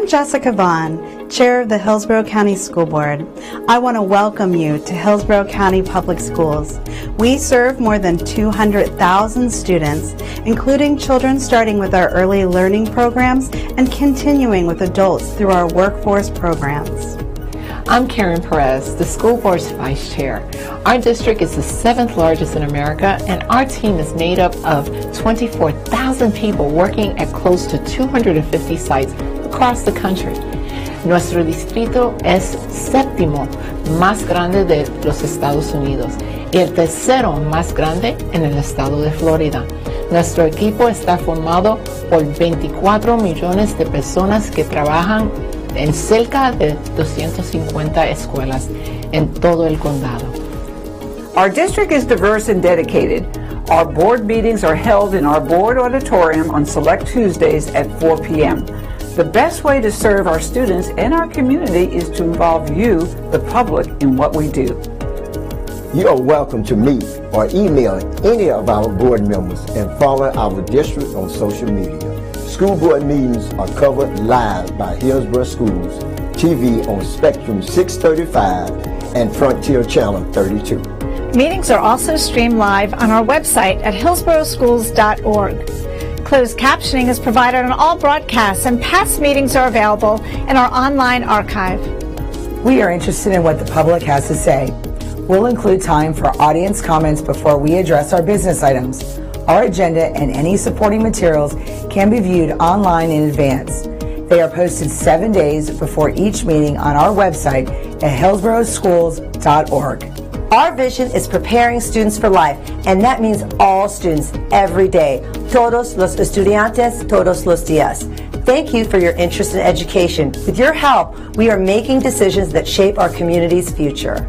I'm Jessica Vaughn, Chair of the Hillsborough County School Board. I want to welcome you to Hillsborough County Public Schools. We serve more than 200,000 students, including children starting with our early learning programs and continuing with adults through our workforce programs. I'm Karen Perez, the school board's vice chair. Our district is the 7th largest in America, and our team is made up of 24,000 people working at close to 250 sites across the country. Nuestro distrito es séptimo más grande de los Estados Unidos y el tercero más grande en el estado de Florida. Nuestro equipo está formado por 24 millones de personas que trabajan en cerca de 250 escuelas en todo el condado. Our district is diverse and dedicated. Our board meetings are held in our board auditorium on select Tuesdays at 4 p.m. The best way to serve our students and our community is to involve you, the public, in what we do. You are welcome to meet or email any of our board members and follow our district on social media. School board meetings are covered live by Hillsborough Schools TV on Spectrum 635 and Frontier Channel 32. Meetings are also streamed live on our website at hillsboroughschools.org. Closed captioning is provided on all broadcasts, and past meetings are available in our online archive. We are interested in what the public has to say. We'll include time for audience comments before we address our business items. Our agenda and any supporting materials can be viewed online in advance. They are posted 7 days before each meeting on our website at hillsboroughschools.org. Our vision is preparing students for life, and that means all students every day. Todos los estudiantes, todos los días. Thank you for your interest in education. With your help, we are making decisions that shape our community's future.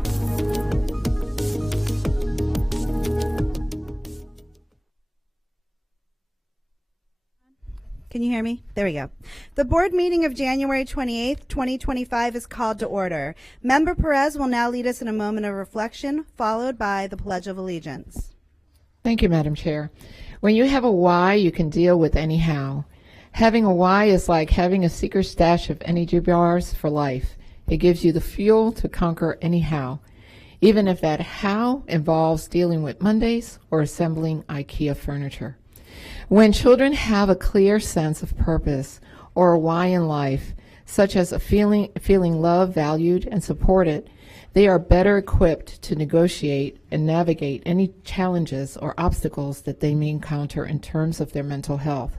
Can you hear me? There we go. The board meeting of January 28th, 2025 is called to order. Member Perez will now lead us in a moment of reflection, followed by the Pledge of Allegiance. Thank you, Madam Chair. When you have a why, you can deal with any how. Having a why is like having a secret stash of energy bars for life. It gives you the fuel to conquer any how, even if that how involves dealing with Mondays or assembling IKEA furniture. When children have a clear sense of purpose or a why in life, such as a feeling loved, valued, and supported, they are better equipped to negotiate and navigate any challenges or obstacles that they may encounter in terms of their mental health.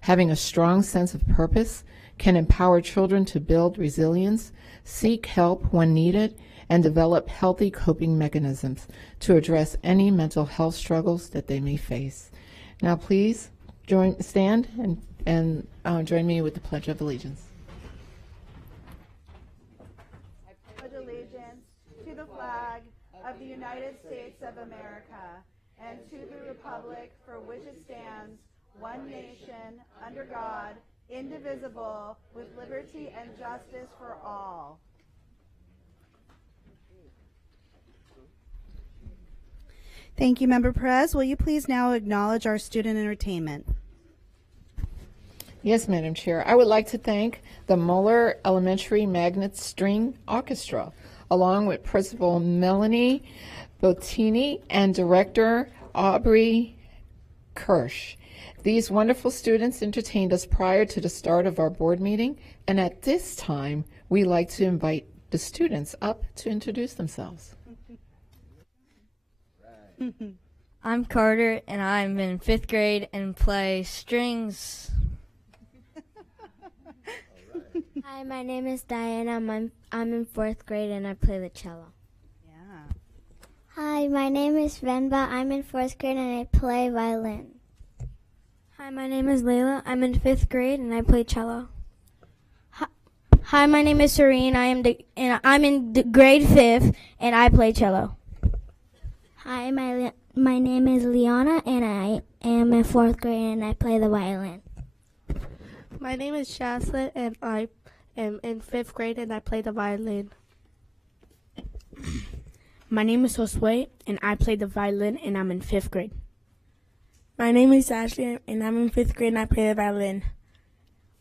Having a strong sense of purpose can empower children to build resilience, seek help when needed, and develop healthy coping mechanisms to address any mental health struggles that they may face. Now, please stand and join me with the Pledge of Allegiance. I pledge allegiance to the flag of the United States of America and to the republic for which it stands, one nation, under God, indivisible, with liberty and justice for all. Thank you, Member Perez. Will you please now acknowledge our student entertainment? Yes, Madam Chair. I would like to thank the Moeller Elementary Magnet String Orchestra, along with Principal Melanie Bottini and Director Aubrey Kirsch. These wonderful students entertained us prior to the start of our board meeting, and at this time, we like to invite the students up to introduce themselves. I'm Carter, and I'm in 5th grade and play strings. Hi, my name is Diana. I'm in 4th grade and I play the cello. Yeah. Hi, my name is Venba. I'm in 4th grade and I play violin. Hi, my name is Layla. I'm in 5th grade and I play cello. Hi, my name is Serene. I'm in grade 5th and I play cello. Hi, my name is Liana, and I am in 4th grade, and I play the violin. My name is Shaslyn, and I am in 5th grade, and I play the violin. My name is Josue, and I play the violin, and I'm in 5th grade. My name is Ashley, and I'm in 5th grade, and I play the violin.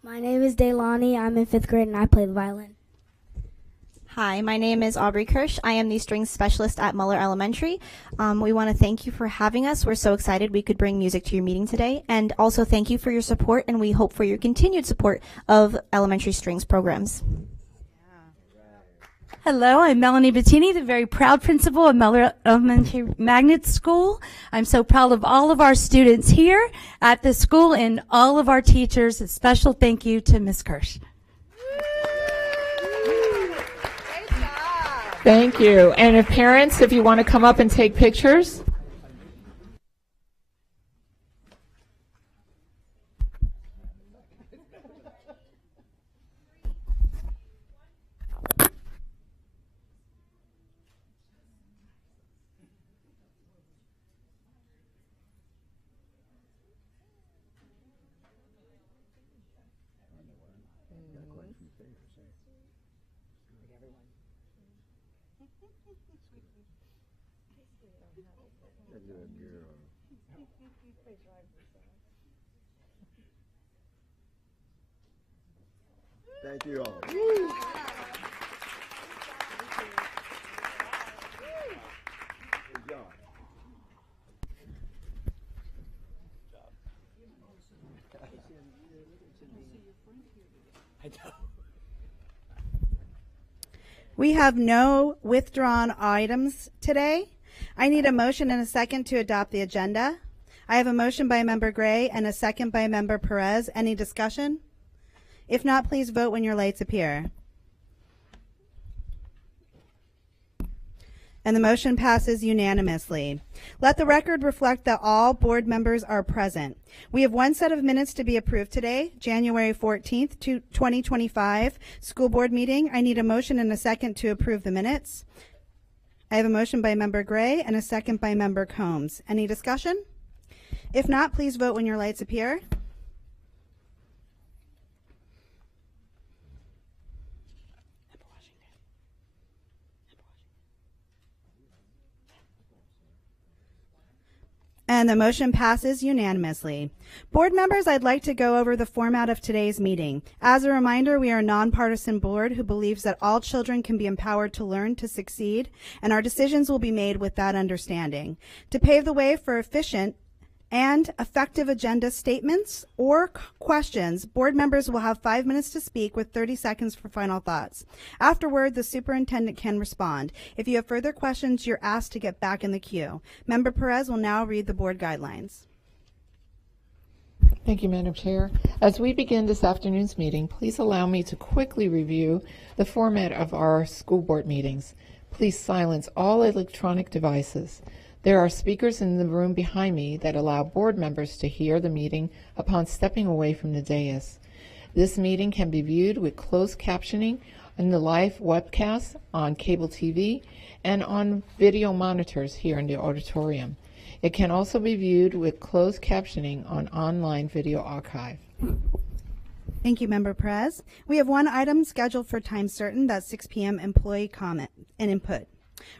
My name is Daylani. I'm in 5th grade and I play the violin. Hi, my name is Aubrey Kirsch. I am the strings specialist at Muller Elementary. We want to thank you for having us. We're so excited we could bring music to your meeting today. And also thank you for your support, and we hope for your continued support of elementary strings programs. Hello, I'm Melanie Bettini, the very proud principal of Muller Elementary Magnet School. I'm so proud of all of our students here at the school and all of our teachers. A special thank you to Ms. Kirsch. Thank you. And if parents, if you want to come up and take pictures. Thank you all. Good job. We have no withdrawn items today. I need a motion and a second to adopt the agenda. I have a motion by Member Gray and a second by Member Perez. Any discussion? If not, please vote when your lights appear. And the motion passes unanimously. Let the record reflect that all board members are present. We have one set of minutes to be approved today, January 14th, 2025, school board meeting. I need a motion and a second to approve the minutes. I have a motion by Member Gray and a second by Member Combs. Any discussion? If not, please vote when your lights appear. And the motion passes unanimously. Board members, I'd like to go over the format of today's meeting. As a reminder, we are a nonpartisan board who believes that all children can be empowered to learn to succeed, and our decisions will be made with that understanding. To pave the way for efficient and effective agenda statements or questions, board members will have 5 minutes to speak with 30 seconds for final thoughts. Afterward, the superintendent can respond. If you have further questions, you're asked to get back in the queue. Member Perez will now read the board guidelines. Thank you, Madam Chair. As we begin this afternoon's meeting, please allow me to quickly review the format of our school board meetings. Please silence all electronic devices. There are speakers in the room behind me that allow board members to hear the meeting upon stepping away from the dais. This meeting can be viewed with closed captioning on the live webcast on cable TV and on video monitors here in the auditorium. It can also be viewed with closed captioning on online video archive. Thank you, Member Perez. We have one item scheduled for time certain, that's 6 p.m. employee comment and input.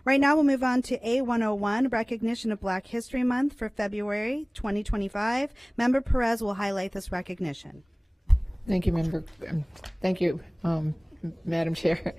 Right now, we'll move on to A101, recognition of Black History Month for February 2025. Member Perez will highlight this recognition. Thank you, Madam Chair.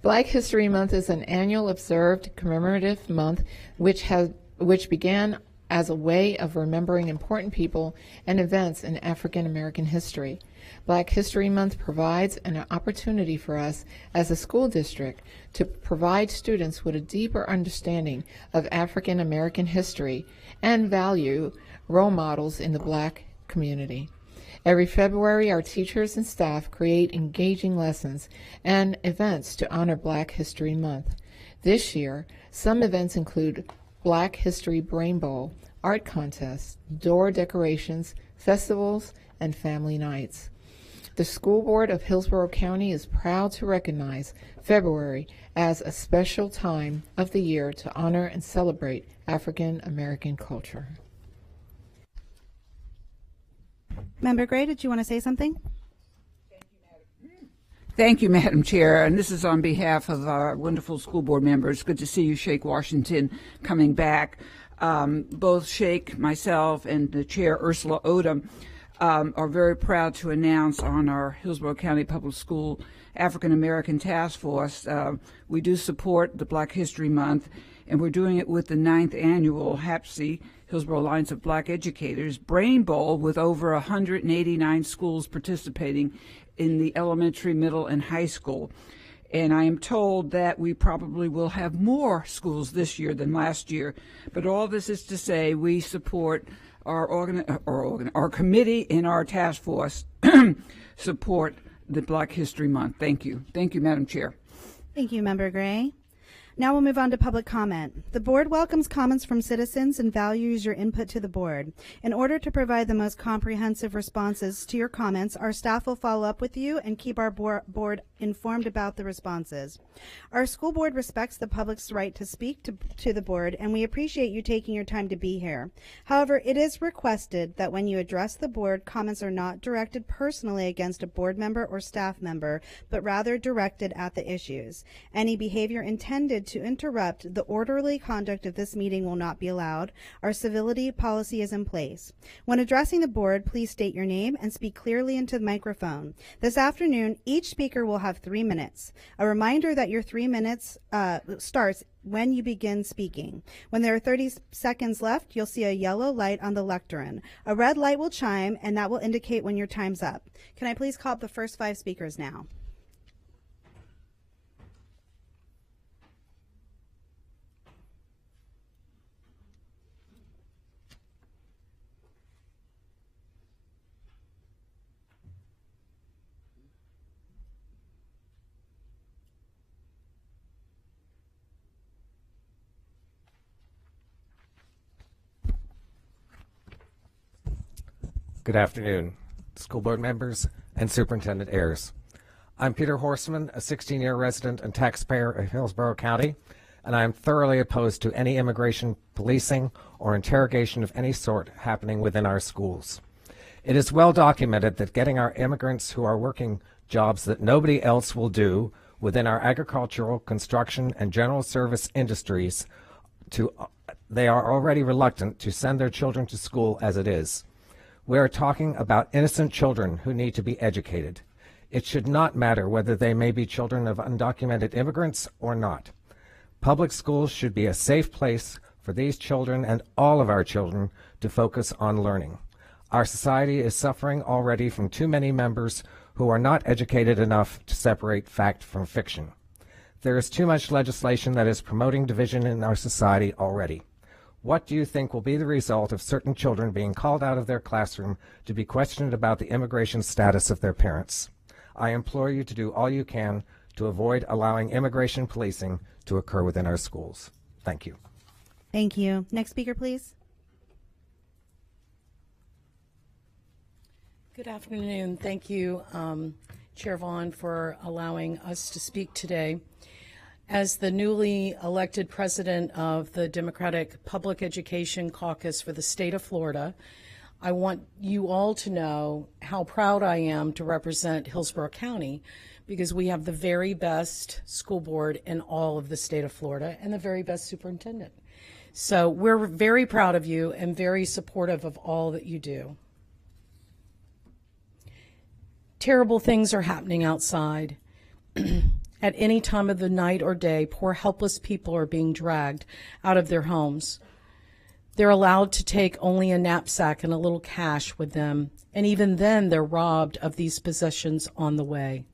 Black History Month is an annual observed commemorative month which began as a way of remembering important people and events in African American history. Black History Month provides an opportunity for us as a school district to provide students with a deeper understanding of African American history and value role models in the Black community. Every February, our teachers and staff create engaging lessons and events to honor Black History Month. This year, some events include Black History Brain Bowl, art contests, door decorations, festivals, and family nights. The School Board of Hillsborough County is proud to recognize February as a special time of the year to honor and celebrate African American culture. Member Gray, did you want to say something? Thank you, Madam Chair, and this is on behalf of our wonderful school board members. Good to see you, Sheikh Washington, coming back. Both Sheikh, myself, and the Chair, Ursula Odom, are very proud to announce on our Hillsborough County Public School African American Task Force, we do support the Black History Month, and we're doing it with the 9th annual HAPSE, Hillsborough Alliance of Black Educators, Brain Bowl, with over 189 schools participating in the elementary, middle, and high school. And I am told that we probably will have more schools this year than last year. But all this is to say we support our committee and our task force support the Black History Month. Thank you. Thank you, Madam Chair. Thank you, Member Gray. Now we'll move on to public comment. The board welcomes comments from citizens and values your input to the board. In order to provide the most comprehensive responses to your comments, our staff will follow up with you and keep our board informed about the responses. Our school board respects the public's right to speak to the board, and we appreciate you taking your time to be here. However, it is requested that when you address the board, comments are not directed personally against a board member or staff member, but rather directed at the issues. Any behavior intended to interrupt the orderly conduct of this meeting will not be allowed. Our civility policy is in place. When addressing the board, please state your name and speak clearly into the microphone. This afternoon, each speaker will have 3 minutes. A reminder that your 3 minutes starts when you begin speaking. When there are 30 seconds left, you'll see a yellow light on the lectern. A red light will chime, and that will indicate when your time's up. Can I please call up the first 5 speakers now? Good afternoon, school board members and Superintendent Ayers. I'm Peter Horstman, a 16-year resident and taxpayer of Hillsborough County, and I am thoroughly opposed to any immigration policing or interrogation of any sort happening within our schools. It is well documented that getting our immigrants who are working jobs that nobody else will do within our agricultural, construction, and general service industries, they are already reluctant to send their children to school as it is. We are talking about innocent children who need to be educated. It should not matter whether they may be children of undocumented immigrants or not. Public schools should be a safe place for these children and all of our children to focus on learning. Our society is suffering already from too many members who are not educated enough to separate fact from fiction. There is too much legislation that is promoting division in our society already. What do you think will be the result of certain children being called out of their classroom to be questioned about the immigration status of their parents? I implore you to do all you can to avoid allowing immigration policing to occur within our schools. Thank you. Thank you. Next speaker, please. Good afternoon. Thank you, Chair Vaughn, for allowing us to speak today. As the newly elected president of the Democratic Public Education Caucus for the state of Florida, I want you all to know how proud I am to represent Hillsborough County, because we have the very best school board in all of the state of Florida and the very best superintendent. So we're very proud of you and very supportive of all that you do. Terrible things are happening outside. At any time of the night or day, poor helpless people are being dragged out of their homes. They're allowed to take only a knapsack and a little cash with them, and even then they're robbed of these possessions on the way.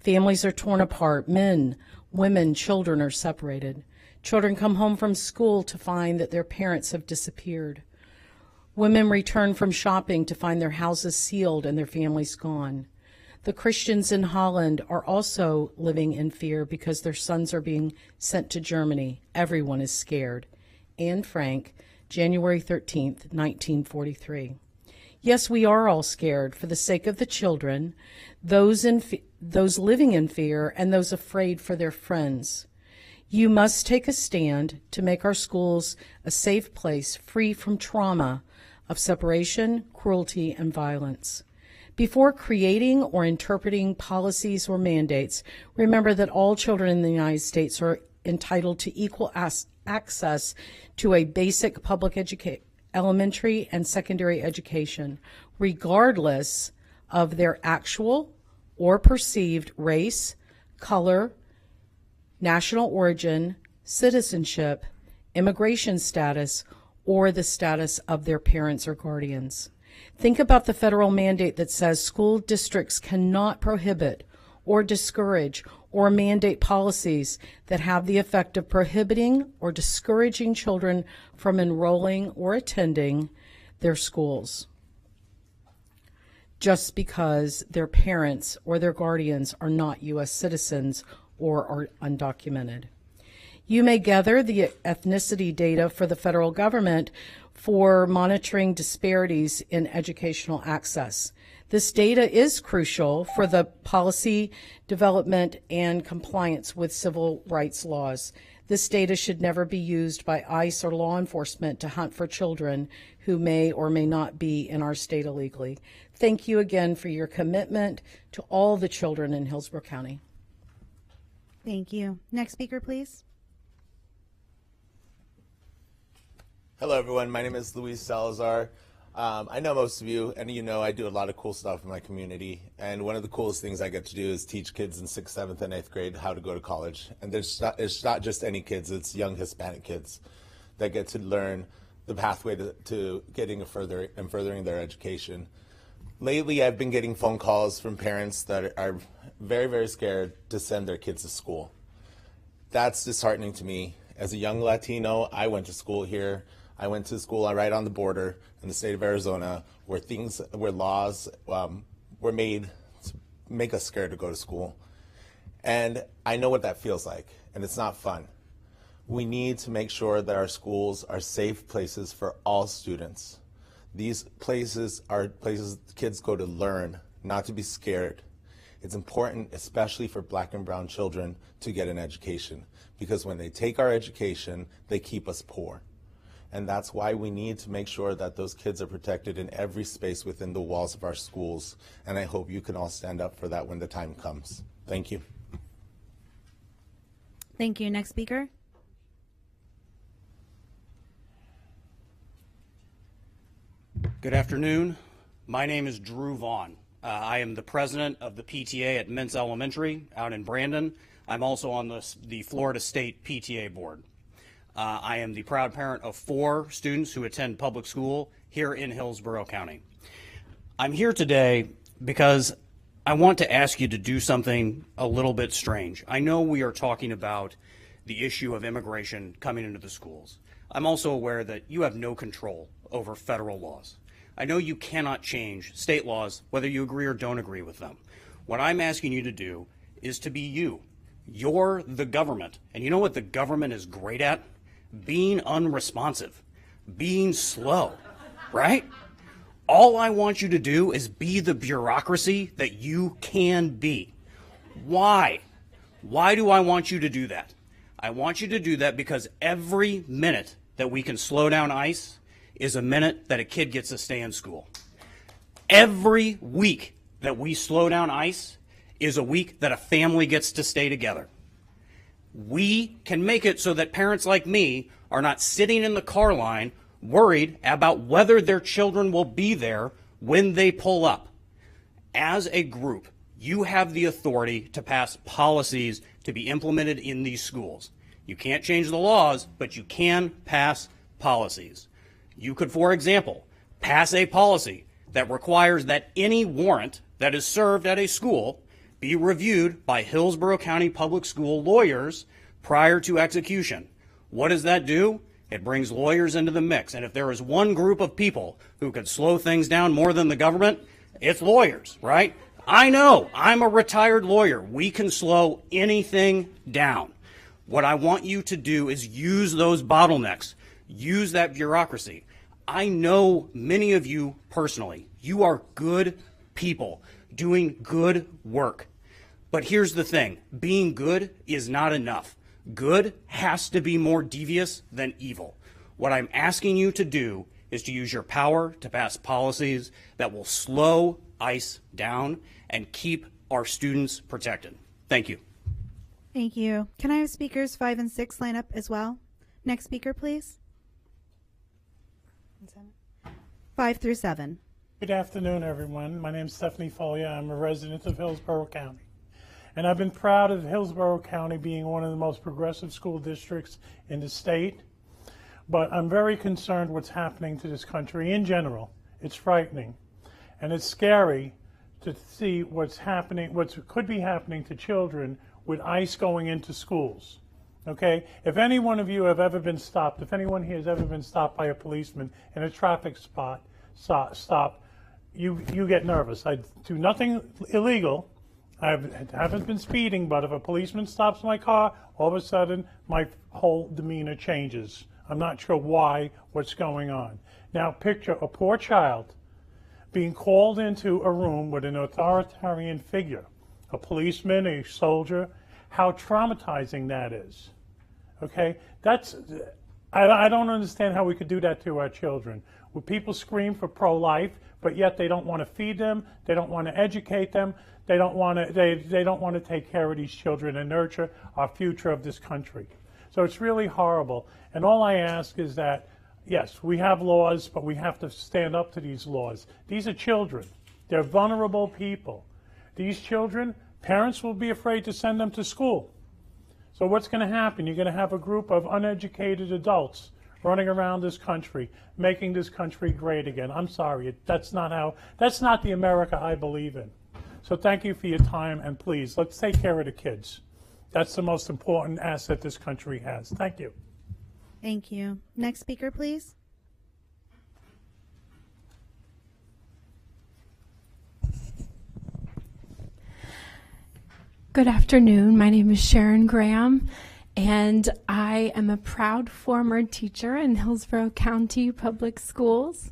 Families are torn apart. Men, women, children are separated. Children come home from school to find that their parents have disappeared. Women return from shopping to find their houses sealed and their families gone. The Christians in Holland are also living in fear because their sons are being sent to Germany. Everyone is scared. Anne Frank, January 13th, 1943. Yes, we are all scared for the sake of the children, those living in fear, and those afraid for their friends. You must take a stand to make our schools a safe place free from trauma of separation, cruelty, and violence. Before creating or interpreting policies or mandates, remember that all children in the United States are entitled to equal access to a basic public elementary and secondary education, regardless of their actual or perceived race, color, national origin, citizenship, immigration status, or the status of their parents or guardians. Think about the federal mandate that says school districts cannot prohibit or discourage or mandate policies that have the effect of prohibiting or discouraging children from enrolling or attending their schools just because their parents or their guardians are not U.S. citizens or are undocumented. You may gather the ethnicity data for the federal government for monitoring disparities in educational access. This data is crucial for the policy development and compliance with civil rights laws. This data should never be used by ICE or law enforcement to hunt for children who may or may not be in our state illegally. Thank you again for your commitment to all the children in Hillsborough County. Thank you. Next speaker, please. Hello, everyone. My name is Luis Salazar. I know most of you, and you know I do a lot of cool stuff in my community. And one of the coolest things I get to do is teach kids in 6th, 7th, and 8th grade how to go to college. And it's not just any kids, it's young Hispanic kids that get to learn the pathway to getting furthering their education. Lately, I've been getting phone calls from parents that are very, very scared to send their kids to school. That's disheartening to me. As a young Latino, I went to school here. I went to school right on the border in the state of Arizona, where laws were made to make us scared to go to school. And I know what that feels like, and it's not fun. We need to make sure that our schools are safe places for all students. These places are places kids go to learn, not to be scared. It's important, especially for Black and brown children, to get an education, because when they take our education, they keep us poor. And that's why we need to make sure that those kids are protected in every space within the walls of our schools. And I hope you can all stand up for that when the time comes. Thank you. Thank you. Next speaker. Good afternoon. My name is Drew Vaughn. I am the president of the PTA at Mintz Elementary out in Brandon. I'm also on the Florida State PTA board. I am the proud parent of 4 students who attend public school here in Hillsborough County. I'm here today because I want to ask you to do something a little bit strange. I know we are talking about the issue of immigration coming into the schools. I'm also aware that you have no control over federal laws. I know you cannot change state laws whether you agree or don't agree with them. What I'm asking you to do is to be you. You're the government. And you know what the government is great at? Being unresponsive, being slow, right? All I want you to do is be the bureaucracy that you can be. Why? Why do I want you to do that? I want you to do that because every minute that we can slow down ICE is a minute that a kid gets to stay in school. Every week that we slow down ICE is a week that a family gets to stay together. We can make it so that parents like me are not sitting in the car line worried about whether their children will be there when they pull up. As a group, you have the authority to pass policies to be implemented in these schools. You can't change the laws, but you can pass policies. You could, for example, pass a policy that requires that any warrant that is served at a school be reviewed by Hillsborough County Public School lawyers prior to execution. What does that do? It brings lawyers into the mix. And if there is one group of people who could slow things down more than the government, it's lawyers, right? I know, I'm a retired lawyer. We can slow anything down. What I want you to do is use those bottlenecks, use that bureaucracy. I know many of you personally. You are good people doing good work. But here's the thing, being good is not enough. Good has to be more devious than evil. What I'm asking you to do is to use your power to pass policies that will slow ICE down and keep our students protected. Thank you. Thank you. Can I have speakers 5 and 6 line up as well? Next speaker, please. 5 through 7. Good afternoon, everyone. My name is Stephanie Folia. I'm a resident of Hillsborough County. And I've been proud of Hillsborough County being one of the most progressive school districts in the state. But I'm very concerned what's happening to this country in general. It's frightening. And it's scary to see what's happening, what could be happening to children with ICE going into schools. Okay? If any one of you have ever been stopped, if anyone here has ever been stopped by a policeman in a traffic stop, you get nervous. I do nothing illegal. I haven't been speeding, but if a policeman stops my car, all of a sudden my whole demeanor changes. I'm not sure why, what's going on. Now picture a poor child being called into a room with an authoritarian figure, a policeman, a soldier, how traumatizing that is. Okay? I don't understand how we could do that to our children. Where people scream for pro-life, but yet they don't want to feed them, they don't want to educate them, they don't want to take care of these children and nurture our future of this country. So it's really horrible. And all I ask is that, yes, we have laws, but we have to stand up to these laws. These are children. They're vulnerable people. These children, parents will be afraid to send them to school. So what's going to happen? You're going to have a group of uneducated adults running around this country, making this country great again. I'm sorry, that's not the America I believe in. So thank you for your time, and please, let's take care of the kids. That's the most important asset this country has. Thank you. Thank you. Next speaker, please. Good afternoon. My name is Sharon Graham, and I am a proud former teacher in Hillsborough County Public Schools.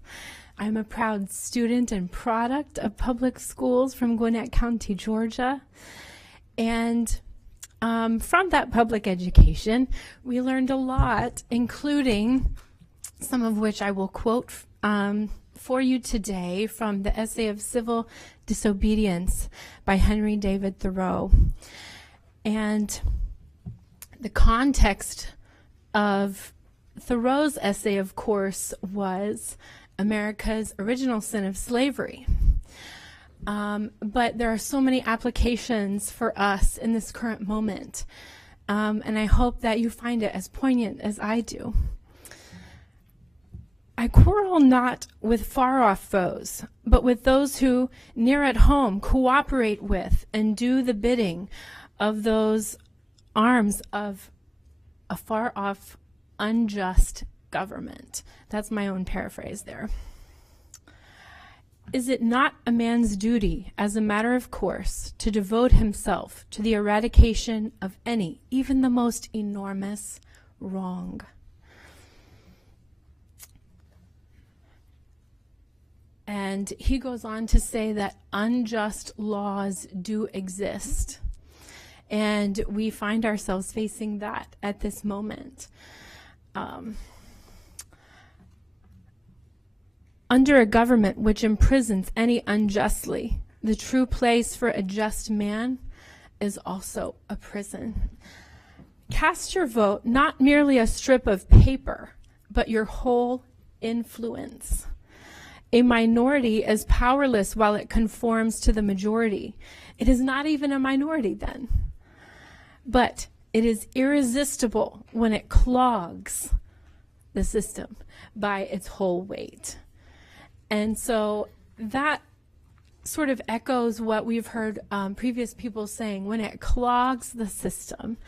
I'm a proud student and product of public schools from Gwinnett County, Georgia. And from that public education, we learned a lot, including some of which I will quote for you today from the Essay of Civil Disobedience by Henry David Thoreau. And the context of Thoreau's essay, of course, was America's original sin of slavery. But there are so many applications for us in this current moment. And I hope that you find it as poignant as I do. I quarrel not with far-off foes, but with those who, near at home, cooperate with and do the bidding of those arms of a far-off, unjust government. That's my own paraphrase there. Is it not a man's duty, as a matter of course, to devote himself to the eradication of any, even the most enormous, wrong? And he goes on to say that unjust laws do exist. And we find ourselves facing that at this moment. Under a government which imprisons any unjustly, the true place for a just man is also a prison. Cast your vote, not merely a strip of paper, but your whole influence. A minority is powerless while it conforms to the majority. It is not even a minority then. But it is irresistible when it clogs the system by its whole weight. And so that sort of echoes what we've heard previous people saying, when it clogs the system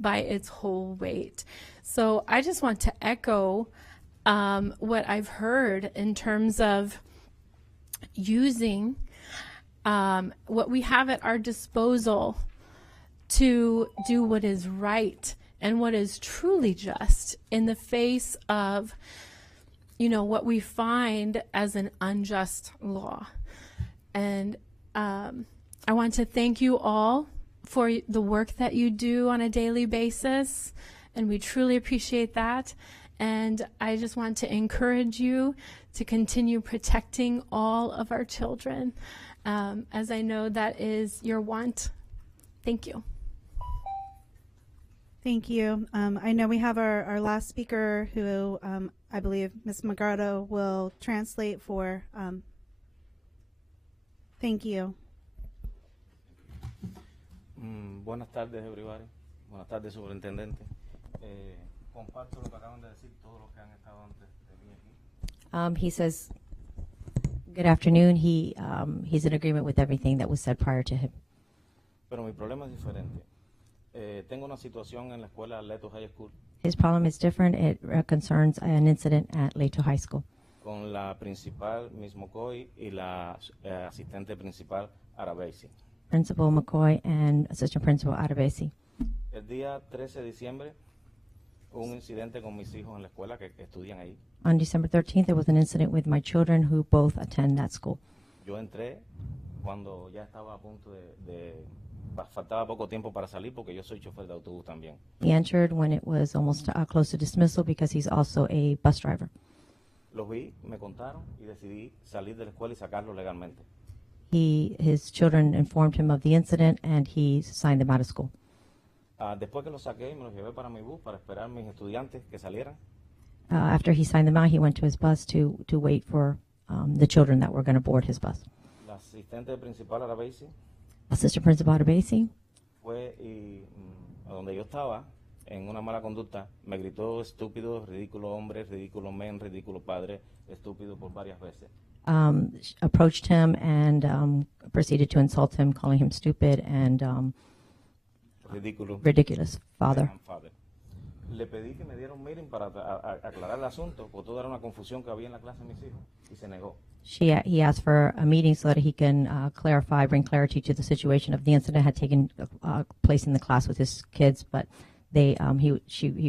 by its whole weight. So I just want to echo what I've heard in terms of using what we have at our disposal to do what is right and what is truly just in the face of, you know, what we find as an unjust law. And I want to thank you all for the work that you do on a daily basis, and we truly appreciate that. And I just want to encourage you to continue protecting all of our children, as I know that is your want. Thank you. Thank you. I know we have our last speaker who I believe Ms. Magardo will translate for. Thank you. Buenas tardes, everybody. Buenas tardes, superintendente. Comparto lo que acaban de decir todos los que han estado antes de mí aquí. He says, good afternoon. He's in agreement with everything that was said prior to him. Pero mi problema es diferente. Tengo una situación en la escuela Leto High School. His problem is different. It concerns an incident at Leto High School. Con la principal, Miss McCoy, y la asistente principal, Arabesi. Principal McCoy and Assistant Principal Arabesi. El día 13 de diciembre hubo un incidente con mis hijos en la escuela que estudian ahí. On December 13th, there was an incident with my children who both attend that school. Yo entré cuando ya estaba a punto faltaba poco tiempo para salir porque yo soy chofer de autobús también. He entered when it was almost close to dismissal because he's also a bus driver. Los vi, me contaron y decidí salir de la escuela y sacarlo legalmente. His children informed him of the incident and he signed them out of school. Después que los saqué, me los llevé para mi bus para esperar mis estudiantes que salieran. After he signed them out, he went to his bus to wait for the children that were going to board his bus. La asistente principal, Arabesi, Assistant Principal Arabesi, fue y a donde yo estaba, en una mala conducta, me gritó estúpido, ridículo hombre, ridículo men, ridículo padre, estúpido por varias veces. Approached him and proceeded to insult him, calling him stupid and ridiculous father. Le pedí que me diera un meeting para aclarar el asunto, porque todo era una confusión que había en la clase de mis hijos, y se negó. He asked for a meeting so that he can bring clarity to the situation of the incident had taken place in the class with his kids, but he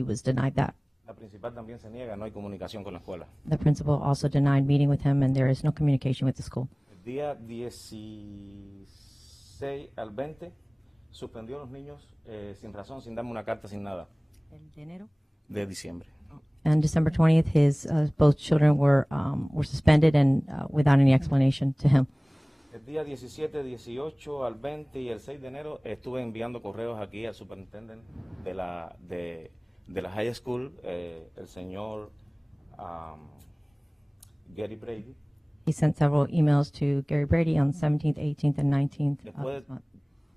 was denied that. La principal también se niega, no hay comunicación con la escuela. The principal also denied meeting with him, and there is no communication with the school. El día 16 al 20 suspendió a los niños sin razón, sin darme una carta, sin nada. ¿De enero? De diciembre. On December 20th, his both children were suspended and without any explanation to him. El día 17, 18 al 20 y el 6 de enero estuve enviando correos aquí al superintendente de la high school, el señor Gary Brady. He sent several emails to Gary Brady on 17th, 18th, and 19th.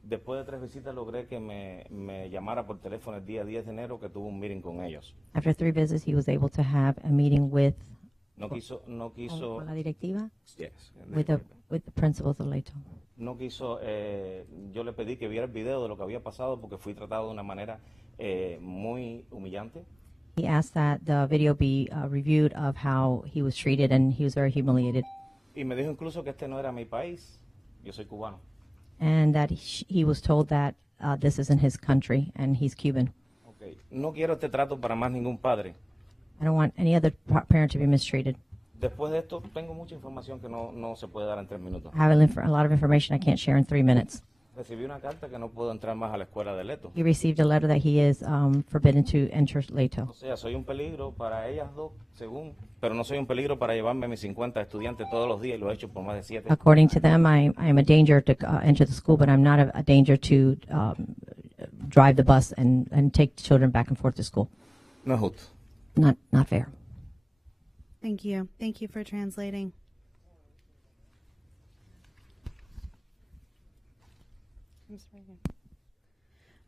Después de 3 visitas logré que me llamara por teléfono el día 10 de enero que tuvo un meeting con ellos. After 3 visits, he was able to have a meeting with No quiso la directiva, yes, with the principals of Leto. No quiso, yo le pedí que viera el video de lo que había pasado porque fui tratado de una manera muy humillante. He asked that the video be reviewed of how he was treated, and he was very humiliated. Y me dijo incluso que este no era mi país, yo soy cubano. And that he was told that this isn't his country and he's Cuban. Okay. No quiero este trato para más ningún padre. I don't want any other parent to be mistreated. Después de esto, tengo mucha información que no se puede dar en 3 minutos. I have a lot of information I can't share in 3 minutes. Recibí una carta que no puedo entrar más a la escuela de Leto. He received a letter that he is forbidden to enter Leto. O sea, soy un peligro para ellas dos, pero no soy un peligro para llevarme a mis 50 estudiantes todos los días y lo he hecho por más de 7. According to them, I am a danger to enter the school, but I'm not a danger to drive the bus and take children back and forth to school. No es justo. Not fair. Thank you. Thank you for translating.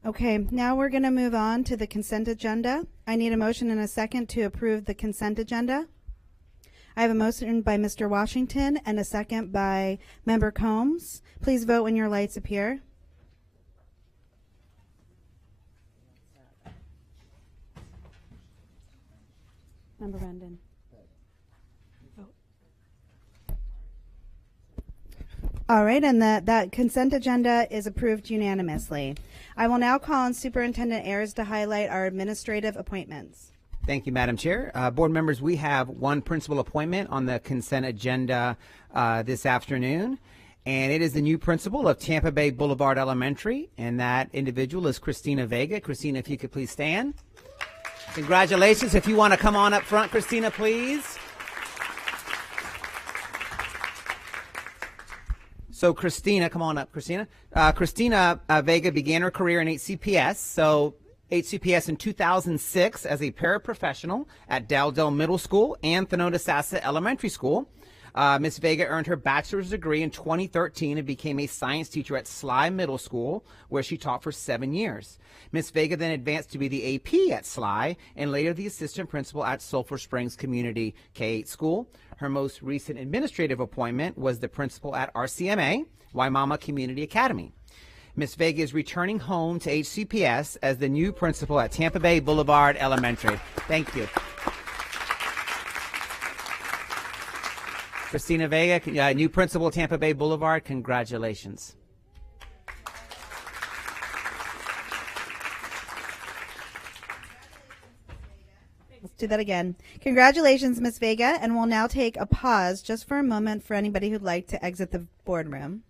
Okay, now we're going to move on to the consent agenda. I need a motion and a second to approve the consent agenda. I have a motion by Mr. Washington and a second by Member Combs. Please vote when your lights appear. Member Rendon. All right, and that consent agenda is approved unanimously. I will now call on Superintendent Ayers to highlight our administrative appointments. Thank you, Madam Chair. Board members, we have one principal appointment on the consent agenda this afternoon, and it is the new principal of Tampa Bay Boulevard Elementary, and that individual is Christina Vega. Christina, if you could please stand. Congratulations. If you want to come on up front, Christina, please. So Christina, come on up, Christina. Christina Vega began her career in HCPS, so HCPS in 2006 as a paraprofessional at Dowdell Middle School and Thanota-Sassa Elementary School. Ms. Vega earned her bachelor's degree in 2013 and became a science teacher at Sly Middle School, where she taught for 7 years. Ms. Vega then advanced to be the AP at Sly and later the assistant principal at Sulphur Springs Community K-8 School. Her most recent administrative appointment was the principal at RCMA, Waimama Community Academy. Ms. Vega is returning home to HCPS as the new principal at Tampa Bay Boulevard Elementary. Thank you. Christina Vega, new principal at Tampa Bay Boulevard, congratulations. Let's do that again. Congratulations, Ms. Vega, and we'll now take a pause just for a moment for anybody who'd like to exit the boardroom.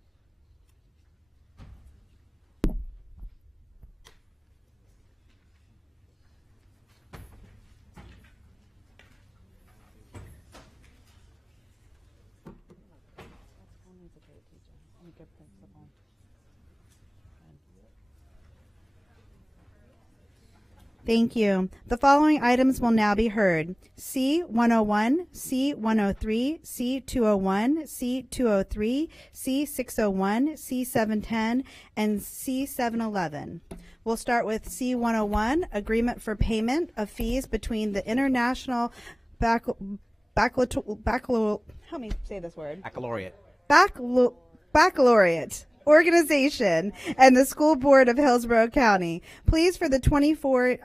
Thank you. The following items will now be heard. C-101, C-103, C-201, C-203, C-601, C-710, and C-711. We'll start with C-101, Agreement for Payment of Fees between the International Baccalaureate Organization and the School Board of Hillsborough County. Please for the 24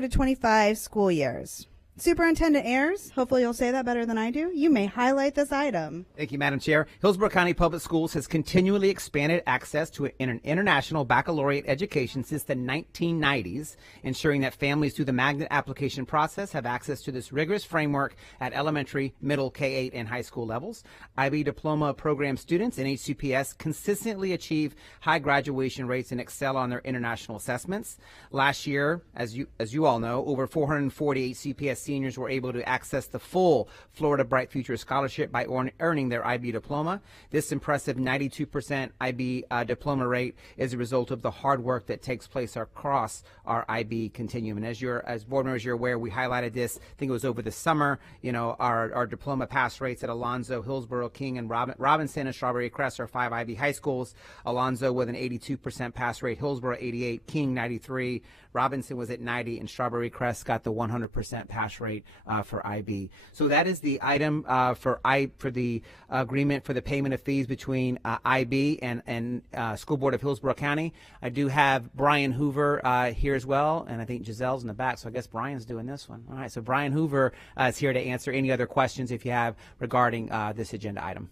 to 25 school years. Superintendent Ayers, hopefully you'll say that better than I do. You may highlight this item. Thank you, Madam Chair. Hillsborough County Public Schools has continually expanded access to an international baccalaureate education since the 1990s, ensuring that families through the magnet application process have access to this rigorous framework at elementary, middle, K-8, and high school levels. IB diploma program students in HCPS consistently achieve high graduation rates and excel on their international assessments. Last year, as you all know, over 440 HCPS seniors were able to access the full Florida Bright Future Scholarship by earning their IB diploma. This impressive 92% IB diploma rate is a result of the hard work that takes place across our IB continuum. And as board members, you're aware, we highlighted this, I think it was over the summer, our diploma pass rates at Alonzo, Hillsborough, King, and Robinson and Strawberry Crest are 5 IB high schools. Alonzo with an 82% pass rate, Hillsborough 88, King 93, Robinson was at 90, and Strawberry Crest got the 100% pass rate for IB. So that is the item for the agreement for the payment of fees between IB and School Board of Hillsborough County. I do have Brian Hoover here as well, and I think Giselle's in the back, so I guess Brian's doing this one. All right, so Brian Hoover is here to answer any other questions if you have regarding this agenda item.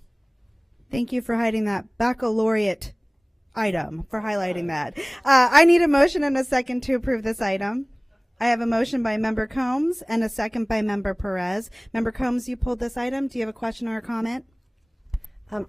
Thank you for hiding that baccalaureate item, for highlighting that. I need a motion and a second to approve this item. I have a motion by Member Combs and a second by Member Perez. Member Combs, you pulled this item. Do you have a question or a comment?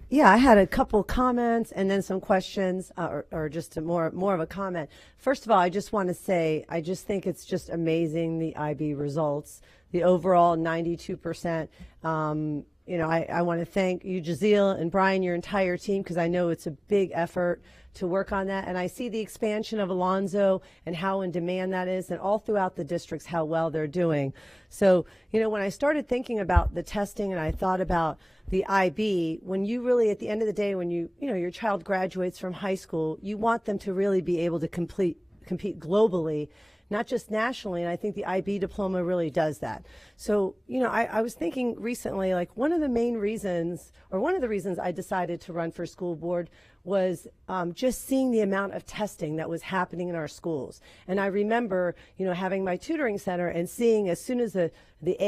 Yeah, I had a couple comments and then some questions, or just more of a comment. First of all, I just want to say, I just think it's just amazing, the IB results, the overall 92%. I want to thank you, Giselle and Brian, your entire team, because I know it's a big effort to work on that. And I see the expansion of Alonzo and how in demand that is, and all throughout the districts, how well they're doing. So, when I started thinking about the testing and I thought about the IB, when you really, at the end of the day, when your child graduates from high school, you want them to really be able to compete globally, not just nationally, and I think the IB diploma really does that. So, I was thinking recently, like one of the reasons I decided to run for school board was just seeing the amount of testing that was happening in our schools. And I remember, having my tutoring center and seeing as soon as the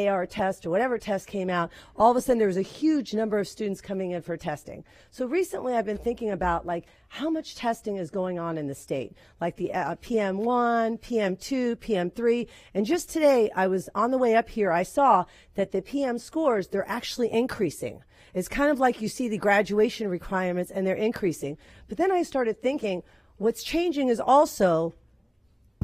AR test or whatever test came out, all of a sudden there was a huge number of students coming in for testing. So recently I've been thinking about how much testing is going on in the state, like the PM1, PM2, PM3. And just today I was on the way up here, I saw that the PM scores, they're actually increasing. It's kind of like you see the graduation requirements and they're increasing. But then I started thinking what's changing is also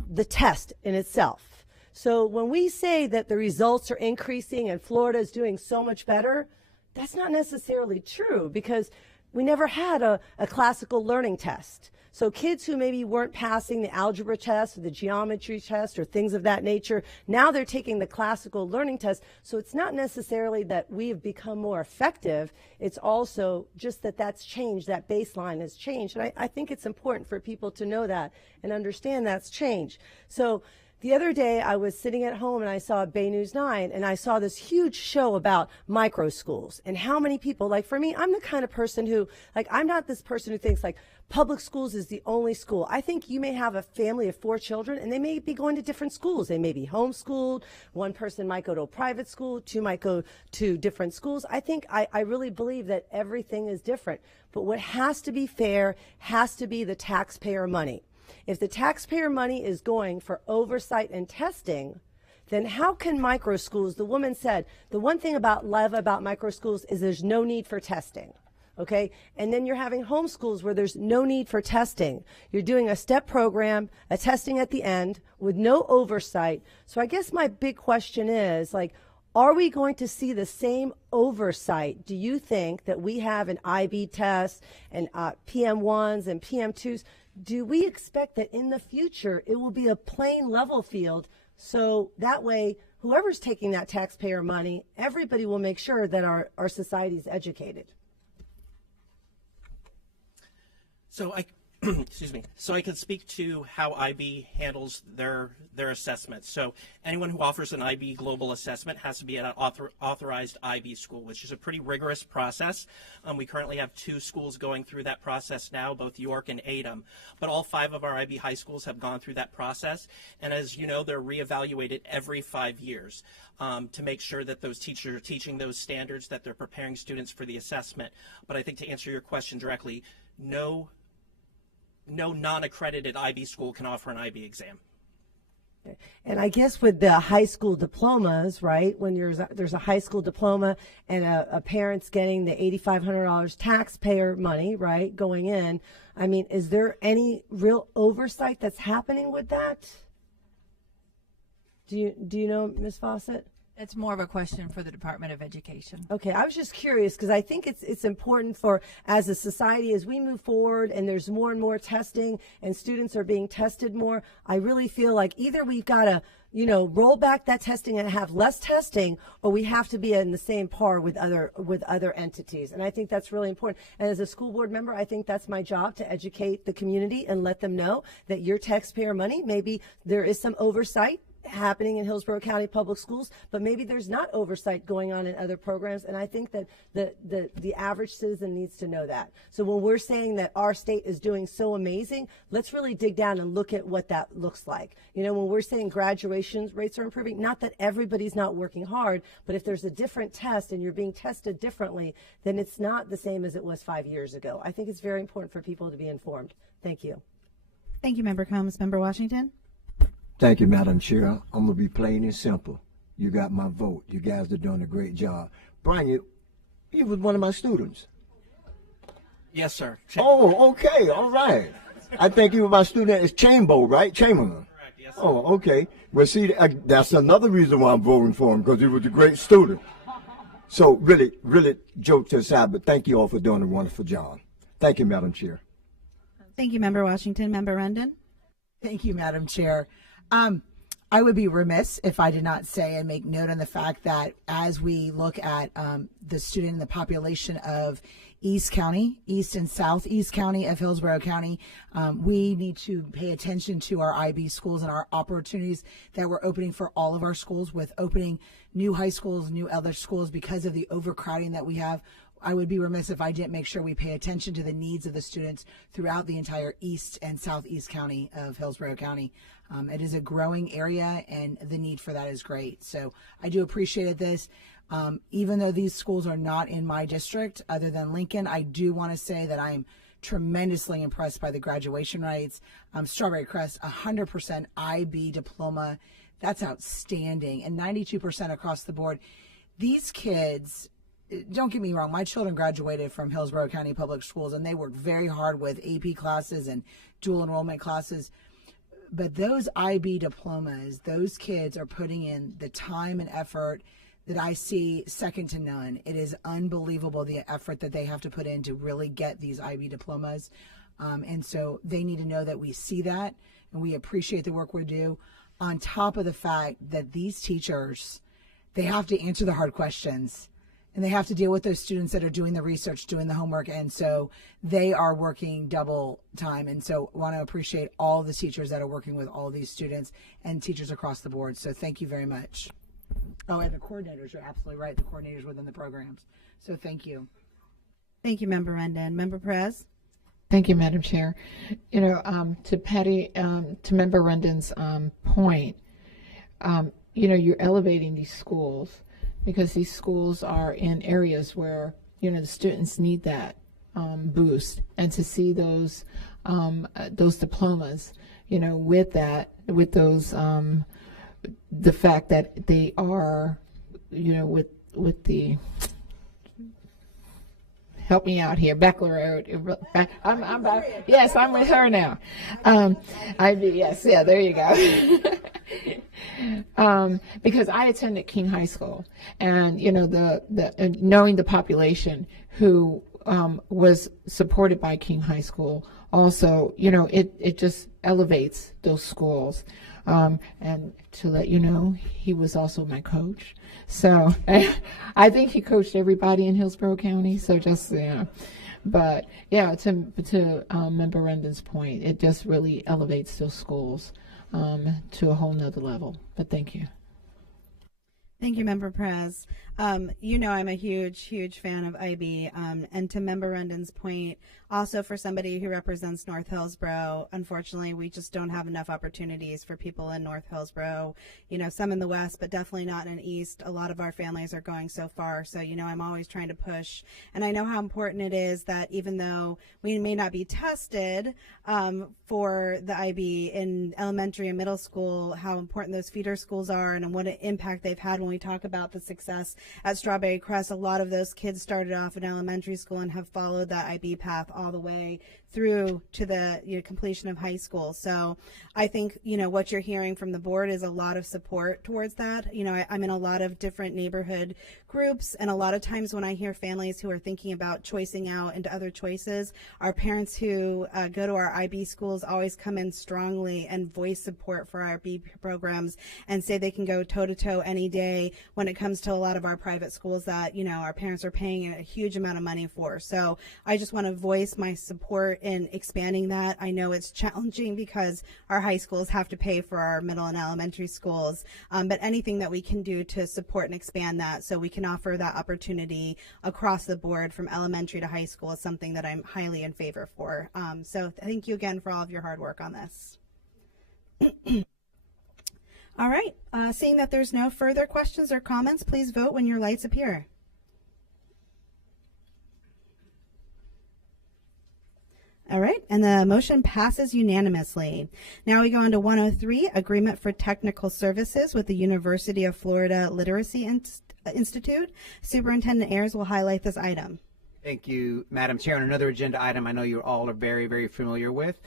the test in itself. So when we say that the results are increasing and Florida is doing so much better, that's not necessarily true, because we never had a classical learning test. So kids who maybe weren't passing the algebra test or the geometry test or things of that nature, now they're taking the classical learning test. So it's not necessarily that we've become more effective. It's also just that that's changed, that baseline has changed. And I think it's important for people to know that and understand that's changed. So the other day I was sitting at home and I saw Bay News 9 and I saw this huge show about micro schools and how many people, like for me, I'm the kind of person who, like, I'm not this person who thinks like public schools is the only school. I think you may have a family of 4 children and they may be going to different schools. They may be homeschooled. One person might go to a private school. 2 might go to different schools. I think I really believe that everything is different. But what has to be fair has to be the taxpayer money. If the taxpayer money is going for oversight and testing, then how can micro schools, the woman said, the one thing about love about micro schools is there's no need for testing, okay? And then you're having homeschools where there's no need for testing. You're doing a step program, a testing at the end with no oversight. So I guess my big question is, like, are we going to see the same oversight? Do you think that we have an IB test and PM1s and PM2s? Do we expect that in the future it will be a plain level field, so that way whoever's taking that taxpayer money, everybody will make sure that our society is educated? So excuse me. So I can speak to how IB handles their assessments. So anyone who offers an IB global assessment has to be at an authorized IB school, which is a pretty rigorous process. We currently have 2 schools going through that process now, both York and Adom. But all 5 of our IB high schools have gone through that process. And as you know, they're reevaluated every 5 years to make sure that those teachers are teaching those standards, that they're preparing students for the assessment. But I think to answer your question directly, no non-accredited IB school can offer an IB exam. And I guess with the high school diplomas, right, when there's a high school diploma and a parent's getting the $8,500 taxpayer money, right, going in, I mean, is there any real oversight that's happening with that? Do you know, Ms. Fawcett? It's more of a question for the Department of Education. Okay, I was just curious because I think it's important for, as a society, as we move forward and there's more and more testing and students are being tested more, I really feel like either we've got to, roll back that testing and have less testing, or we have to be in the same par with other entities. And I think that's really important. And as a school board member, I think that's my job, to educate the community and let them know that your taxpayer money, maybe there is some oversight happening in Hillsborough County Public Schools, but maybe there's not oversight going on in other programs. And I think that the average citizen needs to know that. So when we're saying that our state is doing so amazing, let's really dig down and look at what that looks like. When we're saying graduation rates are improving, not that everybody's not working hard, but if there's a different test and you're being tested differently, then it's not the same as it was 5 years ago. I think it's very important for people to be informed. Thank you. Thank you, Member Combs. Member Washington? Thank you, Madam Chair. I'm going to be plain and simple. You got my vote. You guys are doing a great job. Brian, you was one of my students. Yes, sir. Oh, okay. All right. I think you were my student at Chamberlain, right? Chamberlain. Correct, yes, sir. Oh, okay. Well, see, that's another reason why I'm voting for him, because he was a great student. So really, really, jokes aside, but thank you all for doing a wonderful job. Thank you, Madam Chair. Thank you, Member Washington. Member Rendon? Thank you, Madam Chair. I would be remiss if I did not say and make note on the fact that as we look at the student and the population of East and Southeast County of Hillsborough County, we need to pay attention to our IB schools and our opportunities that we're opening for all of our schools, with opening new high schools, new other schools, because of the overcrowding that we have. I would be remiss if I didn't make sure we pay attention to the needs of the students throughout the entire East and Southeast County of Hillsborough County. It is a growing area, and the need for that is great. So I do appreciate this. Even though these schools are not in my district, other than Lincoln, I do want to say that I'm tremendously impressed by the graduation rates. Strawberry Crest, 100% IB diploma. That's outstanding. And 92% across the board. These kids, don't get me wrong, my children graduated from Hillsborough County Public Schools, and they worked very hard with AP classes and dual enrollment classes. But those IB diplomas, those kids are putting in the time and effort. that I see second to none. It is unbelievable the effort that they have to put in to really get these IB diplomas. And so they need to know that we see that and we appreciate the work we do, on top of the fact that these teachers, they have to answer the hard questions and they have to deal with those students that are doing the research, doing the homework. And so they are working double time. And so I want to appreciate all the teachers that are working with all these students and teachers across the board. So thank you very much. Oh, and the coordinators, you're absolutely right. The coordinators within the programs. So thank you. Thank you, Member Rendon. Member Perez? Thank you, Madam Chair. You know, to Patty, to Member Rendon's point, you know, you're elevating these schools because these schools are in areas where, you know, the students need that boost, and to see those diplomas, you know, with that, with those, the fact that they are, you know, with the, help me out here, baccalaureate. Yes, I'm with her now. Yes, yeah, there you go. Because I attended King High School, and you know knowing the population who was supported by King High School, also, you know, it just elevates those schools. And to let you know, he was also my coach. So I think he coached everybody in Hillsborough County. So just, yeah. But yeah, to Member Rendon's point, it just really elevates those schools to a whole nother level. But thank you. Thank you, Member Perez. You know I'm a huge fan of IB. And to Member Rendon's point, also for somebody who represents North Hillsborough, unfortunately, we just don't have enough opportunities for people in North Hillsborough. You know, some in the West, but definitely not in East. A lot of our families are going so far. So, you know, I'm always trying to push. And I know how important it is that even though we may not be tested for the IB in elementary and middle school, how important those feeder schools are and what an impact they've had when we talk about the success at Strawberry Crest. A lot of those kids started off in elementary school and have followed that IB path all the way through to the completion of high school. So I think, you know, what you're hearing from the board is a lot of support towards that. You know, I'm in a lot of different neighborhood groups, and a lot of times when I hear families who are thinking about choicing out into other choices, our parents who go to our IB schools always come in strongly and voice support for our IB programs and say they can go toe-to-toe any day when it comes to a lot of our private schools that, you know, our parents are paying a huge amount of money for. So I just want to voice my support in expanding that. I know it's challenging because our high schools have to pay for our middle and elementary schools, but anything that we can do to support and expand that so we can offer that opportunity across the board from elementary to high school is something that I'm highly in favor for. So thank you again for all of your hard work on this. All right, seeing that there's no further questions or comments, please vote when your lights appear. All right, and the motion passes unanimously. Now we go on to 103, Agreement for Technical Services with the University of Florida Literacy Institute. Superintendent Ayers will highlight this item. Thank you, Madam Chair. On another agenda item I know you all are very familiar with.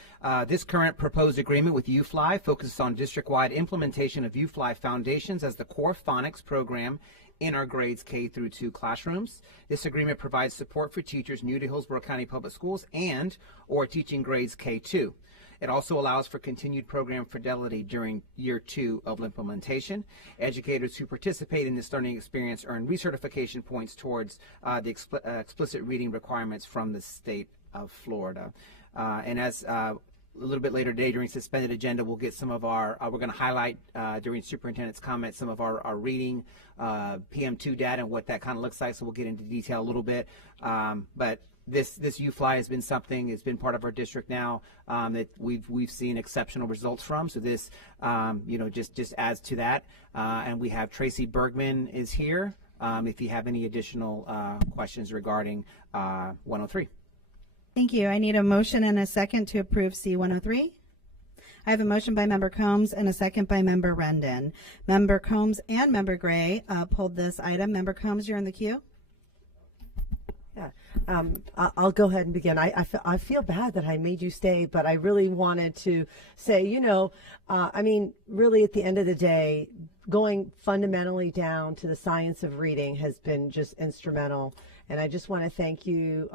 This current proposed agreement with UFly focuses on district-wide implementation of UFly Foundations as the core phonics program in our grades K through 2 classrooms. This agreement provides support for teachers new to Hillsborough County Public Schools and or teaching grades K2. It also allows for continued program fidelity during year 2 of implementation. Educators who participate in this learning experience earn recertification points towards the explicit reading requirements from the state of Florida. And as a little bit later today during suspended agenda, we'll get some of our, we're going to highlight during superintendent's comments some of our reading PM2 data and what that kind of looks like, so we'll get into detail a little bit. But this UFly has been something, it's been part of our district now that we've seen exceptional results from. So this, you know, just adds to that. And we have Tracy Bergman is here if you have any additional questions regarding 103. Thank you. I need a motion and a second to approve C103. I have a motion by Member Combs and a second by Member Rendon. Member Combs and Member Gray pulled this item. Member Combs, you're in the queue. Yeah, I'll go ahead and begin. I feel bad that I made you stay, but I really wanted to say, I mean, really at the end of the day, going fundamentally down to the science of reading has been just instrumental. And I just want to thank you,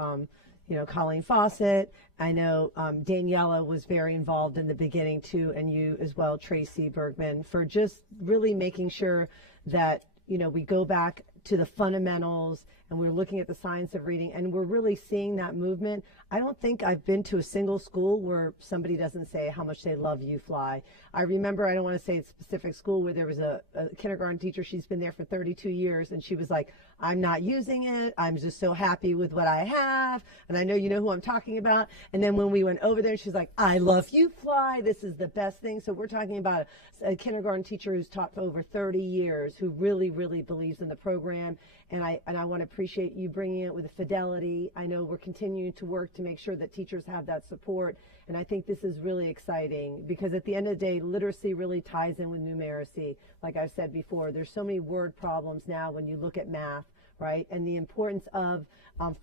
Colleen Fawcett. I know Daniela was very involved in the beginning too, and you as well, Tracy Bergman, for just really making sure that, we go back to the fundamentals and we're looking at the science of reading, and we're really seeing that movement. I don't think I've been to a single school where somebody doesn't say how much they love UFly. I remember, I don't want to say a specific school, where there was a kindergarten teacher, she's been there for 32 years, and she was like, I'm not using it, I'm just so happy with what I have, and I know you know who I'm talking about. And then when we went over there, she's like, I love UFly, this is the best thing. So we're talking about a kindergarten teacher who's taught for over 30 years, who really, really believes in the program. And I want to appreciate you bringing it with the fidelity. I know we're continuing to work to make sure that teachers have that support. And I think this is really exciting, because at the end of the day, literacy really ties in with numeracy. Like I've said before, there's so many word problems now when you look at math, right? And the importance of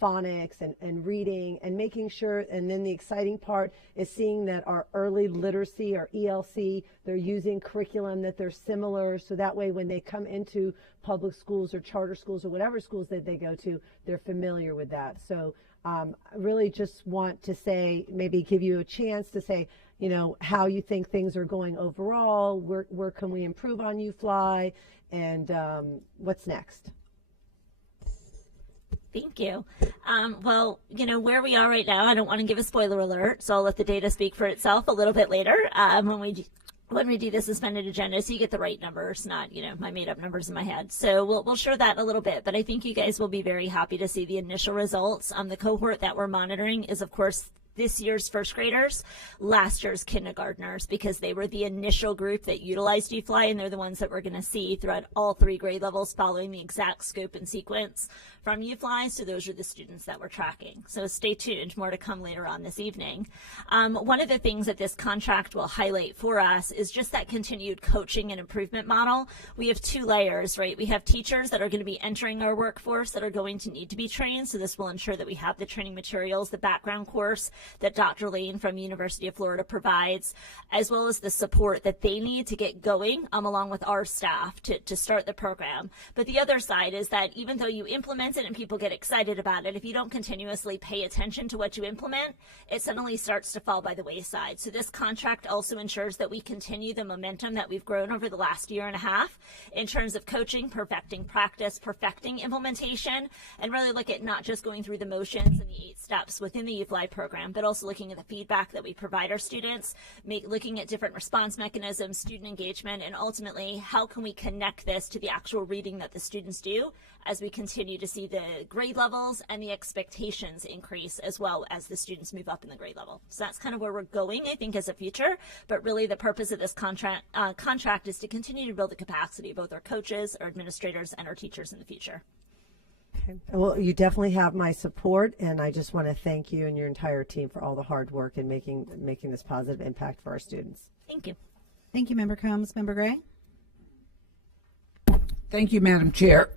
phonics and reading and making sure, and then the exciting part is seeing that our early literacy, or ELC, they're using curriculum that they're similar, so that way when they come into public schools or charter schools or whatever schools that they go to, they're familiar with that. So I really just want to say, maybe give you a chance to say, how you think things are going overall, where can we improve on UFly, and what's next? Thank you. Well, where we are right now, I don't want to give a spoiler alert, so I'll let the data speak for itself a little bit later when we do the suspended agenda, so you get the right numbers, not, my made up numbers in my head. So we'll share that in a little bit, but I think you guys will be very happy to see the initial results. The cohort that we're monitoring is, of course, this year's first graders, last year's kindergartners, because they were the initial group that utilized UFly, and they're the ones that we're going to see throughout all 3 grade levels following the exact scope and sequence from UFly. So those are the students that we're tracking. So stay tuned, more to come later on this evening. One of the things that this contract will highlight for us is just that continued coaching and improvement model. We have 2 layers, right? We have teachers that are going to be entering our workforce that are going to need to be trained. So this will ensure that we have the training materials, the background course that Dr. Lane from University of Florida provides, as well as the support that they need to get going along with our staff to start the program. But the other side is that even though you implement it and people get excited about it, if you don't continuously pay attention to what you implement, it suddenly starts to fall by the wayside. So this contract also ensures that we continue the momentum that we've grown over the last year and a half in terms of coaching, perfecting practice, perfecting implementation, and really look at not just going through the motions and the 8 steps within the UFly program, but also looking at the feedback that we provide our students, looking at different response mechanisms, student engagement, and ultimately how can we connect this to the actual reading that the students do as we continue to see the grade levels and the expectations increase as well as the students move up in the grade level. So that's kind of where we're going, I think, as a future. But really the purpose of this contract is to continue to build the capacity of both our coaches, our administrators, and our teachers in the future. Okay. Well, you definitely have my support, and I just want to thank you and your entire team for all the hard work in making this positive impact for our students. Thank you. Thank you, Member Combs. Member Gray? Thank you, Madam Chair,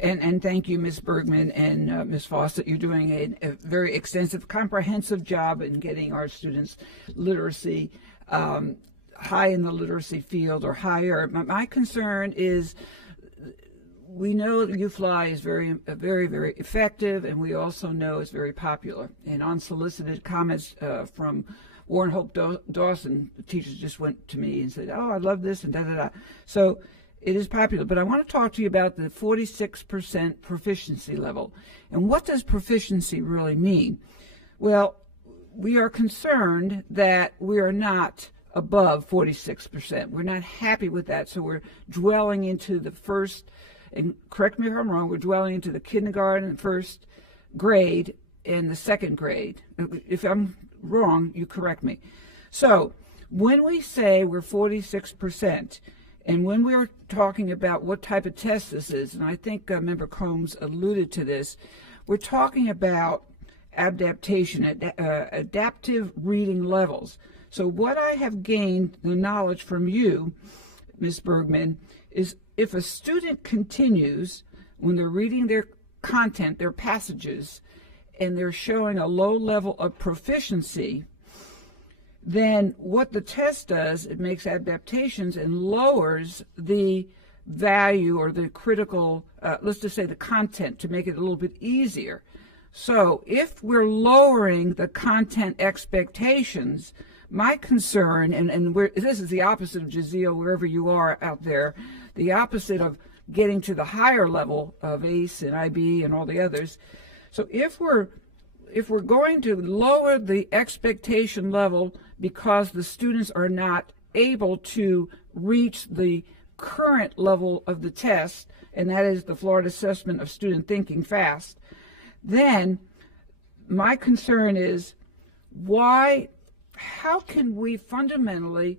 and thank you, Ms. Bergman and Ms. Fawcett. You're doing a very extensive, comprehensive job in getting our students literacy high in the literacy field or higher. My concern is, we know UFly is very, very effective, and we also know it's very popular. And unsolicited comments from Warren Hope Dawson, the teachers just went to me and said, "Oh, I love this," and da-da-da. So it is popular. But I want to talk to you about the 46% proficiency level. And what does proficiency really mean? Well, we are concerned that we are not above 46%. We're not happy with that. So we're dwelling into the first, and correct me if I'm wrong, we're dwelling into the kindergarten, first grade, and the second grade. If I'm wrong, you correct me. So when we say we're 46%, and when we were talking about what type of test this is, and I think Member Combs alluded to this, we're talking about adaptation, adaptive reading levels. So what I have gained the knowledge from you, Ms. Bergman, is if a student continues when they're reading their content, their passages, and they're showing a low level of proficiency, then what the test does, it makes adaptations and lowers the value or the critical, let's just say the content, to make it a little bit easier. So if we're lowering the content expectations, my concern, and this is the opposite of Jazeel, wherever you are out there, the opposite of getting to the higher level of ACE and IB and all the others. So if we're going to lower the expectation level because the students are not able to reach the current level of the test, and that is the Florida Assessment of Student Thinking Fast, then my concern is how can we fundamentally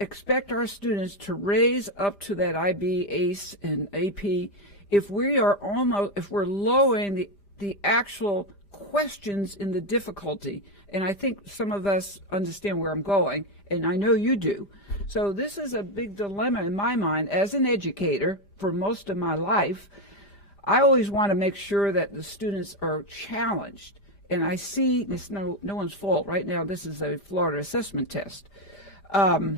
expect our students to raise up to that IB, ACE, and AP if we're lowering the actual questions in the difficulty? And I think some of us understand where I'm going, and I know you do. So this is a big dilemma in my mind. As an educator for most of my life, I always want to make sure that the students are challenged. And I see, it's no one's fault. Right now, this is a Florida assessment test. No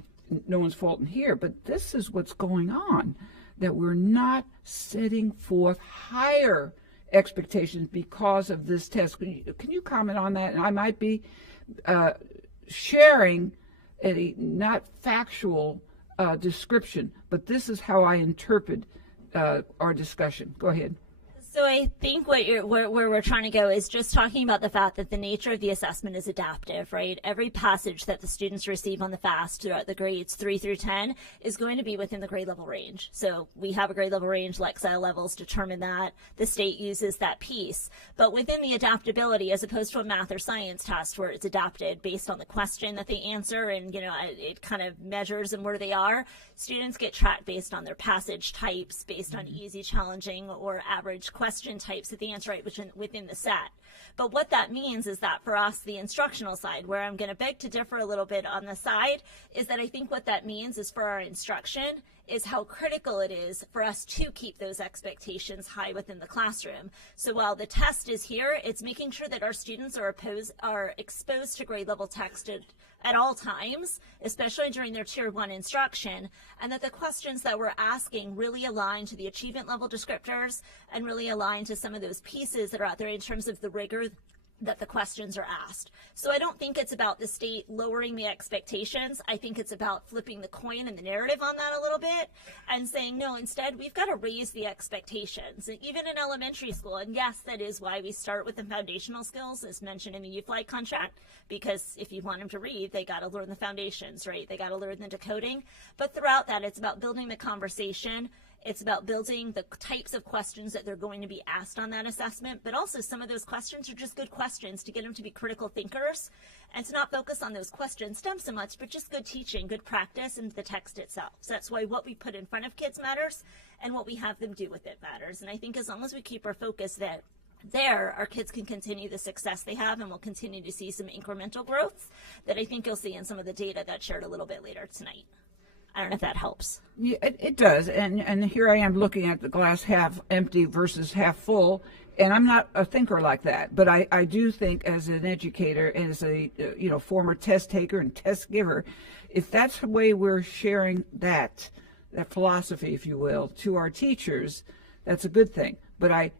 one's fault in here, but this is what's going on, that we're not setting forth higher expectations because of this test. Can you comment on that? And I might be sharing a not factual description, but this is how I interpret our discussion. Go ahead. So I think where we're trying to go is just talking about the fact that the nature of the assessment is adaptive, right? Every passage that the students receive on the FAST throughout the grades 3 through 10 is going to be within the grade level range. So we have a grade level range, Lexile levels determine that. The state uses that piece. But within the adaptability, as opposed to a math or science test where it's adapted based on the question that they answer and, it kind of measures them where they are, students get tracked based on their passage types, based on easy, challenging, or average question types that they answer right within the set. But what that means is that for us, the instructional side, where I'm going to beg to differ a little bit on the side, is that I think what that means is for our instruction is how critical it is for us to keep those expectations high within the classroom. So while the test is here, it's making sure that our students are exposed to grade level text at all times, especially during their Tier 1 instruction, and that the questions that we're asking really align to the achievement level descriptors and really align to some of those pieces that are out there in terms of the rigor that the questions are asked. So I don't think it's about the state lowering the expectations. I think it's about flipping the coin and the narrative on that a little bit and saying, no, instead we've got to raise the expectations, even in elementary school. And yes, that is why we start with the foundational skills, as mentioned in the U-Fly contract, because if you want them to read, they got to learn the foundations, right? They got to learn the decoding. But throughout that, it's about building the conversation. It's about building the types of questions that they're going to be asked on that assessment, but also some of those questions are just good questions to get them to be critical thinkers and to not focus on those question stems so much, but just good teaching, good practice, and the text itself. So that's why what we put in front of kids matters and what we have them do with it matters. And I think as long as we keep our focus there, our kids can continue the success they have, and we'll continue to see some incremental growth that I think you'll see in some of the data that's shared a little bit later tonight. I don't know if that helps. Yeah, it does. And here I am looking at the glass half empty versus half full, and I'm not a thinker like that. But I do think as an educator, as a former test taker and test giver, if that's the way we're sharing that philosophy, if you will, to our teachers, that's a good thing. But I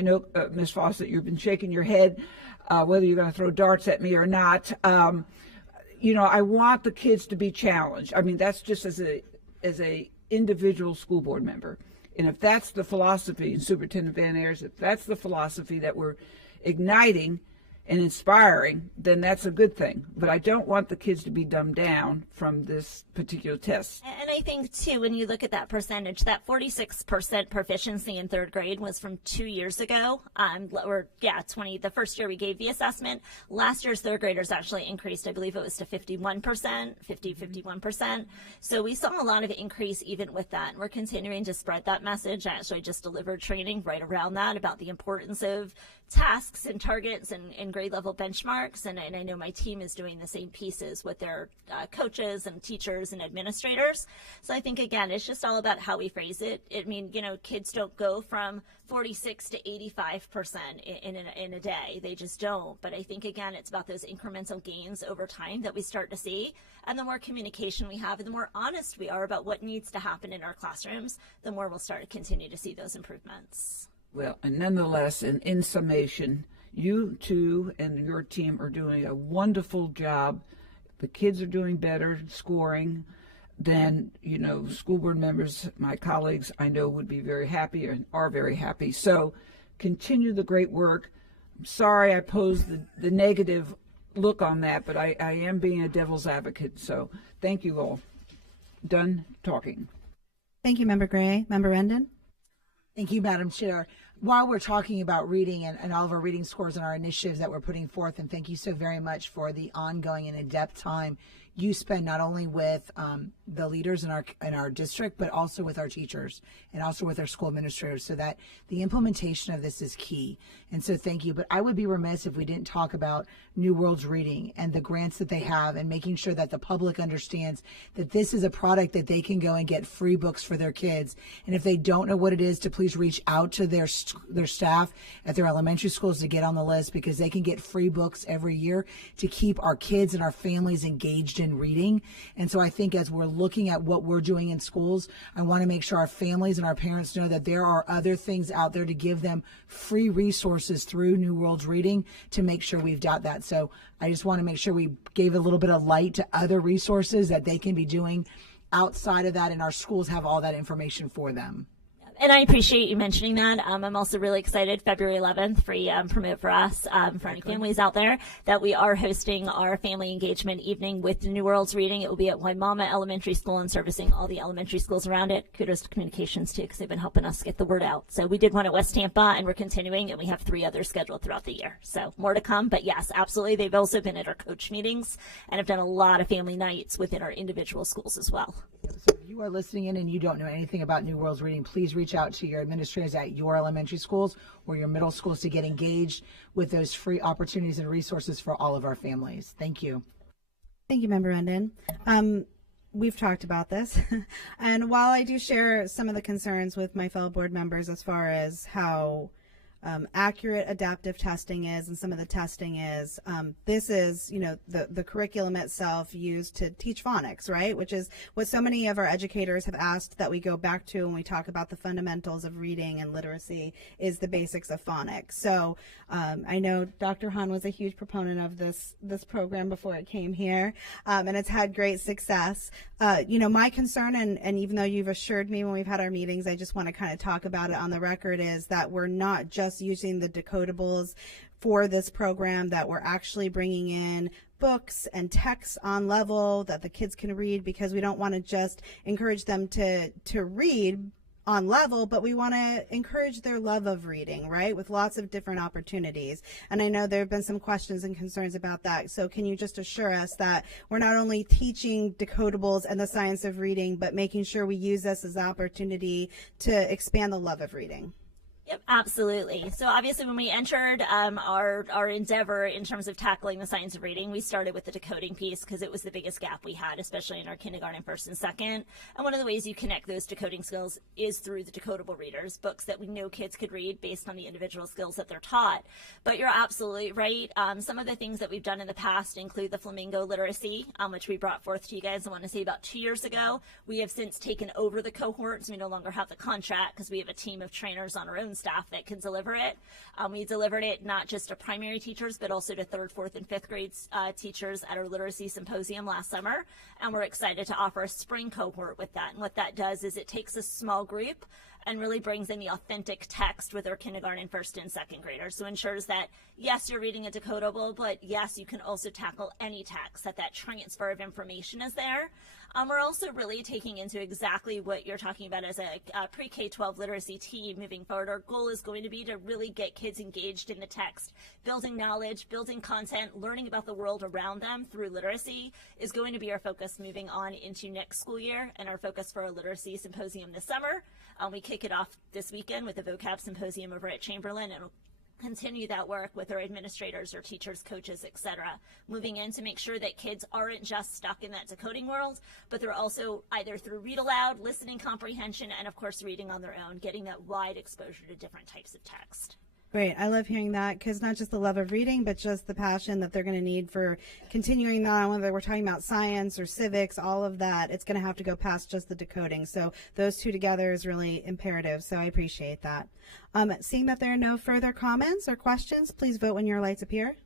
know, Ms. Fawcett, you've been shaking your head whether you're going to throw darts at me or not. I want the kids to be challenged. I mean, that's just as a individual school board member. And if that's the philosophy, and Superintendent Van Ayers, if that's the philosophy that we're igniting and inspiring, then that's a good thing. But I don't want the kids to be dumbed down from this particular test. And I think, too, when you look at that percentage, that 46% proficiency in third grade was from 2 years ago, the first year we gave the assessment. Last year's third graders actually increased, I believe it was to 51%. So we saw a lot of increase even with that. And we're continuing to spread that message. I actually just delivered training right around that about the importance of tasks and targets and grade level benchmarks, and I know my team is doing the same pieces with their coaches and teachers and administrators. So I think, again, it's just all about how we phrase it. I mean, you know, kids don't go from 46 to 85% in a day. They just don't. But I think, again, it's about those incremental gains over time that we start to see. And the more communication we have and the more honest we are about what needs to happen in our classrooms, the more we'll start to continue to see those improvements. Well, and nonetheless, and in summation, you two and your team are doing a wonderful job. The kids are doing better scoring than, you know, school board members, my colleagues, I know would be very happy and are very happy. So continue the great work. I'm sorry I posed the negative look on that, but I am being a devil's advocate. So thank you all. Done talking. Thank you, Member Gray. Member Rendon? Thank you, Madam Chair. While we're talking about reading and all of our reading scores and our initiatives that we're putting forth, and thank you so very much for the ongoing and in-depth time you spend not only with the leaders in our district, but also with our teachers and also with our school administrators, so that the implementation of this is key. And so thank you. But I would be remiss if we didn't talk about New Worlds Reading and the grants that they have, and making sure that the public understands that this is a product that they can go and get free books for their kids. And if they don't know what it is, to please reach out to their staff at their elementary schools to get on the list, because they can get free books every year to keep our kids and our families engaged in reading. And so I think as we're looking at what we're doing in schools, I want to make sure our families and our parents know that there are other things out there to give them free resources through New Worlds Reading, to make sure we've got that. So I just want to make sure we gave a little bit of light to other resources that they can be doing outside of that, and our schools have all that information for them. And I appreciate you mentioning that. I'm also really excited, February 11th, free Promote for Us, for any families out there, that we are hosting our family engagement evening with New Worlds Reading. It will be at Waimama Elementary School and servicing all the elementary schools around it. Kudos to communications, too, because they've been helping us get the word out. So we did one at West Tampa, and we're continuing, and we have 3 others scheduled throughout the year. So more to come, but yes, absolutely. They've also been at our coach meetings and have done a lot of family nights within our individual schools as well. So if you are listening in and you don't know anything about New Worlds Reading, please reach out to your administrators at your elementary schools or your middle schools to get engaged with those free opportunities and resources for all of our families. Thank you. Thank you, Member Rendon. We've talked about this, and while I do share some of the concerns with my fellow board members as far as how accurate adaptive testing is and some of the testing is, this is, you know, the curriculum itself used to teach phonics, right? Which is what so many of our educators have asked that we go back to when we talk about the fundamentals of reading and literacy, is the basics of phonics. So I know Dr. Hahn was a huge proponent of this program before it came here, and it's had great success. You know, my concern, and even though you've assured me when we've had our meetings, I just want to kind of talk about it on the record, is that we're not just using the decodables for this program, that we're actually bringing in books and texts on level that the kids can read, because we don't want to just encourage them to read on level, but we want to encourage their love of reading, right, with lots of different opportunities. And I know there have been some questions and concerns about that. So can you just assure us that we're not only teaching decodables and the science of reading, but making sure we use this as an opportunity to expand the love of reading? Yep, absolutely. So obviously when we entered our endeavor in terms of tackling the science of reading, we started with the decoding piece because it was the biggest gap we had, especially in our kindergarten, first and second. And one of the ways you connect those decoding skills is through the decodable readers, books that we know kids could read based on the individual skills that they're taught. But you're absolutely right. Some of the things that we've done in the past include the Flamingo Literacy, which we brought forth to you guys, I want to say about 2 years ago. We have since taken over the cohorts. We no longer have the contract because we have a team of trainers on our own staff that can deliver it. We delivered it not just to primary teachers, but also to 3rd, 4th, and 5th grade teachers at our literacy symposium last summer. And we're excited to offer a spring cohort with that. And what that does is it takes a small group and really brings in the authentic text with our kindergarten, 1st, and 2nd graders. So ensures that, yes, you're reading a decodable, but yes, you can also tackle any text, that transfer of information is there. We're also really taking into exactly what you're talking about as a pre-K-12 literacy team moving forward. Our goal is going to be to really get kids engaged in the text. Building knowledge, building content, learning about the world around them through literacy is going to be our focus moving on into next school year, and our focus for our literacy symposium this summer. We kick it off this weekend with the vocab symposium over at Chamberlain, and continue that work with our administrators or teachers, coaches, etc., moving in to make sure that kids aren't just stuck in that decoding world, but they're also either through read aloud, listening comprehension, and of course reading on their own, getting that wide exposure to different types of text. Great. I love hearing that, because not just the love of reading, but just the passion that they're going to need for continuing that, whether we're talking about science or civics, all of that, it's going to have to go past just the decoding. So those two together is really imperative. So I appreciate that. Seeing that there are no further comments or questions, please vote when your lights appear.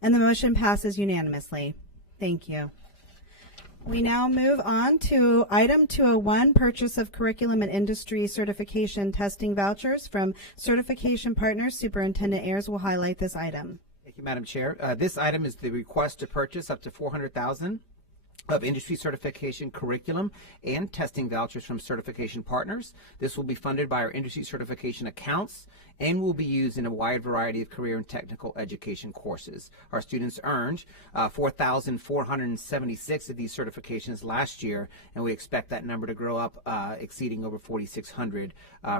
And the motion passes unanimously. Thank you. We now move on to item 201, purchase of curriculum and industry certification testing vouchers from Certification Partners. Superintendent Ayers will highlight this item. Thank you, Madam Chair. This item is the request to purchase up to $400,000 of industry certification curriculum and testing vouchers from Certification Partners. This will be funded by our industry certification accounts and will be used in a wide variety of career and technical education courses. Our students earned 4,476 of these certifications last year, and we expect that number to grow up, exceeding over 4,600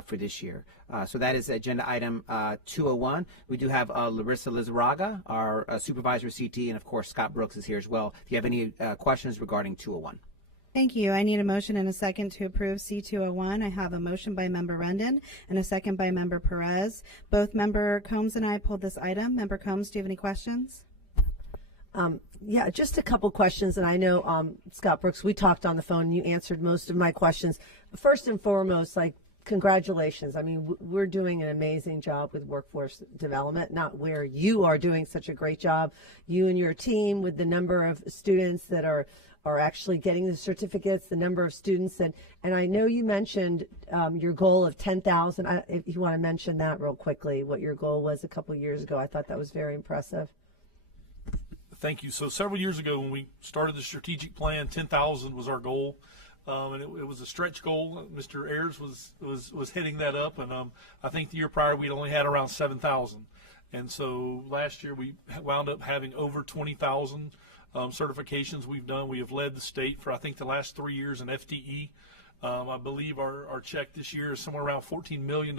for this year. So that is agenda item 201. We do have Larissa Lizarraga, our supervisor of CT, and of course Scott Brooks is here as well. If you have any questions regarding 201. Thank you. I need a motion and a second to approve C201. I have a motion by Member Rendon and a second by Member Perez. Both Member Combs and I pulled this item. Member Combs, do you have any questions? Yeah, just a couple questions. And I know, Scott Brooks, we talked on the phone and you answered most of my questions. First and foremost, congratulations. I mean, we're doing an amazing job with workforce development, not where you are doing such a great job. You and your team, with the number of students that are actually getting the certificates, the number of students. And I know you mentioned your goal of 10,000. If you want to mention that real quickly, what your goal was a couple years ago. I thought that was very impressive. Thank you. So several years ago when we started the strategic plan, 10,000 was our goal. And it was a stretch goal. Mr. Ayers was heading that up, and I think the year prior we'd only had around 7,000. And so last year we wound up having over 20,000 certifications we've done. We have led the state for I think the last 3 years in FTE. I believe our check this year is somewhere around $14 million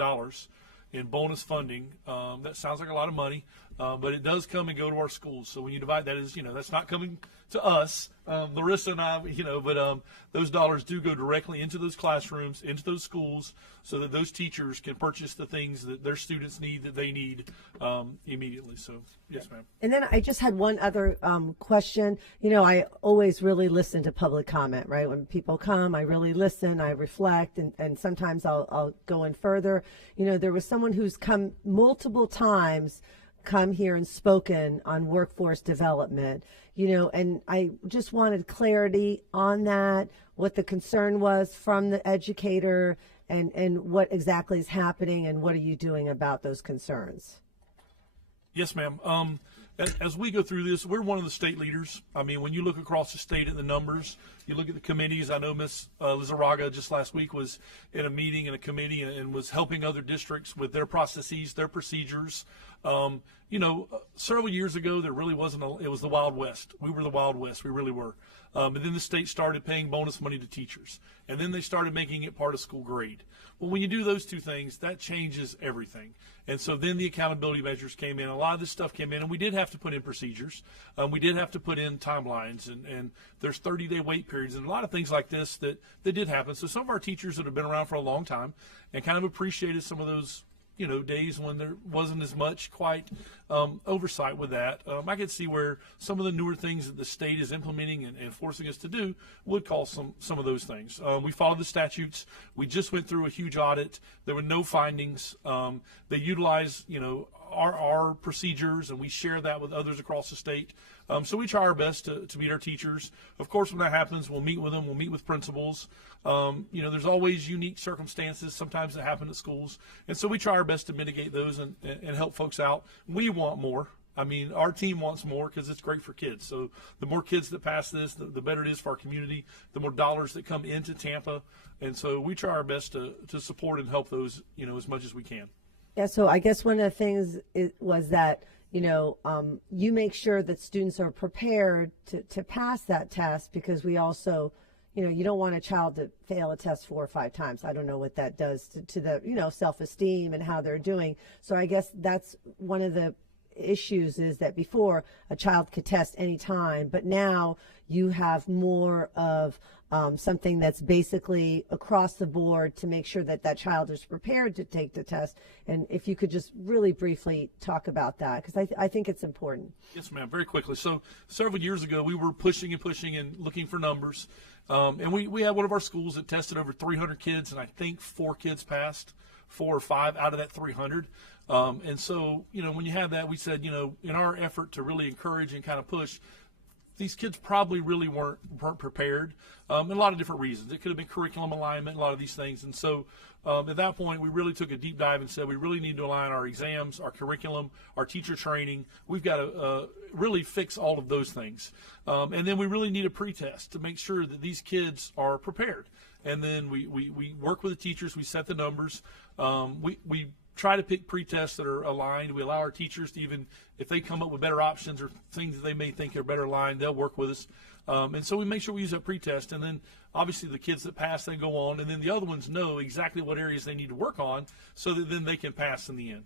in bonus funding. That sounds like a lot of money, but it does come and go to our schools. So when you divide that, that's not coming to us, Larissa and I, but those dollars do go directly into those classrooms, into those schools, so that those teachers can purchase the things that their students need, that they need immediately. So, yes, ma'am. And then I just had one other question. I always really listen to public comment, right? When people come, I really listen, I reflect, and sometimes I'll go in further. There was someone who's come multiple times, come here and spoken on workforce development, and I just wanted clarity on that, what the concern was from the educator, and what exactly is happening, and what are you doing about those concerns? Yes, ma'am. As we go through this, we're one of the state leaders. I mean, when you look across the state at the numbers, you look at the committees. I know Ms. Lizarraga just last week was in a meeting in a committee and was helping other districts with their processes, their procedures. Several years ago, there really wasn't it was the Wild West. We were the Wild West. We really were. And then the state started paying bonus money to teachers. And then they started making it part of school grade. Well, when you do those two things, that changes everything. And so then the accountability measures came in. A lot of this stuff came in, and we did have to put in procedures. We did have to put in timelines, and there's 30-day wait periods, and a lot of things like this that did happen. So some of our teachers that have been around for a long time and kind of appreciated some of those days when there wasn't as much quite oversight with that. I could see where some of the newer things that the state is implementing and forcing us to do would cause some of those things. We followed the statutes. We just went through a huge audit. There were no findings. They utilize, our procedures, and we share that with others across the state. So we try our best to meet our teachers. Of course, when that happens, we'll meet with them. We'll meet with principals. There's always unique circumstances sometimes that happen at schools. And so we try our best to mitigate those and help folks out. We want more. I mean, our team wants more because it's great for kids. So the more kids that pass this, the better it is for our community, the more dollars that come into Tampa. And so we try our best to support and help those, as much as we can. Yeah, so I guess one of the things was that, you make sure that students are prepared to pass that test, because we also, you don't want a child to fail a test 4 or 5 times. I don't know what that does to the, self-esteem and how they're doing. So I guess that's one of the issues, is that before a child could test any time, but now you have more of something that's basically across the board to make sure that that child is prepared to take the test. And if you could just really briefly talk about that, because I think it's important. Yes, ma'am, very quickly. So several years ago, we were pushing and looking for numbers. And we had one of our schools that tested over 300 kids, and I think 4 kids passed, 4 or 5 out of that 300. And so, when you have that, we said, in our effort to really encourage and kind of push, these kids probably really weren't prepared, and a lot of different reasons. It could have been curriculum alignment, a lot of these things. And so at that point, we really took a deep dive and said we really need to align our exams, our curriculum, our teacher training. We've got to really fix all of those things. And then we really need a pretest to make sure that these kids are prepared. And then we work with the teachers. We set the numbers. We try to pick pretests that are aligned. We allow our teachers to, even if they come up with better options or things that they may think are better aligned, they'll work with us. And so we make sure we use that pretest. And then obviously the kids that pass, they go on. And then the other ones know exactly what areas they need to work on so that then they can pass in the end.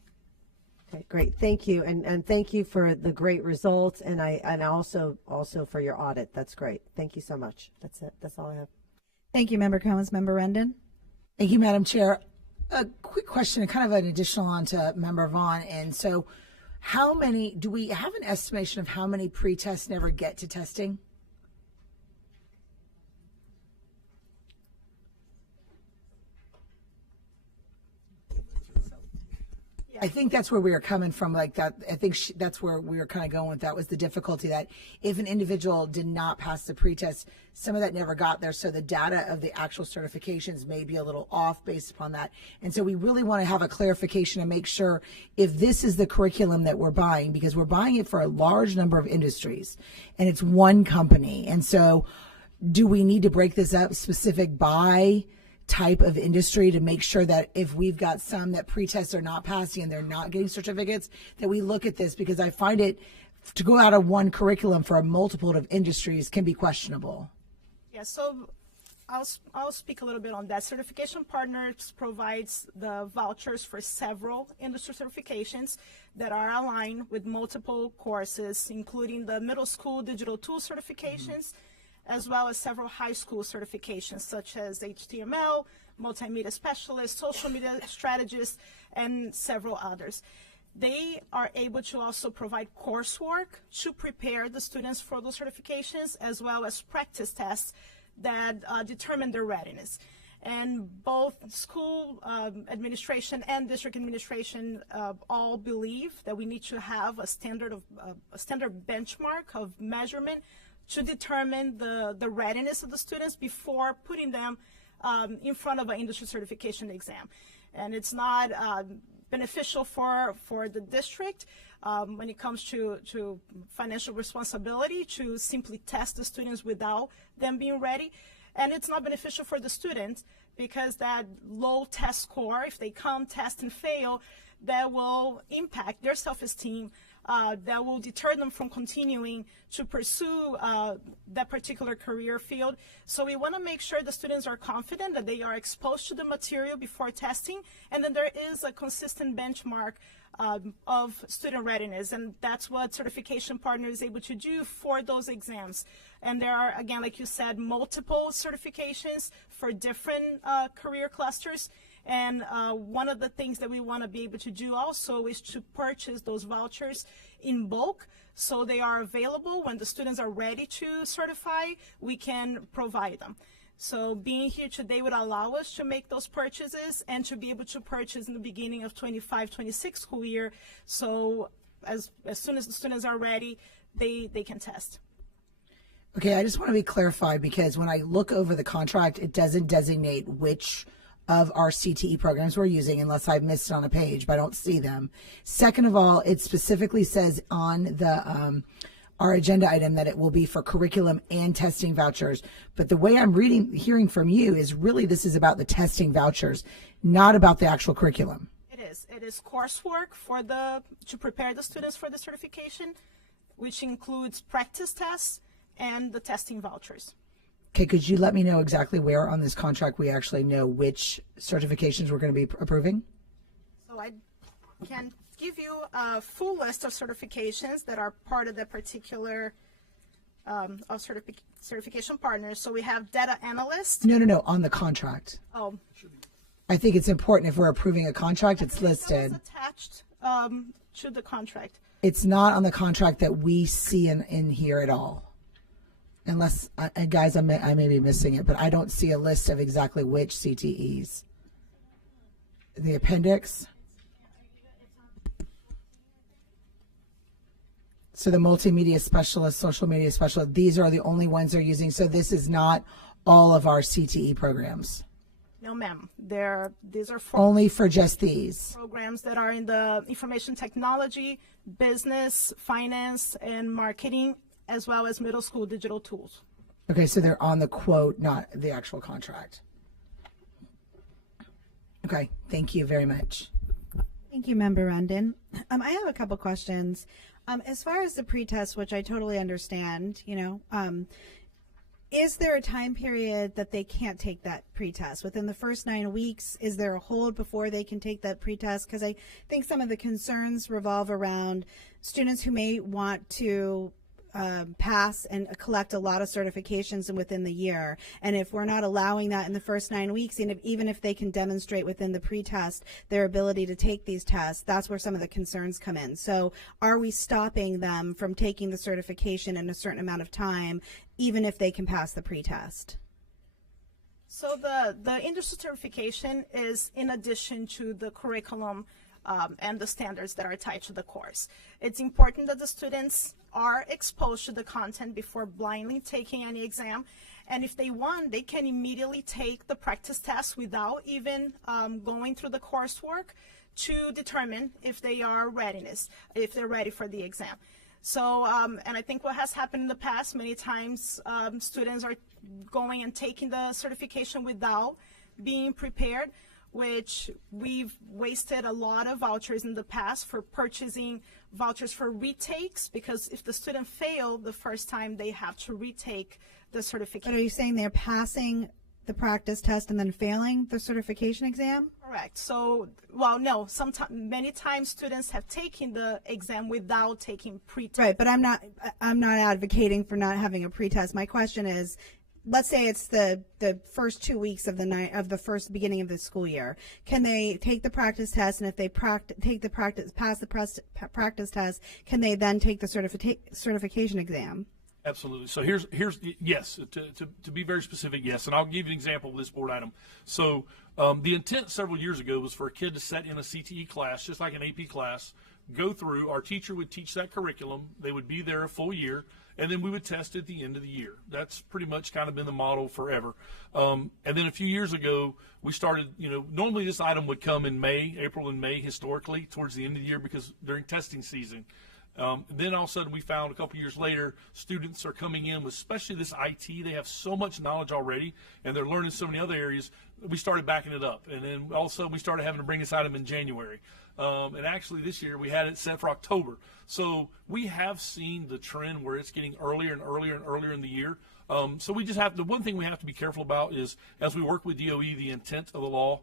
Okay, great. Thank you. And thank you for the great results. And also for your audit. That's great. Thank you so much. That's it. That's all I have. Thank you, Member Combs. Member Rendon. Thank you, Madam Chair. A quick question, kind of an additional on to Member Vaughn. And so do we have an estimation of how many pre-tests never get to testing? I think that's where we were coming from, like that. I think that's where we were kind of going with that, was the difficulty that if an individual did not pass the pretest, some of that never got there. So the data of the actual certifications may be a little off based upon that. And so we really want to have a clarification and make sure if this is the curriculum that we're buying, because we're buying it for a large number of industries and it's one company. And so do we need to break this up specific by type of industry to make sure that if we've got some that pre-tests are not passing and they're not getting certificates, that we look at this, because I find it to go out of one curriculum for a multiple of industries can be questionable. Yeah, so I'll speak a little bit on that. Certification Partners provides the vouchers for several industry certifications that are aligned with multiple courses, including the middle school digital tool certifications, as well as several high school certifications such as HTML, multimedia specialist, social media strategist, and several others. They are able to also provide coursework to prepare the students for those certifications, as well as practice tests that determine their readiness. And both school administration and district administration all believe that we need to have a standard benchmark of measurement to determine the readiness of the students before putting them in front of an industry certification exam. And it's not beneficial for the district when it comes to financial responsibility to simply test the students without them being ready. And it's not beneficial for the students because that low test score, if they come, test, and fail, that will impact their self-esteem, that will deter them from continuing to pursue that particular career field. So we want to make sure the students are confident that they are exposed to the material before testing, and then there is a consistent benchmark of student readiness, and that's what Certification Partner is able to do for those exams. And there are, again, like you said, multiple certifications for different career clusters. And one of the things that we want to be able to do also is to purchase those vouchers in bulk, so they are available when the students are ready to certify, we can provide them. So being here today would allow us to make those purchases and to be able to purchase in the beginning of 25-26 school year. So as soon as the students are ready, they can test. Okay, I just want to be clarified, because when I look over the contract, it doesn't designate which of our CTE programs we're using, unless I've missed it on a page, but I don't see them. Second of all, it specifically says on the our agenda item that it will be for curriculum and testing vouchers. But the way I'm hearing from you is really this is about the testing vouchers, not about the actual curriculum. It is. It is coursework to prepare the students for the certification, which includes practice tests and the testing vouchers. Okay, could you let me know exactly where on this contract we actually know which certifications we're going to be approving? So I can give you a full list of certifications that are part of the particular certification partners. So we have data analyst. No, on the contract. Oh, I think it's important if we're approving a contract, it's listed. it's attached to the contract. It's not on the contract that we see in here at all. Unless, guys, I may be missing it, but I don't see a list of exactly which CTEs. The appendix. So the multimedia specialist, social media specialist, these are the only ones they're using. So this is not all of our CTE programs. No, ma'am. These are Only for just these. programs that are in the information technology, business, finance, and marketing, as well as middle school digital tools. Okay, so they're on the quote, not the actual contract. Okay, thank you very much. Thank you, Member Rendon. I have a couple questions. As far as the pretest, which I totally understand, is there a time period that they can't take that pretest? Within the first 9 weeks, is there a hold before they can take that pretest? Because I think some of the concerns revolve around students who may want to pass and collect a lot of certifications within the year. And if we're not allowing that in the first 9 weeks, and even if they can demonstrate within the pretest their ability to take these tests, that's where some of the concerns come in. So are we stopping them from taking the certification in a certain amount of time, even if they can pass the pretest? So the industry certification is in addition to the curriculum and the standards that are tied to the course. It's important that the students are exposed to the content before blindly taking any exam. And if they want, they can immediately take the practice test without even going through the coursework to determine if they are if they're ready for the exam. So, and I think what has happened in the past, many times students are going and taking the certification without being prepared, which we've wasted a lot of vouchers in the past for purchasing vouchers for retakes, because if the student failed the first time, they have to retake the certification. But are you saying they're passing the practice test and then failing the certification exam? Correct. So, well, no, many times students have taken the exam without taking pretest. Right, but I'm not advocating for not having a pretest. My question is, let's say it's the first 2 weeks of the first beginning of the school year. Can they take the practice test, and if they pass the practice test, can they then take the certification exam? Absolutely. So here's yes, to be very specific, yes. And I'll give you an example of this board item. So the intent several years ago was for a kid to sit in a CTE class, just like an AP class, go through, our teacher would teach that curriculum, they would be there a full year, and then we would test at the end of the year. That's pretty much kind of been the model forever. And then a few years ago, we started, normally this item would come in April and May historically, towards the end of the year, because during testing season. Then all of a sudden we found a couple years later, students are coming in with, especially this IT, they have so much knowledge already, and they're learning so many other areas, we started backing it up. And then all of a sudden we started having to bring this item in January. And actually this year we had it set for October. So we have seen the trend where it's getting earlier and earlier and earlier in the year. So we just the one thing we have to be careful about is, as we work with DOE, the intent of the law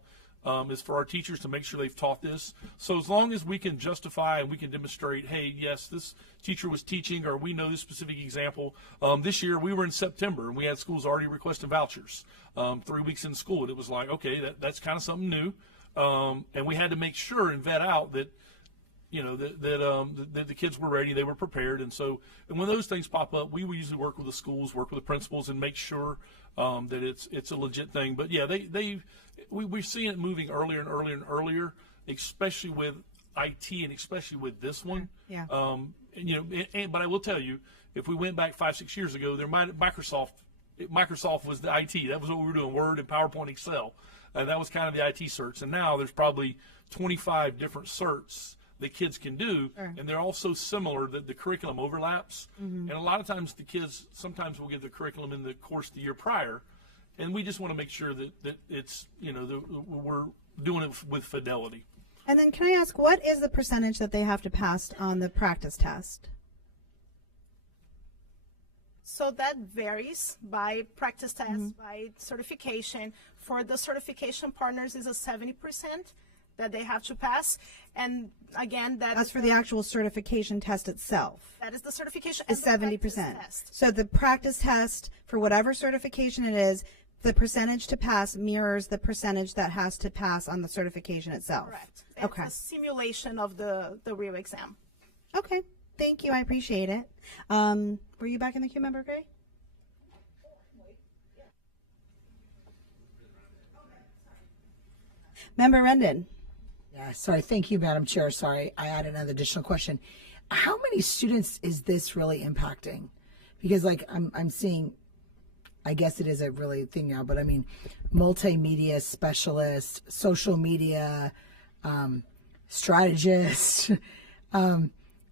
is for our teachers to make sure they've taught this. So as long as we can justify and we can demonstrate, hey, yes, this teacher was teaching, or we know this specific example. This year we were in September and we had schools already requesting vouchers 3 weeks in school. And it was like, okay, that's kind of something new. And we had to make sure and vet out that, that the kids were ready, they were prepared. And so, and when those things pop up, we usually work with the schools, work with the principals, and make sure that it's a legit thing. But yeah, we're seeing it moving earlier and earlier and earlier, especially with IT and especially with this one. Yeah. But I will tell you, if we went back 5-6 years ago, Microsoft was the IT. That was what we were doing, Word and PowerPoint, Excel. And that was kind of the IT certs. And now there's probably 25 different certs that kids can do, and they're all so similar that the curriculum overlaps. Mm-hmm. And a lot of times the kids sometimes will get the curriculum in the course the year prior, and we just want to make sure that it's, we're doing it with fidelity. And then can I ask, what is the percentage that they have to pass on the practice test? So that varies by practice test, by certification. For the certification partners is a 70% that they have to pass. And again, that's for the actual certification test itself. That is the certification. Is 70%. So the practice test for whatever certification it is, the percentage to pass mirrors the percentage that has to pass on the certification itself. Correct. It's a simulation of the real exam. Okay. Thank you. I appreciate it. Were you back in the queue, Member Gray? Member Rendon. Yeah, sorry. Thank you, Madam Chair. Sorry, I had another additional question. How many students is this really impacting? Because like I'm seeing, I guess it is a really thing now, but I mean, multimedia specialist, social media strategist.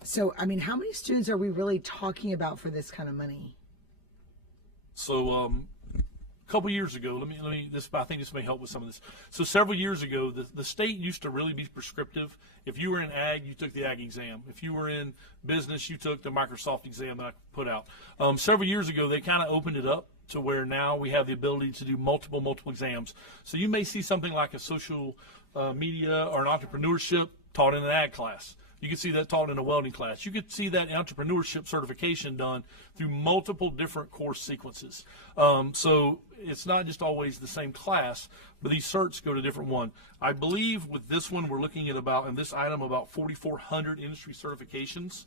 So, I mean, how many students are we really talking about for this kind of money? So, a couple years ago, I think this may help with some of this. So several years ago, the state used to really be prescriptive. If you were in ag, you took the ag exam. If you were in business, you took the Microsoft exam that I put out. Several years ago, they kind of opened it up to where now we have the ability to do multiple exams. So you may see something like a social media or an entrepreneurship taught in an ag class. You could see that taught in a welding class. You could see that entrepreneurship certification done through multiple different course sequences. So it's not just always the same class, but these certs go to different one. I believe with this one, we're looking at in this item, about 4,400 industry certifications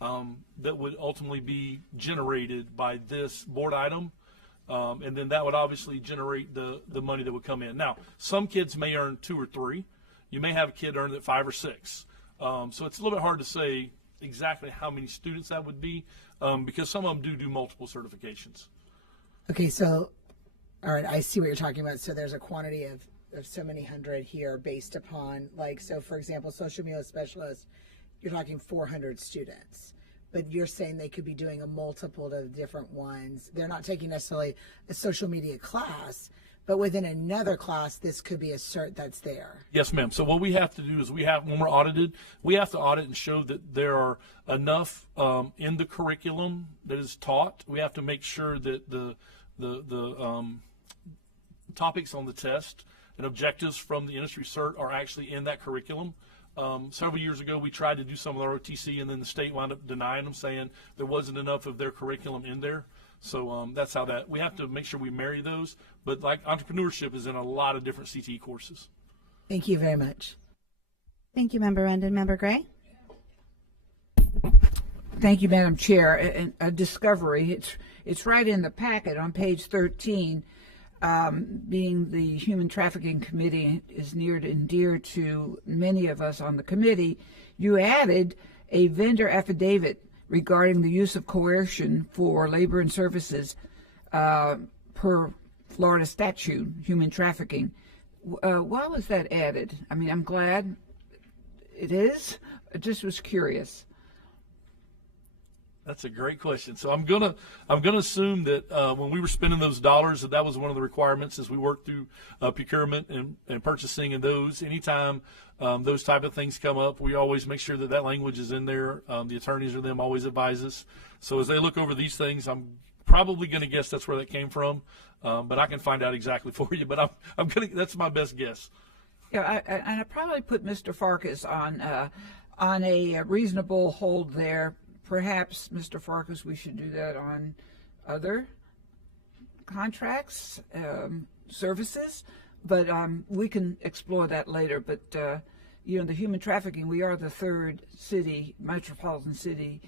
that would ultimately be generated by this board item. And then that would obviously generate the money that would come in. Now, some kids may earn 2 or 3. You may have a kid earn at 5 or 6. So it's a little bit hard to say exactly how many students that would be because some of them do multiple certifications. Okay, so, all right, I see what you're talking about. So there's a quantity of so many hundred here based upon, like, so for example, social media specialist, you're talking 400 students. But you're saying they could be doing a multiple of different ones. They're not taking necessarily a social media class, but within another class, this could be a cert that's there. Yes, ma'am. So what we have to do is when we're audited, we have to audit and show that there are enough in the curriculum that is taught. We have to make sure that the topics on the test and objectives from the industry cert are actually in that curriculum. Several years ago, we tried to do some of our OTC, and then the state wound up denying them, saying there wasn't enough of their curriculum in there. So that's how we have to make sure we marry those. But like entrepreneurship is in a lot of different CTE courses. Thank you very much. Thank you, Member Rendon. Member Gray? Thank you, Madam Chair. And a discovery, it's right in the packet on page 13. Being the Human Trafficking Committee is near and dear to many of us on the committee, you added a vendor affidavit regarding the use of coercion for labor and services per Florida statute, human trafficking. Why was that added? I mean, I'm glad it is. I just was curious. That's a great question. So I'm gonna assume that when we were spending those dollars, that was one of the requirements as we worked through procurement and purchasing and those. Anytime those type of things come up, we always make sure that language is in there. The attorneys or them always advise us. So as they look over these things, I'm probably going to guess that's where that came from, but I can find out exactly for you. But that's my best guess. Yeah, I probably put Mr. Farkas on a reasonable hold there. Perhaps, Mr. Farkas, we should do that on other contracts, services, but we can explore that later. But, the human trafficking, we are the third metropolitan city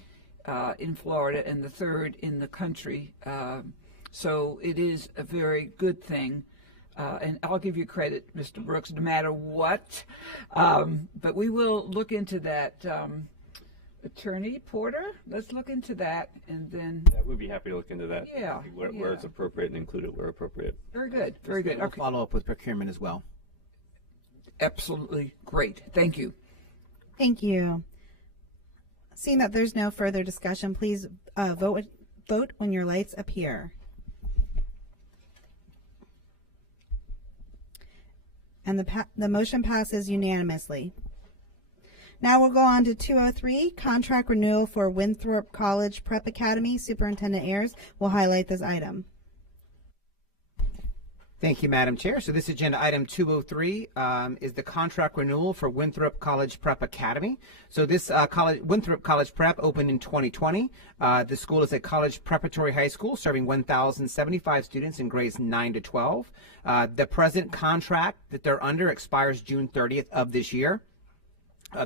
in Florida and the third in the country. So it is a very good thing. And I'll give you credit, Mr. Brooks, no matter what. But we will look into that. Attorney Porter, let's look into that, and then we'd be happy to look into that. Yeah, where it's appropriate and include it where appropriate. Very good, very good. We'll follow up with procurement as well. Absolutely great. Thank you. Thank you. Seeing that there's no further discussion, please vote when your lights appear. And the motion passes unanimously. Now we'll go on to 203, contract renewal for Winthrop College Prep Academy. Superintendent Ayers will highlight this item. Thank you, Madam Chair. So this agenda item 203 is the contract renewal for Winthrop College Prep Academy. So this Winthrop College Prep opened in 2020. The school is a college preparatory high school serving 1,075 students in grades 9 to 12. The present contract that they're under expires June 30th of this year.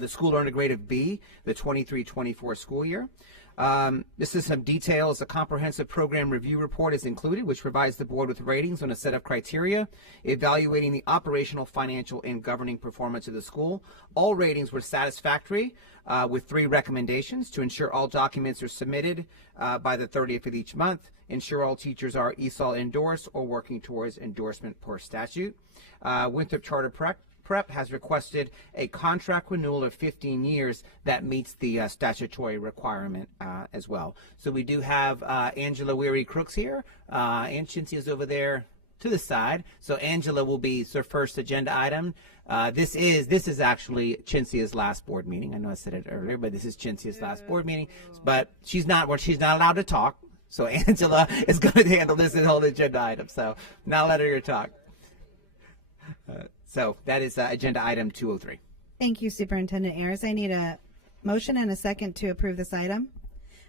The school earned a grade of B the 23-24 school year. This is some details. A comprehensive program review report is included, which provides the board with ratings on a set of criteria evaluating the operational, financial, and governing performance of the school. All ratings were satisfactory, with 3 recommendations: to ensure all documents are submitted by the 30th of each month, ensure all teachers are ESOL endorsed or working towards endorsement per statute. Winthrop Charter Prep has requested a contract renewal of 15 years that meets the statutory requirement as well. So we do have Angela Weary Crooks here, and Cincy is over there to the side. So Angela will be her first agenda item. This is actually Cincy's last board meeting. I know I said it earlier, but this is Cincy's last board meeting. But she's not allowed to talk. So Angela is going to handle this whole agenda item. So now let her talk. So that is agenda item 203. Thank you, Superintendent Ayers. I need a motion and a second to approve this item.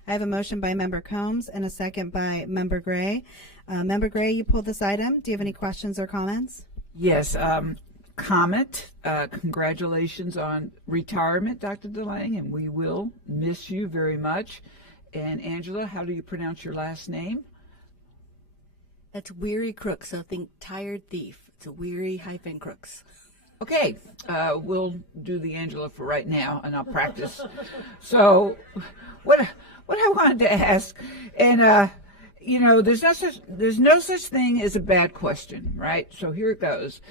I have a motion by Member Combs and a second by Member Gray. Member Gray, you pulled this item. Do you have any questions or comments? Yes. Comment. Congratulations on retirement, Dr. DeLange, and we will miss you very much. And Angela, how do you pronounce your last name? That's Weary Crooks, so think tired thief. It's a Weary-Crooks. Okay, we'll do the Angela for right now, and I'll practice. So, what I wanted to ask, and there's no such thing as a bad question, right? So here it goes.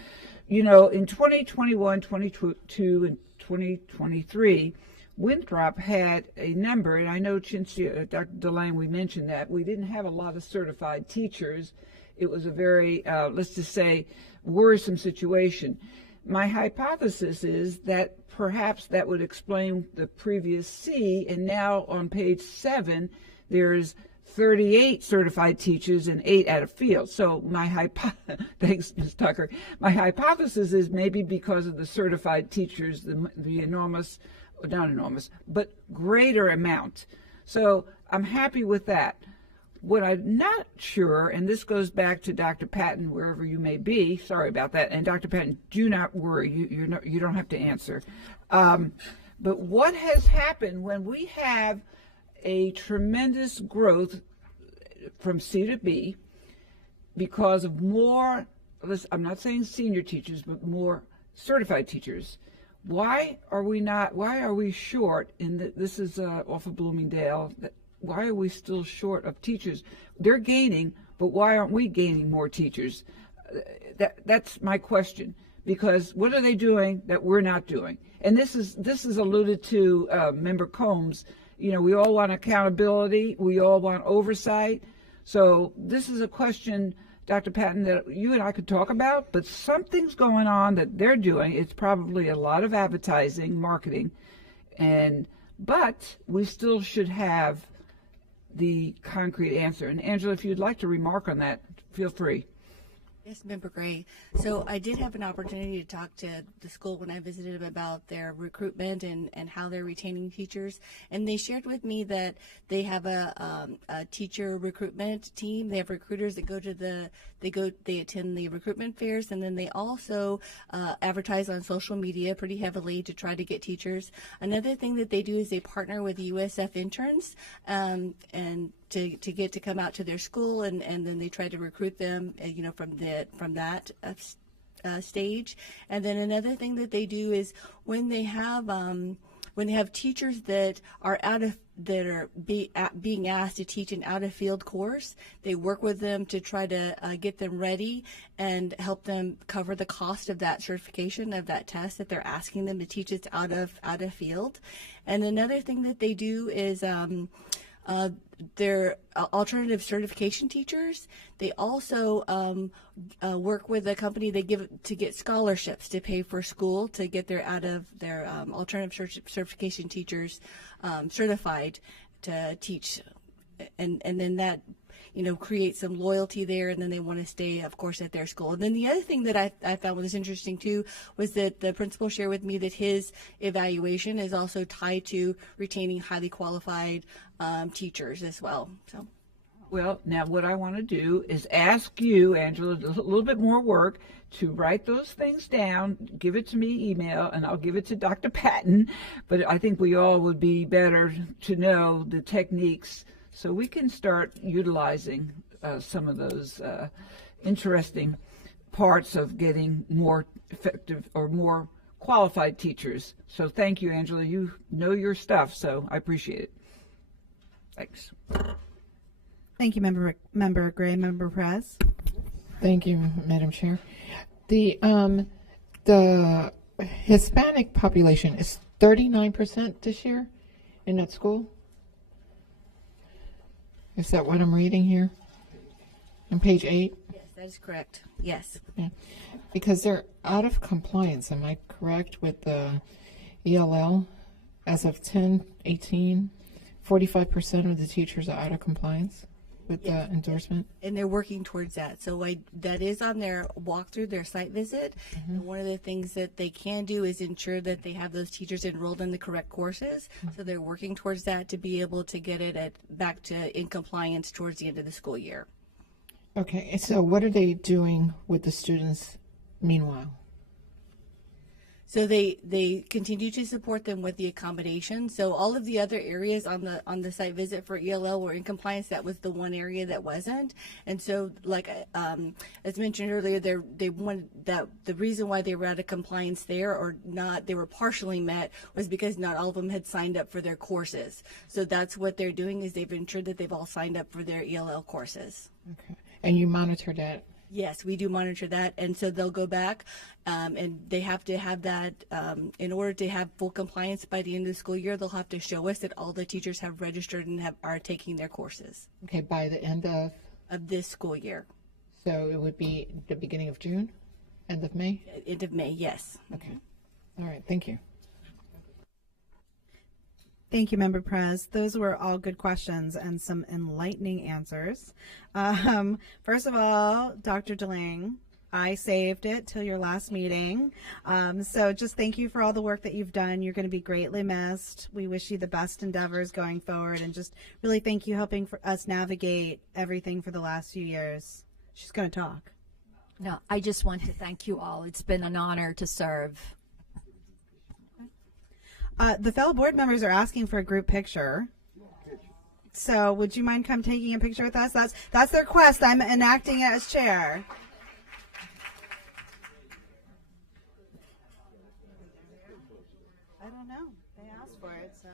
In 2021, 2022, and 2023, Winthrop had a number, and I know Cincy, Dr. DeLange, we mentioned that we didn't have a lot of certified teachers. It was a very, let's just say, worrisome situation. My hypothesis is that perhaps that would explain the previous C, and now on page 7, there's 38 certified teachers and 8 out of field. So thanks, Ms. Tucker. My hypothesis is maybe because of the certified teachers, the enormous, not enormous, but greater amount. So I'm happy with that. What I'm not sure, and this goes back to Dr. Patton, wherever you may be, sorry about that, and Dr. Patton, do not worry, you don't have to answer. But what has happened when we have a tremendous growth from C to B because of more, I'm not saying senior teachers, but more certified teachers? Why are we short this is off of Bloomingdale, why are we still short of teachers? They're gaining, but why aren't we gaining more teachers? That's my question. Because what are they doing that we're not doing? And this is alluded to Member Combs. We all want accountability. We all want oversight. So this is a question, Dr. Patton, that you and I could talk about. But something's going on that they're doing. It's probably a lot of advertising, marketing, but we still should have the concrete answer. And Angela, if you'd like to remark on that, feel free. Yes, Member Gray. So I did have an opportunity to talk to the school when I visited them about their recruitment and how they're retaining teachers. And they shared with me that they have a teacher recruitment team. They have recruiters that they attend the recruitment fairs, and then they also advertise on social media pretty heavily to try to get teachers. Another thing that they do is they partner with USF interns and to get to come out to their school, and then they try to recruit them, from that stage. And then another thing that they do is when they have teachers that are being asked to teach an out-of-field course, they work with them to try to get them ready and help them cover the cost of that certification, of that test that they're asking them to teach. It's out of field. And another thing that they do is their alternative certification teachers. They also work with a company they give to get scholarships to pay for school to get their alternative certification teachers certified to teach, and then that create some loyalty there, and then they want to stay, of course, at their school. And then the other thing that I found was interesting too was that the principal shared with me that his evaluation is also tied to retaining highly qualified teachers as well. So, well, now what I want to do is ask you, Angela, a little bit more work to write those things down, give it to me email, and I'll give it to Dr. Patton. But I think we all would be better to know the techniques so we can start utilizing some of those interesting parts of getting more effective or more qualified teachers. So thank you, Angela. You know your stuff, so I appreciate it. Thanks. Thank you, Member Gray. Member Perez. Thank you, Madam Chair. The Hispanic population is 39% this year in that school. Is that what I'm reading here on page 8? Yes, that is correct. Yes. Yeah. Because they're out of compliance. Am I correct with the ELL? As of 10/18, 45% of the teachers are out of compliance with the endorsement. And they're working towards that. So that is on their walkthrough, their site visit. Mm-hmm. And one of the things that they can do is ensure that they have those teachers enrolled in the correct courses. Mm-hmm. So they're working towards that to be able to get it back to in compliance towards the end of the school year. Okay, so what are they doing with the students meanwhile? So they continue to support them with the accommodation. So all of the other areas on the site visit for ELL were in compliance. That was the one area that wasn't. And so, like as mentioned earlier, they wanted that the reason why they were out of compliance there or not, they were partially met, was because not all of them had signed up for their courses. So that's what they're doing, is they've ensured that they've all signed up for their ELL courses. Okay, and you monitor that? Yes, we do monitor that, and so they'll go back, and they have to have that in order to have full compliance by the end of the school year. They'll have to show us that all the teachers have registered and are taking their courses. Okay, by the end of this school year. So it would be the beginning of June, end of May. End of May, yes. Okay, all right, thank you. Thank you, Member Perez. Those were all good questions and some enlightening answers. First of all, Dr. DeLange, I saved it till your last meeting. So just thank you for all the work that you've done. You're going to be greatly missed. We wish you the best endeavors going forward, and just really thank you helping for us navigate everything for the last few years. She's going to talk. No, I just want to thank you all. It's been an honor to serve. The fellow board members are asking for a group picture. So would you mind come taking a picture with us? That's their request. I'm enacting it as chair. I don't know. They asked for it, so.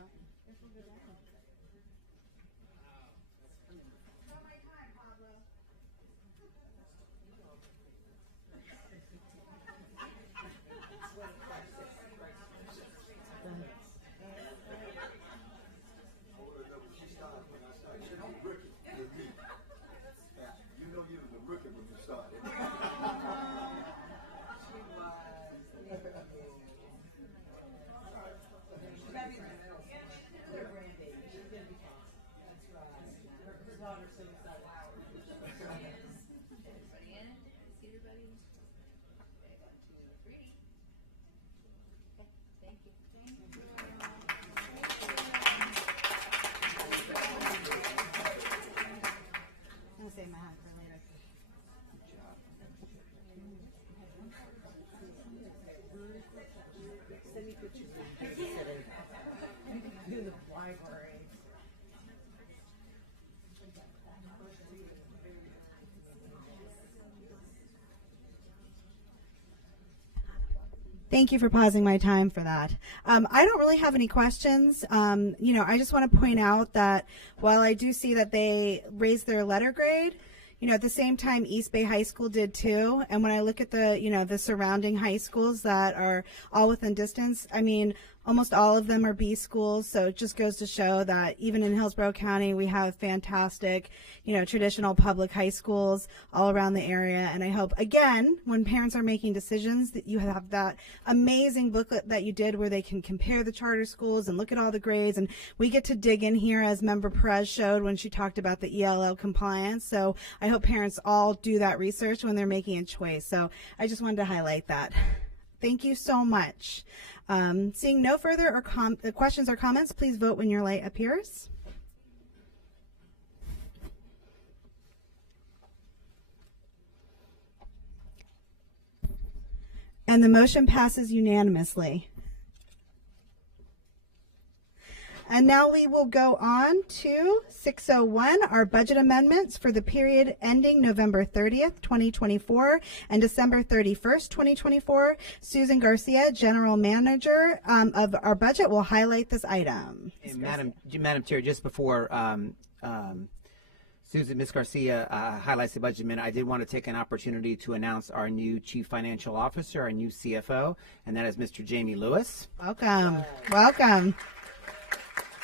Thank you for pausing my time for that. I don't really have any questions. I just want to point out that while I do see that they raised their letter grade, at the same time, East Bay High School did too. And when I look at the surrounding high schools that are all within distance, Almost all of them are B schools, so it just goes to show that even in Hillsborough County, we have fantastic, traditional public high schools all around the area. And I hope, again, when parents are making decisions, that you have that amazing booklet that you did where they can compare the charter schools and look at all the grades. And we get to dig in here, as Member Perez showed when she talked about the ELL compliance. So I hope parents all do that research when they're making a choice. So I just wanted to highlight that. Thank you so much. Seeing no further questions or comments, please vote when your light appears. And the motion passes unanimously. And now we will go on to 601, our budget amendments for the period ending November 30th, 2024 and December 31st, 2024. Susan Garcia, General Manager of our budget, will highlight this item. Madam Chair, just before Ms. Garcia highlights the budget amendment, I did want to take an opportunity to announce our new Chief Financial Officer, our new CFO, and that is Mr. Jamie Lewis. Welcome. Welcome.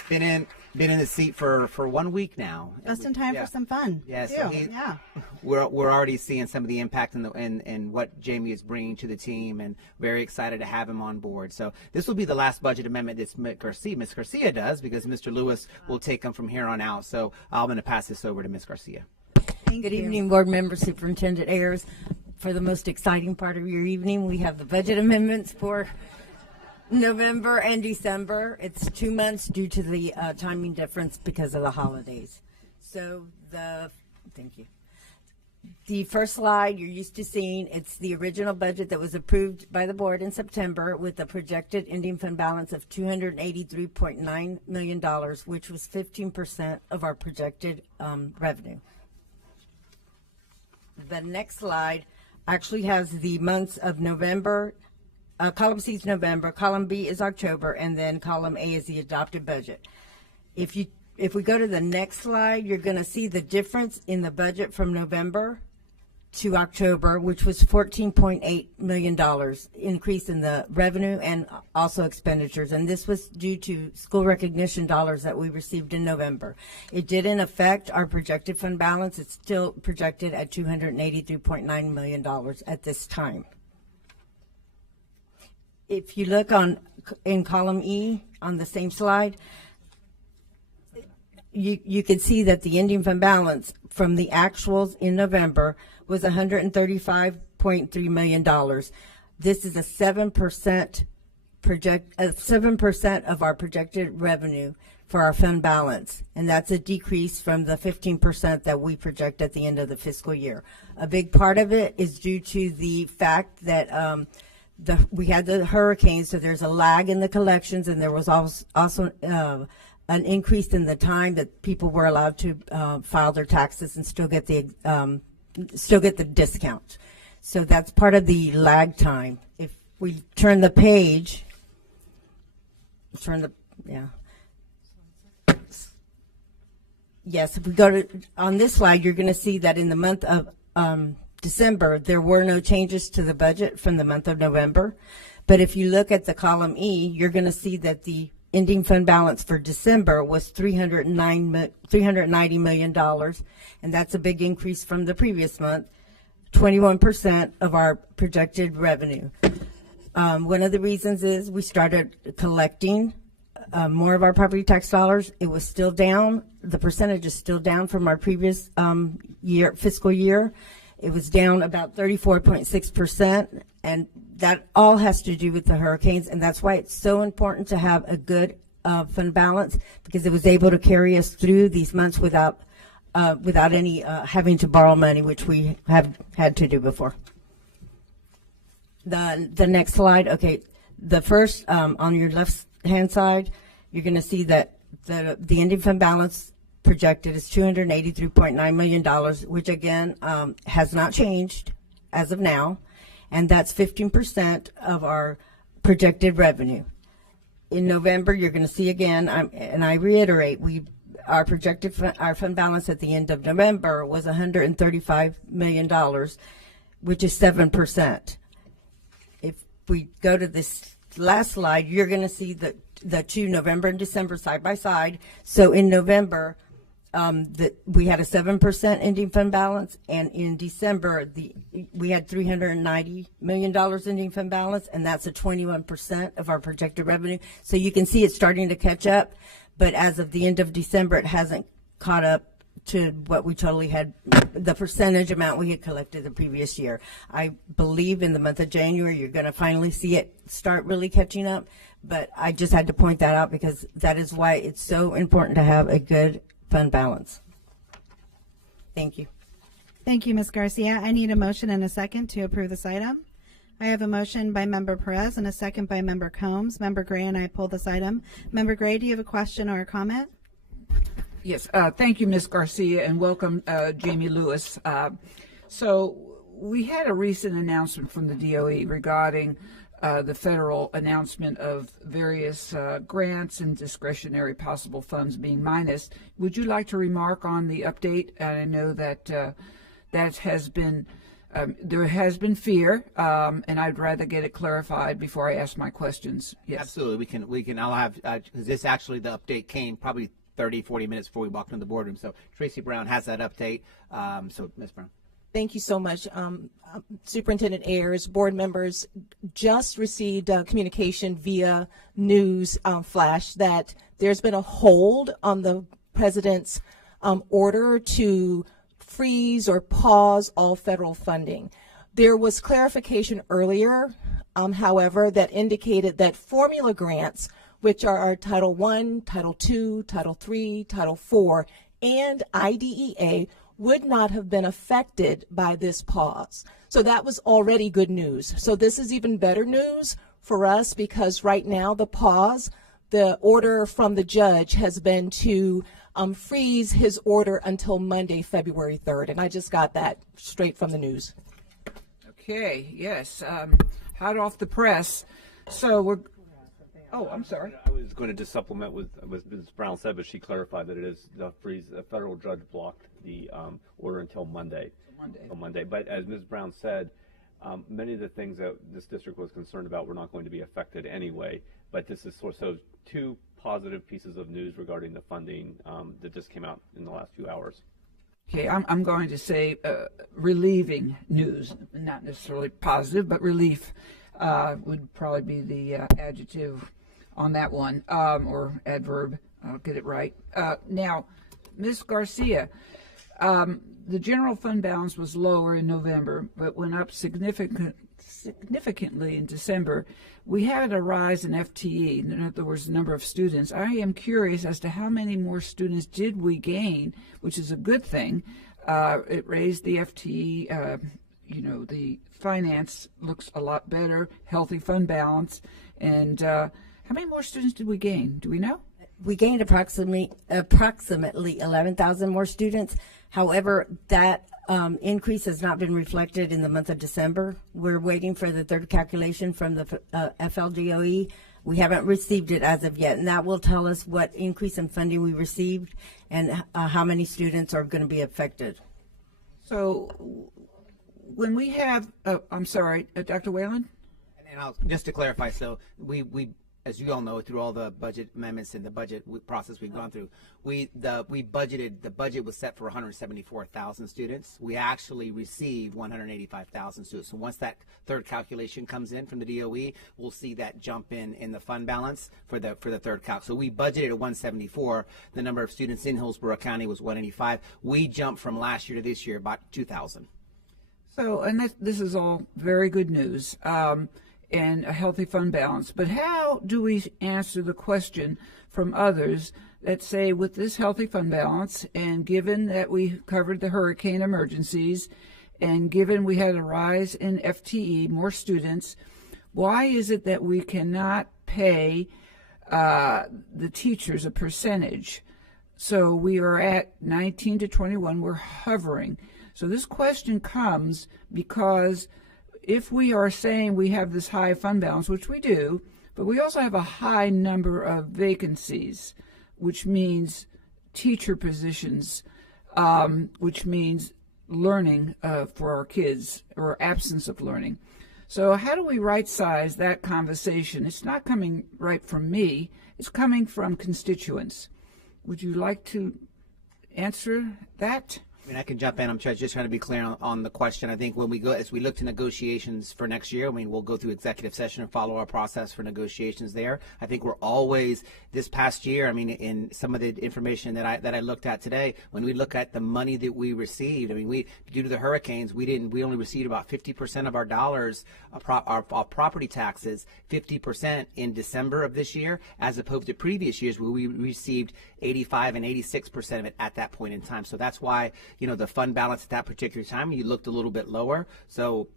Been in the seat for 1 week now. Just in time for some fun. Yes, yeah. We're already seeing some of the impact and what Jamie is bringing to the team, and very excited to have him on board. So this will be the last budget amendment that Ms. Garcia does, because Mr. Lewis will take them from here on out. So I'm going to pass this over to Ms. Garcia. Good evening, board members, Superintendent Ayers. For the most exciting part of your evening, we have the budget amendments for November and December. It's 2 months due to the timing difference because of the holidays. So thank you. The first slide you're used to seeing, it's the original budget that was approved by the board in September with a projected ending fund balance of $283.9 million, which was 15% of our projected revenue. The next slide actually has the months of November. Column C is November, column B is October, and then column A is the adopted budget. If we go to the next slide, you're going to see the difference in the budget from November to October, which was $14.8 million increase in the revenue and also expenditures. And this was due to school recognition dollars that we received in November. It didn't affect our projected fund balance. It's still projected at $283.9 million at this time. If you look in column E on the same slide, you can see that the ending fund balance from the actuals in November was $135.3 million. This is a 7% of our projected revenue for our fund balance, and that's a decrease from the 15% that we project at the end of the fiscal year. A big part of it is due to the fact that we had the hurricanes, so there's a lag in the collections, and there was also an increase in the time that people were allowed to file their taxes and still get the discount. So that's part of the lag time. If we turn the page, Yes, if we go to on this slide, you're going to see that in the month of December, there were no changes to the budget from the month of November. But if you look at the column E, you're going to see that the ending fund balance for December was $390 million, and that's a big increase from the previous month, 21% of our projected revenue. One of the reasons is we started collecting more of our property tax dollars. It was still down. The percentage is still down from our previous fiscal year. It was down about 34.6%, and that all has to do with the hurricanes, and that's why it's so important to have a good fund balance, because it was able to carry us through these months without any having to borrow money, which we have had to do before. The next slide, okay, the first on your left-hand side, you're going to see that the ending fund balance projected is $283.9 million, which again has not changed as of now, and that's 15% of our projected revenue. In November, you're going to see again, and I reiterate, our projected our fund balance at the end of November was $135 million, which is 7%. If we go to this last slide, you're going to see the two, November and December, side by side. So in November, we had a 7% ending fund balance, and in December we had $390 million ending fund balance, and that's a 21% of our projected revenue. So you can see it's starting to catch up, but as of the end of December, it hasn't caught up to what we totally had, the percentage amount we had collected the previous year. I believe in the month of January you're going to finally see it start really catching up, but I just had to point that out because that is why it's so important to have a good fund balance. Thank you. Thank you, Ms. Garcia. I need a motion and a second to approve this item. I have a motion by Member Perez and a second by Member Combs. Member Gray and I pull this item. Member Gray, do you have a question or a comment? Yes, thank you, Ms. Garcia, and welcome, Jamie Lewis. So we had a recent announcement from the DOE regarding the federal announcement of various grants and discretionary possible funds being minus. Would you like to remark on the update? And I know that that has been there has been fear, and I'd rather get it clarified before I ask my questions. Yes, absolutely. We can. I'll have because this actually the update came probably 30-40 minutes before we walked into the boardroom. So Tracy Brown has that update. So Ms. Brown. Thank you so much. Superintendent Ayers, board members just received communication via news flash that there's been a hold on the president's order to freeze or pause all federal funding. There was clarification earlier, however, that indicated that formula grants, which are our Title I, Title II, Title III, Title IV, and IDEA, would not have been affected by this pause. So that was already good news. So this is even better news for us because right now the pause, the order from the judge has been to freeze his order until Monday, February 3rd. And I just got that straight from the news. Okay, yes, hot off the press. So we're, oh, I'm sorry. I was going to just supplement with Ms. Brown said, but she clarified that it is the freeze. A federal judge blocked the order until Monday. But as Ms. Brown said, many of the things that this district was concerned about were not going to be affected anyway. But this is sort of two positive pieces of news regarding the funding that just came out in the last few hours. Okay, I'm going to say relieving news, not necessarily positive, but relief would probably be the adjective on that one, or adverb. I'll get it right. Now, Ms. Garcia, the general fund balance was lower in November, but went up significantly in December. We had a rise in FTE, in other words, the number of students. I am curious as to how many more students did we gain, which is a good thing. It raised the FTE, the finance looks a lot better, healthy fund balance. And how many more students did we gain? Do we know? We gained approximately 11,000 more students. However, that increase has not been reflected in the month of December. We're waiting for the third calculation from the FLDOE. We haven't received it as of yet, and that will tell us what increase in funding we received and how many students are going to be affected. So when we have, I'm sorry, Dr. Whalen? And just to clarify, so we as you all know, through all the budget amendments and the budget process we've gone through, the budget was set for 174,000 students. We actually received 185,000 students. So once that third calculation comes in from the DOE, we'll see that jump in the fund balance for the third calc. So we budgeted at 174. The number of students in Hillsborough County was 185. We jumped from last year to this year about 2,000. So, and this is all very good news. And a healthy fund balance. But how do we answer the question from others that say with this healthy fund balance, and given that we covered the hurricane emergencies, and given we had a rise in FTE, more students, why is it that we cannot pay the teachers a percentage? So we are at 19 to 21, we're hovering. So this question comes because if we are saying we have this high fund balance, which we do, but we also have a high number of vacancies, which means teacher positions, which means learning for our kids or absence of learning. So how do we right size that conversation? It's not coming right from me. It's coming from constituents. Would you like to answer that? I mean, I can jump in. I'm just trying to be clear on the question. I think when we go, as we look to negotiations for next year, I mean, we'll go through executive session and follow our process for negotiations there. I think we're always, this past year, I mean, in some of the information that I looked at today, when we look at the money that we received, I mean, due to the hurricanes, we only received about 50% of our dollars, our property taxes, 50% in December of this year, as opposed to previous years where we received 85 and 86% of it at that point in time. So that's why, you know, the fund balance at that particular time, you looked a little bit lower. So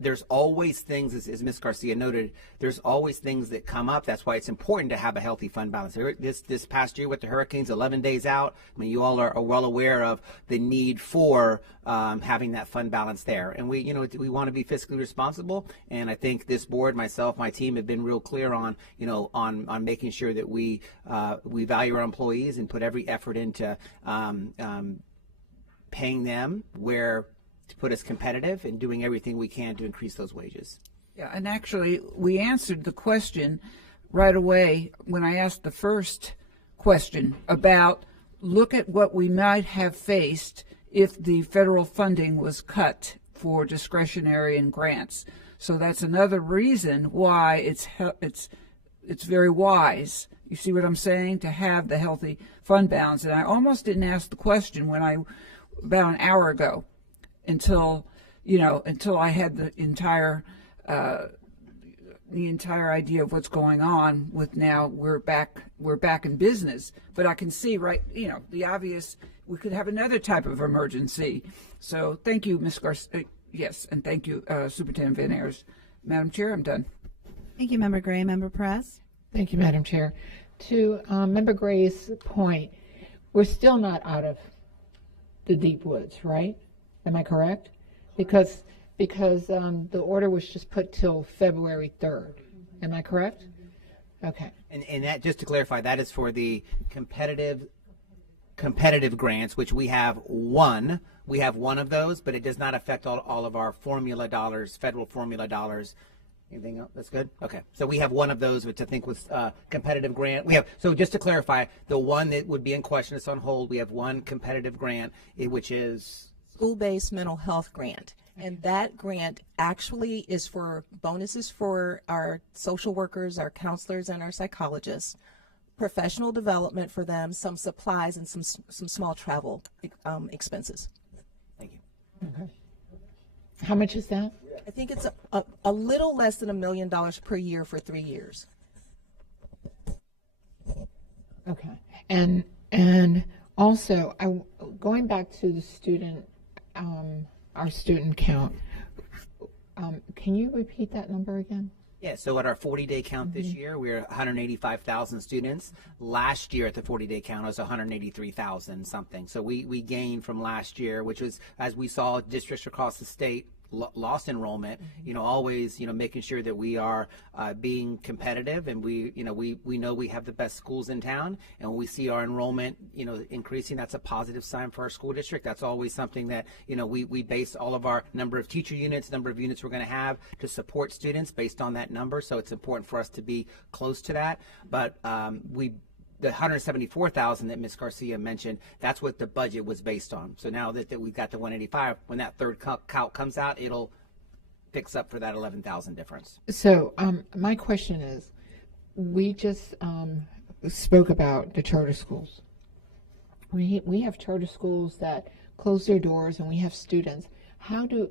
there's always things, as Ms. Garcia noted, there's always things that come up. That's why it's important to have a healthy fund balance. This past year with the hurricanes, 11 days out, I mean, you all are well aware of the need for having that fund balance there. And we want to be fiscally responsible. And I think this board, myself, my team have been real clear on, you know, on making sure that we value our employees and put every effort into paying them to put us competitive and doing everything we can to increase those wages. Yeah, and actually we answered the question right away when I asked the first question about look at what we might have faced if the federal funding was cut for discretionary and grants. So that's another reason why it's very wise. You see what I'm saying? To have the healthy fund balance. And I almost didn't ask the question about an hour ago until I had the entire idea of what's going on with now we're back in business. But I can see the obvious, we could have another type of emergency. So thank you, Ms. Garcia. Yes, and thank you, Superintendent Van Ayers. Madam Chair, I'm done. Thank you, Member Gray. Member Perez? Thank you, Madam Chair. To Member Gray's point, we're still not out of the deep woods, right? Am I correct? Because the order was just put till February 3rd. Am I correct? Okay. And that, just to clarify, that is for the competitive grants, which we have one. We have one of those, but it does not affect all of our formula dollars, federal formula dollars. Anything else? That's good? Okay. So we have one of those, which I think was competitive grant. So just to clarify, the one that would be in question is on hold. We have one competitive grant, which is school-based mental health grant. And that grant actually is for bonuses for our social workers, our counselors, and our psychologists, professional development for them, some supplies, and some small travel expenses. Thank you. Okay. How much is that? I think it's a little less than $1 million per year for 3 years. Okay. And also, going back to the student, our student count, can you repeat that number again? Yeah, so at our 40-day count this year, we're 185,000 students. Last year at the 40-day count, it was 183,000 something. So we gained from last year, which was, as we saw districts across the state lost enrollment, always, making sure that we are being competitive, and we know we have the best schools in town, and when we see our enrollment, increasing, that's a positive sign for our school district. That's always something that, we base all of our number of teacher units, number of units we're going to have to support students based on that number. So it's important for us to be close to that. But the 174,000 that Ms. Garcia mentioned, that's what the budget was based on. So now that we've got the 185, when that third count comes out, it'll fix up for that 11,000 difference. So my question is, we just spoke about the charter schools. We have charter schools that close their doors, and we have students. How do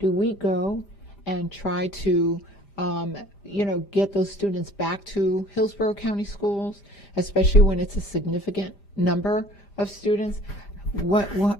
we go and try to get those students back to Hillsborough County schools, especially when it's a significant number of students?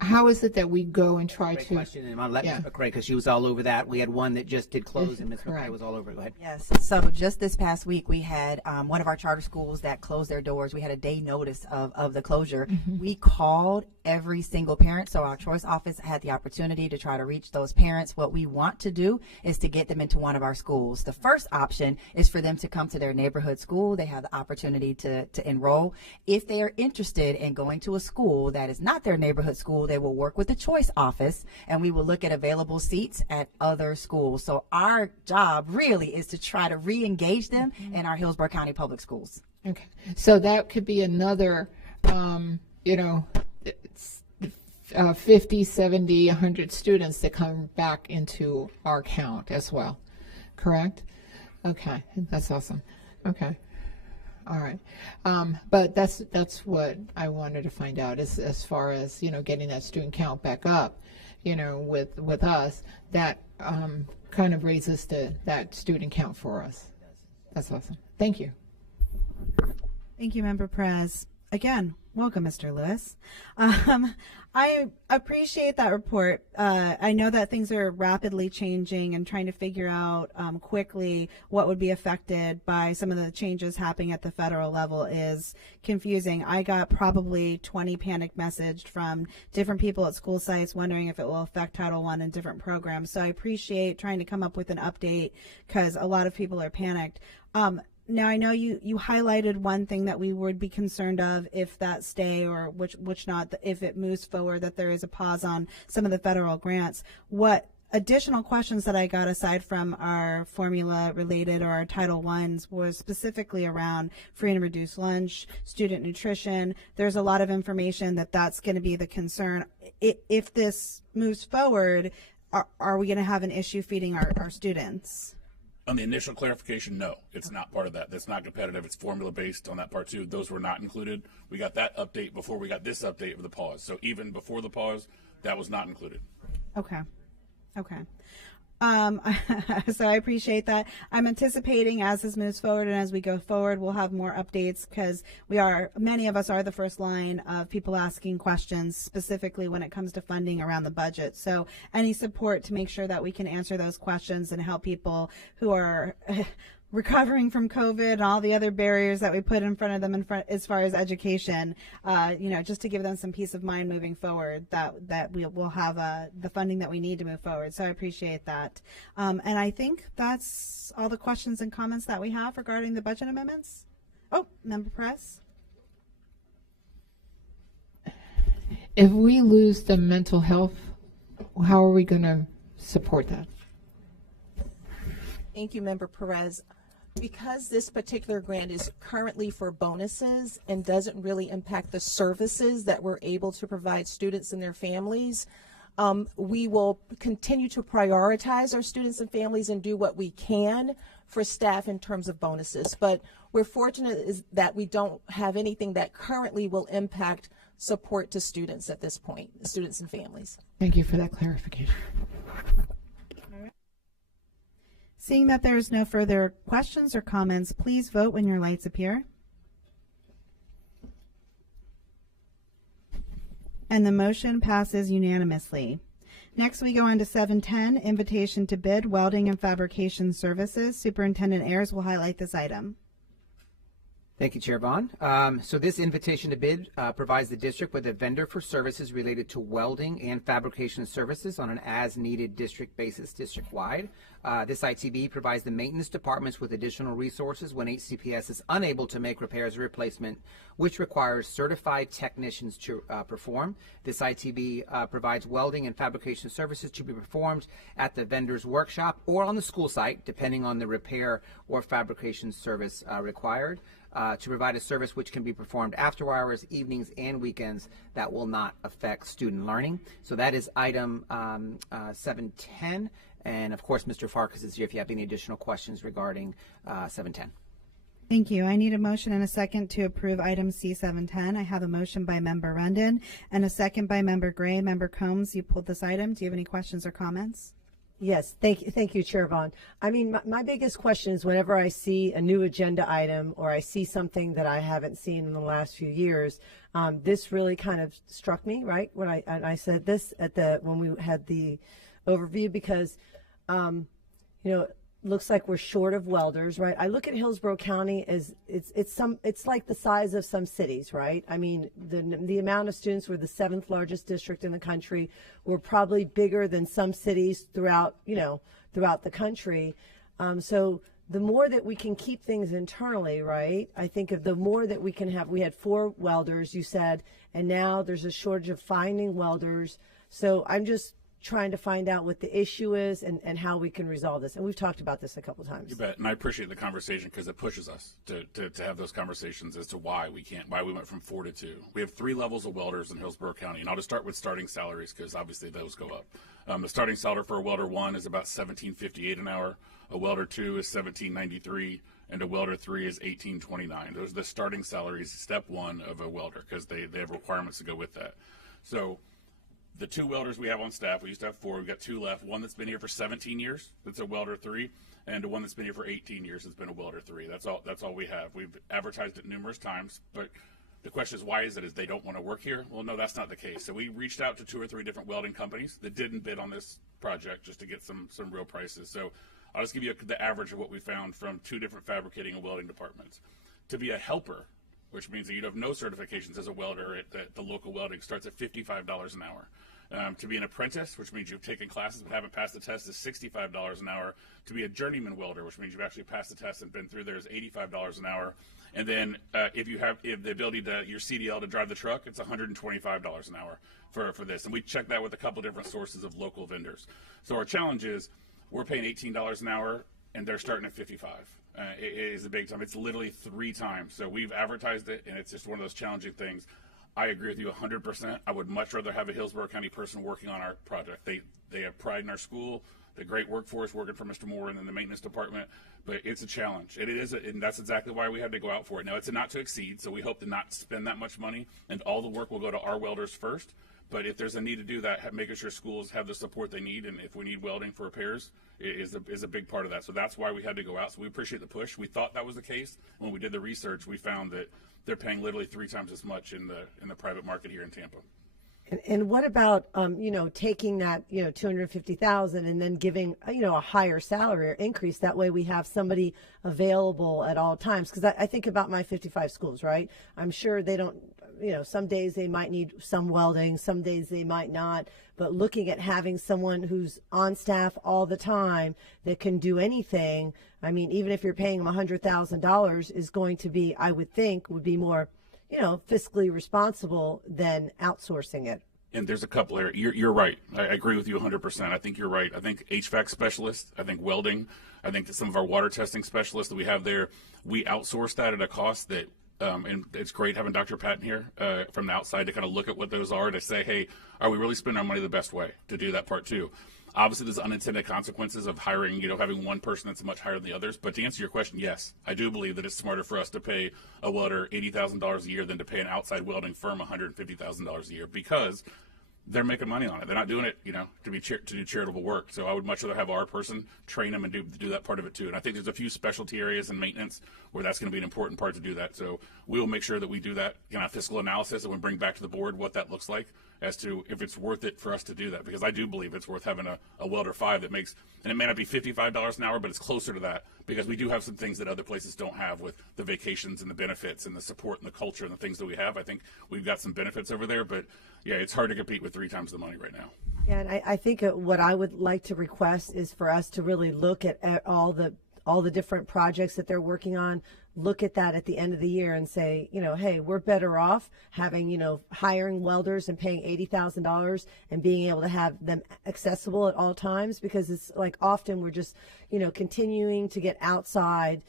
How is it that we go and try Great to? Question, and I'll let Ms. McCray, because she was all over that. We had one that just did close, and Ms. McCray was all over it. Go ahead. Yes. So just this past week, we had one of our charter schools that closed their doors. We had a day notice of the closure. Mm-hmm. We called every single parent. So our choice office had the opportunity to try to reach those parents. What we want to do is to get them into one of our schools. The first option is for them to come to their neighborhood school. They have the opportunity to enroll. If they are interested in going to a school that is not their neighborhood school, they will work with the choice office, and we will look at available seats at other schools. So our job really is to try to re-engage them in our Hillsborough County Public Schools. Okay, so that could be another, 50, 70, 100 students that come back into our count as well, correct? Okay, that's awesome. Okay, all right. But that's what I wanted to find out is as far as, getting that student count back up, with us, that kind of raises that student count for us. That's awesome. Thank you. Thank you, Member Perez. Again, welcome, Mr. Lewis. I appreciate that report. I know that things are rapidly changing and trying to figure out quickly what would be affected by some of the changes happening at the federal level is confusing. I got probably 20 panic messaged from different people at school sites wondering if it will affect Title I and different programs. So I appreciate trying to come up with an update because a lot of people are panicked. Now, I know you highlighted one thing that we would be concerned of if that stay or which not, if it moves forward, that there is a pause on some of the federal grants. What additional questions that I got aside from our formula related or our Title I's was specifically around free and reduced lunch, student nutrition. There's a lot of information that's going to be the concern. If this moves forward, are we going to have an issue feeding our students? On the initial clarification, no, it's not part of that. That's not competitive. It's formula based on that part too. Those were not included. We got that update before we got this update of the pause. So even before the pause, that was not included. Okay. So I appreciate that. I'm anticipating as this moves forward and as we go forward, we'll have more updates because many of us are the first line of people asking questions specifically when it comes to funding around the budget. So any support to make sure that we can answer those questions and help people who are recovering from COVID and all the other barriers that we put in front of them as far as education, just to give them some peace of mind moving forward that we will have the funding that we need to move forward. So I appreciate that. And I think that's all the questions and comments that we have regarding the budget amendments. Oh, Member Press. If we lose the mental health, how are we going to support that? Thank you, Member Perez. Because this particular grant is currently for bonuses and doesn't really impact the services that we're able to provide students and their families, we will continue to prioritize our students and families and do what we can for staff in terms of bonuses. But we're fortunate is that we don't have anything that currently will impact support to students at this point, students and families. Thank you for that clarification. Seeing that there is no further questions or comments, please vote when your lights appear. And the motion passes unanimously. Next, we go on to 710, invitation to bid welding and fabrication services. Superintendent Ayers will highlight this item. Thank you, Chair Vaughn. So this invitation to bid provides the district with a vendor for services related to welding and fabrication services on an as-needed district basis district-wide. This ITB provides the maintenance departments with additional resources when HCPS is unable to make repairs or replacement, which requires certified technicians to perform. This ITB provides welding and fabrication services to be performed at the vendor's workshop or on the school site, depending on the repair or fabrication service required. To provide a service which can be performed after hours, evenings, and weekends that will not affect student learning. So that is item 710. And of course, Mr. Farkas is here if you have any additional questions regarding 710. Thank you. I need a motion and a second to approve item C710. I have a motion by Member Rendon and a second by Member Gray. Member Combs, you pulled this item. Do you have any questions or comments? Yes, thank you, Chair Vaughn. I mean, my biggest question is whenever I see a new agenda item or I see something that I haven't seen in the last few years, this really kind of struck me, right? When I said this when we had the overview, because looks like we're short of welders, right? I look at Hillsborough County as it's like the size of some cities, right? I mean, the amount of students, we're the 7th largest district in the country. We're probably bigger than some cities throughout the country. So the more that we can keep things internally, right? I think of the more that we can have. We had 4 welders, you said, and now there's a shortage of finding welders. So I'm just trying to find out what the issue is and how we can resolve this. And we've talked about this a couple times. You bet. And I appreciate the conversation because it pushes us to have those conversations as to why we went from 4 to 2. We have 3 levels of welders in Hillsborough County. And I'll just start with starting salaries because obviously those go up. The starting salary for a welder 1 is about $17.58 an hour. A welder 2 is $17.93. And a welder 3 is $18.29. Those are the starting salaries, step 1 of a welder, because they have requirements to go with that. So the 2 welders we have on staff, we used to have 4, we've got 2 left. One that's been here for 17 years, that's a welder 3, and one that's been here for 18 years has been a welder 3. That's all we have. We've advertised it numerous times, but the question is, why is it? Is they don't want to work here? Well, no, that's not the case. So we reached out to 2 or 3 different welding companies that didn't bid on this project just to get some real prices. So I'll just give you the average of what we found from 2 different fabricating and welding departments. To be a helper, which means that you'd have no certifications as a welder at the local welding, starts at $55 an hour. To be an apprentice, which means you've taken classes but haven't passed the test, is $65 an hour. To be a journeyman welder, which means you've actually passed the test and been through there, is $85 an hour. And then if you have the ability to your CDL to drive the truck, it's $125 an hour for this. And we checked that with a couple different sources of local vendors. So our challenge is we're paying $18 an hour and they're starting at $55. It is a big time. It's literally 3 times. So we've advertised it, and it's just one of those challenging things. I agree with you 100%. I would much rather have a Hillsborough County person working on our project. They have pride in our school, the great workforce working for Mr. Moore and in the maintenance department, but it's a challenge. And that's exactly why we had to go out for it. Now, it's a not to exceed, so we hope to not spend that much money, and all the work will go to our welders first. But if there's a need to do that, making sure schools have the support they need, and if we need welding for repairs, is a big part of that. So that's why we had to go out. So we appreciate the push. We thought that was the case. When we did the research, we found that they're paying literally 3 times as much in the private market here in Tampa. And what about taking that $250,000 and then giving a higher salary or increase? That way we have somebody available at all times. Because I think about my 55 schools, right? I'm sure they don't. Some days they might need some welding, some days they might not. But looking at having someone who's on staff all the time that can do anything, I mean, even if you're paying them $100,000, is going to be, I would think, would be more, fiscally responsible than outsourcing it. And there's a couple areas. You're right. I agree with you 100%. I think you're right. I think HVAC specialists, I think welding, I think that some of our water testing specialists that we have there, we outsource that at a cost that and it's great having Dr. Patton here from the outside to kind of look at what those are, to say, hey, are we really spending our money the best way to do that part too? Obviously, there's unintended consequences of hiring, having one person that's much higher than the others. But to answer your question, yes, I do believe that it's smarter for us to pay a welder $80,000 a year than to pay an outside welding firm $150,000 a year, because they're making money on it. They're not doing it, to do charitable work. So I would much rather have our person train them and do that part of it too. And I think there's a few specialty areas in maintenance where that's going to be an important part to do that. So we will make sure that we do that kind of fiscal analysis and we bring back to the board what that looks like as to if it's worth it for us to do that. Because I do believe it's worth having a welder 5 that makes, and it may not be $55 an hour, but it's closer to that, because we do have some things that other places don't have with the vacations and the benefits and the support and the culture and the things that we have. I think we've got some benefits over there, but yeah, it's hard to compete with 3 times the money right now. Yeah, and I think what I would like to request is for us to really look at all the different projects that they're working on, look at that at the end of the year and say, hey, we're better off having, hiring welders and paying $80,000 and being able to have them accessible at all times, because it's like often we're just, continuing to get outside,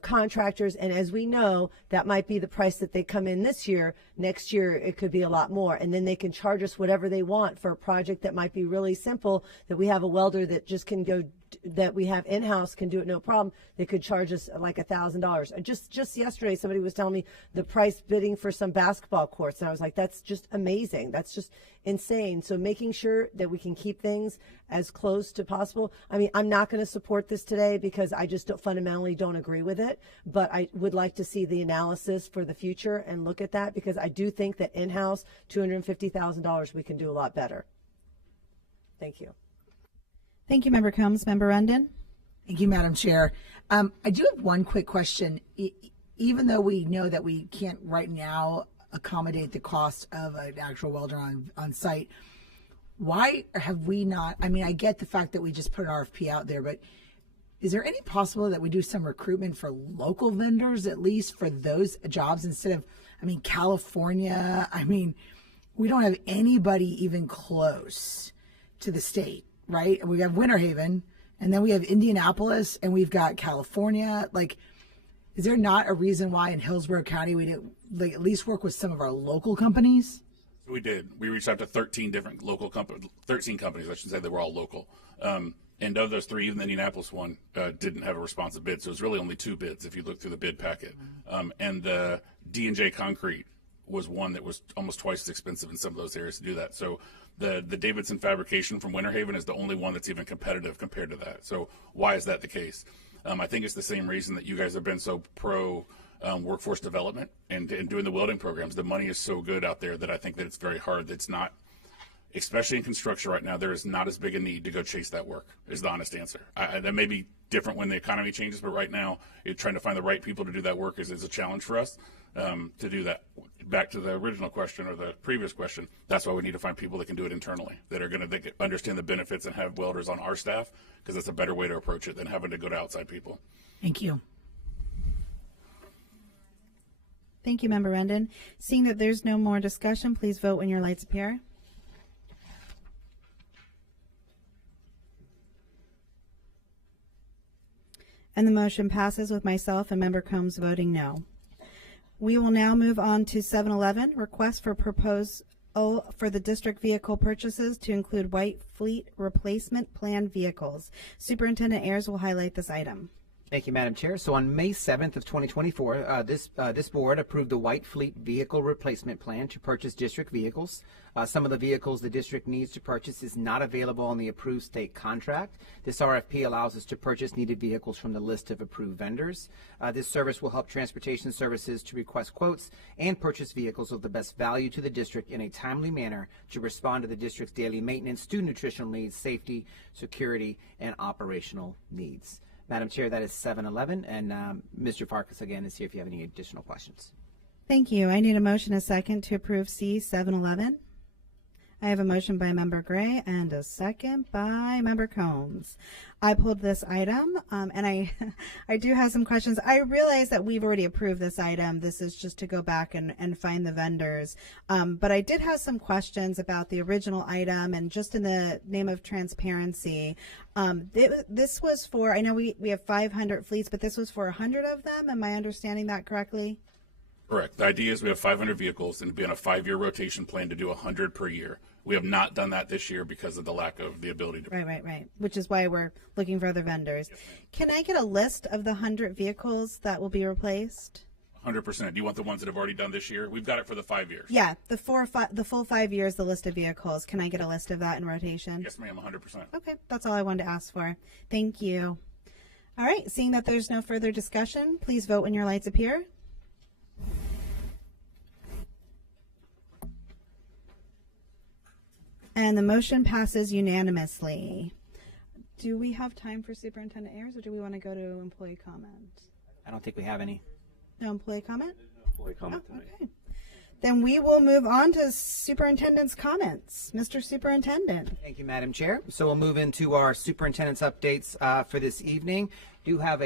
contractors. And as we know, that might be the price that they come in this year. Next year, it could be a lot more. And then they can charge us whatever they want for a project that might be really simple, that we have a welder that just can go, that we have in-house can do it no problem. They could charge us like $1,000. Just yesterday, somebody was telling me the price bidding for some basketball courts, and I was like, that's just amazing. That's just insane. So making sure that we can keep things as close to possible. I mean, I'm not going to support this today because I just fundamentally don't agree with it, but I would like to see the analysis for the future and look at that, because I do think that in-house, $250,000, we can do a lot better. Thank you. Thank you, Member Combs. Member Rendon? Thank you, Madam Chair. I do have one quick question. Even though we know that we can't right now accommodate the cost of an actual welder on site, why have we not, I mean, I get the fact that we just put an RFP out there, but is there any possibility that we do some recruitment for local vendors, at least for those jobs, instead of, California? We don't have anybody even close to the state, right? We have Winter Haven, and then we have Indianapolis, and we've got California. Is there not a reason why in Hillsborough County we didn't at least work with some of our local companies? We did. We reached out to 13 different local companies, 13 companies, I should say. They were all local. And of those 3, even the Indianapolis one didn't have a responsive bid. So it was really only 2 bids if you look through the bid packet. And the D&J Concrete was one that was almost twice as expensive in some of those areas to do that. So the Davidson Fabrication from Winter Haven is the only one that's even competitive compared to that. So why is that the case? I think it's the same reason that you guys have been so pro workforce development and doing the welding programs. The money is so good out there that I think that it's very hard. It's not, especially in construction right now, there is not as big a need to go chase that work, is the honest answer. That may be different when the economy changes, but right now, trying to find the right people to do that work is a challenge for us to do that. Back to the original question or the previous question, that's why we need to find people that can do it internally, that are going to understand the benefits and have welders on our staff, because that's a better way to approach it than having to go to outside people. Thank you. Thank you, Member Rendon. Seeing that there's no more discussion, please vote when your lights appear. And the motion passes with myself and Member Combs voting no. We will now move on to 711, request for proposal for the district vehicle purchases to include White Fleet Replacement Plan vehicles. Superintendent Ayers will highlight this item. Thank you, Madam Chair. So on May 7th of 2024, this board approved the White Fleet Vehicle Replacement Plan to purchase district vehicles. Some of the vehicles the district needs to purchase is not available on the approved state contract. This RFP allows us to purchase needed vehicles from the list of approved vendors. This service will help transportation services to request quotes and purchase vehicles of the best value to the district in a timely manner to respond to the district's daily maintenance, student nutritional needs, safety, security, and operational needs. Madam Chair, that is 711, and Mr. Farkas again is here if you have any additional questions. Thank you. I need a motion and a second to approve C711. I have a motion by Member Gray and a second by Member Combs. I pulled this item, and I do have some questions. I realize that we've already approved this item. This is just to go back and find the vendors. But I did have some questions about the original item, and just in the name of transparency, this was for, I know we have 500 fleets, but this was for 100 of them. Am I understanding that correctly? Correct. The idea is we have 500 vehicles and be on a 5-year rotation plan to do 100 per year. We have not done that this year because of the lack of the ability to. Right. Which is why we're looking for other vendors. Can I get a list of the 100 vehicles that will be replaced? 100%. Do you want the ones that have already done this year? We've got it for the 5 years. Yeah, the full 5 years, the list of vehicles. Can I get a list of that in rotation? Yes, ma'am, 100%. Okay, that's all I wanted to ask for. Thank you. All right, seeing that there's no further discussion, please vote when your lights appear. And the motion passes unanimously. Do we have time for Superintendent Ayers, or do we want to go to employee comment? I don't think we have any. No employee comment? Employee comment tonight. Okay. Then we will move on to Superintendent's comments. Mr. Superintendent. Thank you, Madam Chair. So we'll move into our superintendent's updates for this evening. Do have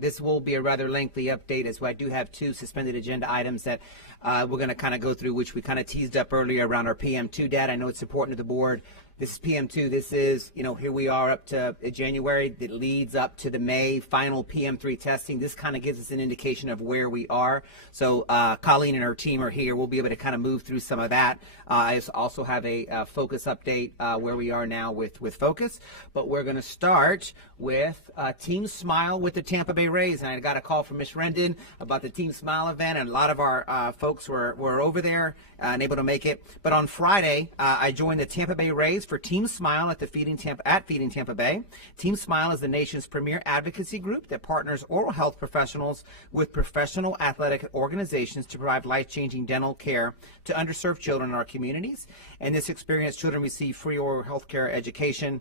this will be a rather lengthy update, as I do have 2 suspended agenda items that we're going to kind of go through, which we kind of teased up earlier around our PM2 data. I know it's important to the board. This is PM2. This is, here we are up to January. That leads up to the May final PM3 testing. This kind of gives us an indication of where we are. So Colleen and her team are here. We'll be able to kind of move through some of that. I also have a focus update where we are now with focus. But we're going to start with Team Smile with the Tampa Bay Rays. And I got a call from Ms. Rendon about the Team Smile event, and a lot of our folks were over there and able to make it. But on Friday, I joined the Tampa Bay Rays for Team Smile at Feeding Tampa Bay. Team Smile is the nation's premier advocacy group that partners oral health professionals with professional athletic organizations to provide life-changing dental care to underserved children in our communities. And this experience, children receive free oral health care education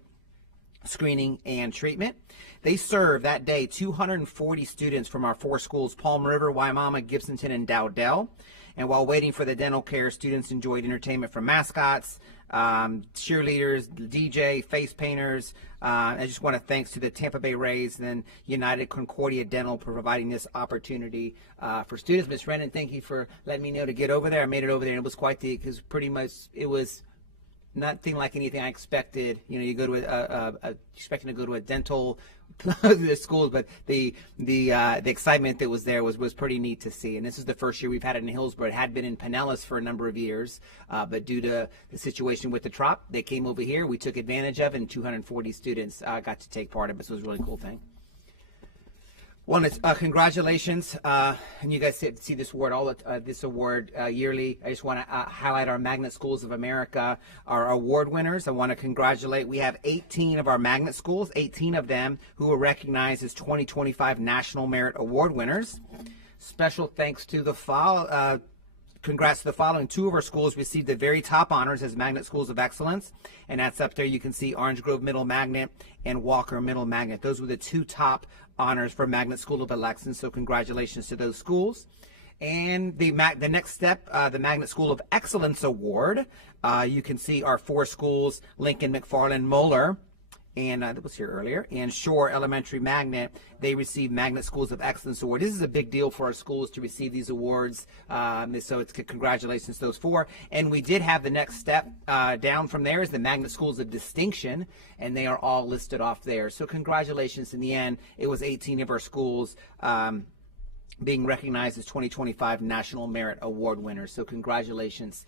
screening, and treatment. They served that day 240 students from our 4 schools, Palm River, Wimauma, Gibsonton, and Dowdell. And while waiting for the dental care, students enjoyed entertainment from mascots, cheerleaders, DJ, face painters. I just want to thanks to the Tampa Bay Rays and then United Concordia Dental for providing this opportunity for students. Ms. Rennan, thank you for letting me know to get over there. I made it over there, and it was quite because pretty much it was nothing like anything I expected. You know, you go to expecting to go to a dental schools, but the excitement that was there was pretty neat to see. And this is the first year we've had it in Hillsborough. It had been in Pinellas for a number of years, but due to the situation with the trop, they came over here. We took advantage of it, and 240 students got to take part of it. So it was a really cool thing. One, congratulations, and you guys see this award, this award yearly. I just want to highlight our Magnet Schools of America, our award winners. I want to congratulate. We have 18 of our Magnet Schools, 18 of them who were recognized as 2025 National Merit Award winners. Special thanks to the congrats to the following. 2 of our schools received the very top honors as Magnet Schools of Excellence, and that's up there. You can see Orange Grove Middle Magnet and Walker Middle Magnet. Those were the 2 top honors for Magnet School of Excellence, so congratulations to those schools. And the next step, the Magnet School of Excellence Award, you can see our 4 schools, Lincoln, McFarland, Moeller, and that was here earlier, and Shore Elementary Magnet. They received Magnet Schools of Excellence Award. This is a big deal for our schools to receive these awards, so it's congratulations to those 4. And we did have the next step down from there is the Magnet Schools of Distinction, and they are all listed off there. So congratulations. In the end, it was 18 of our schools being recognized as 2025 National Merit Award winners. So congratulations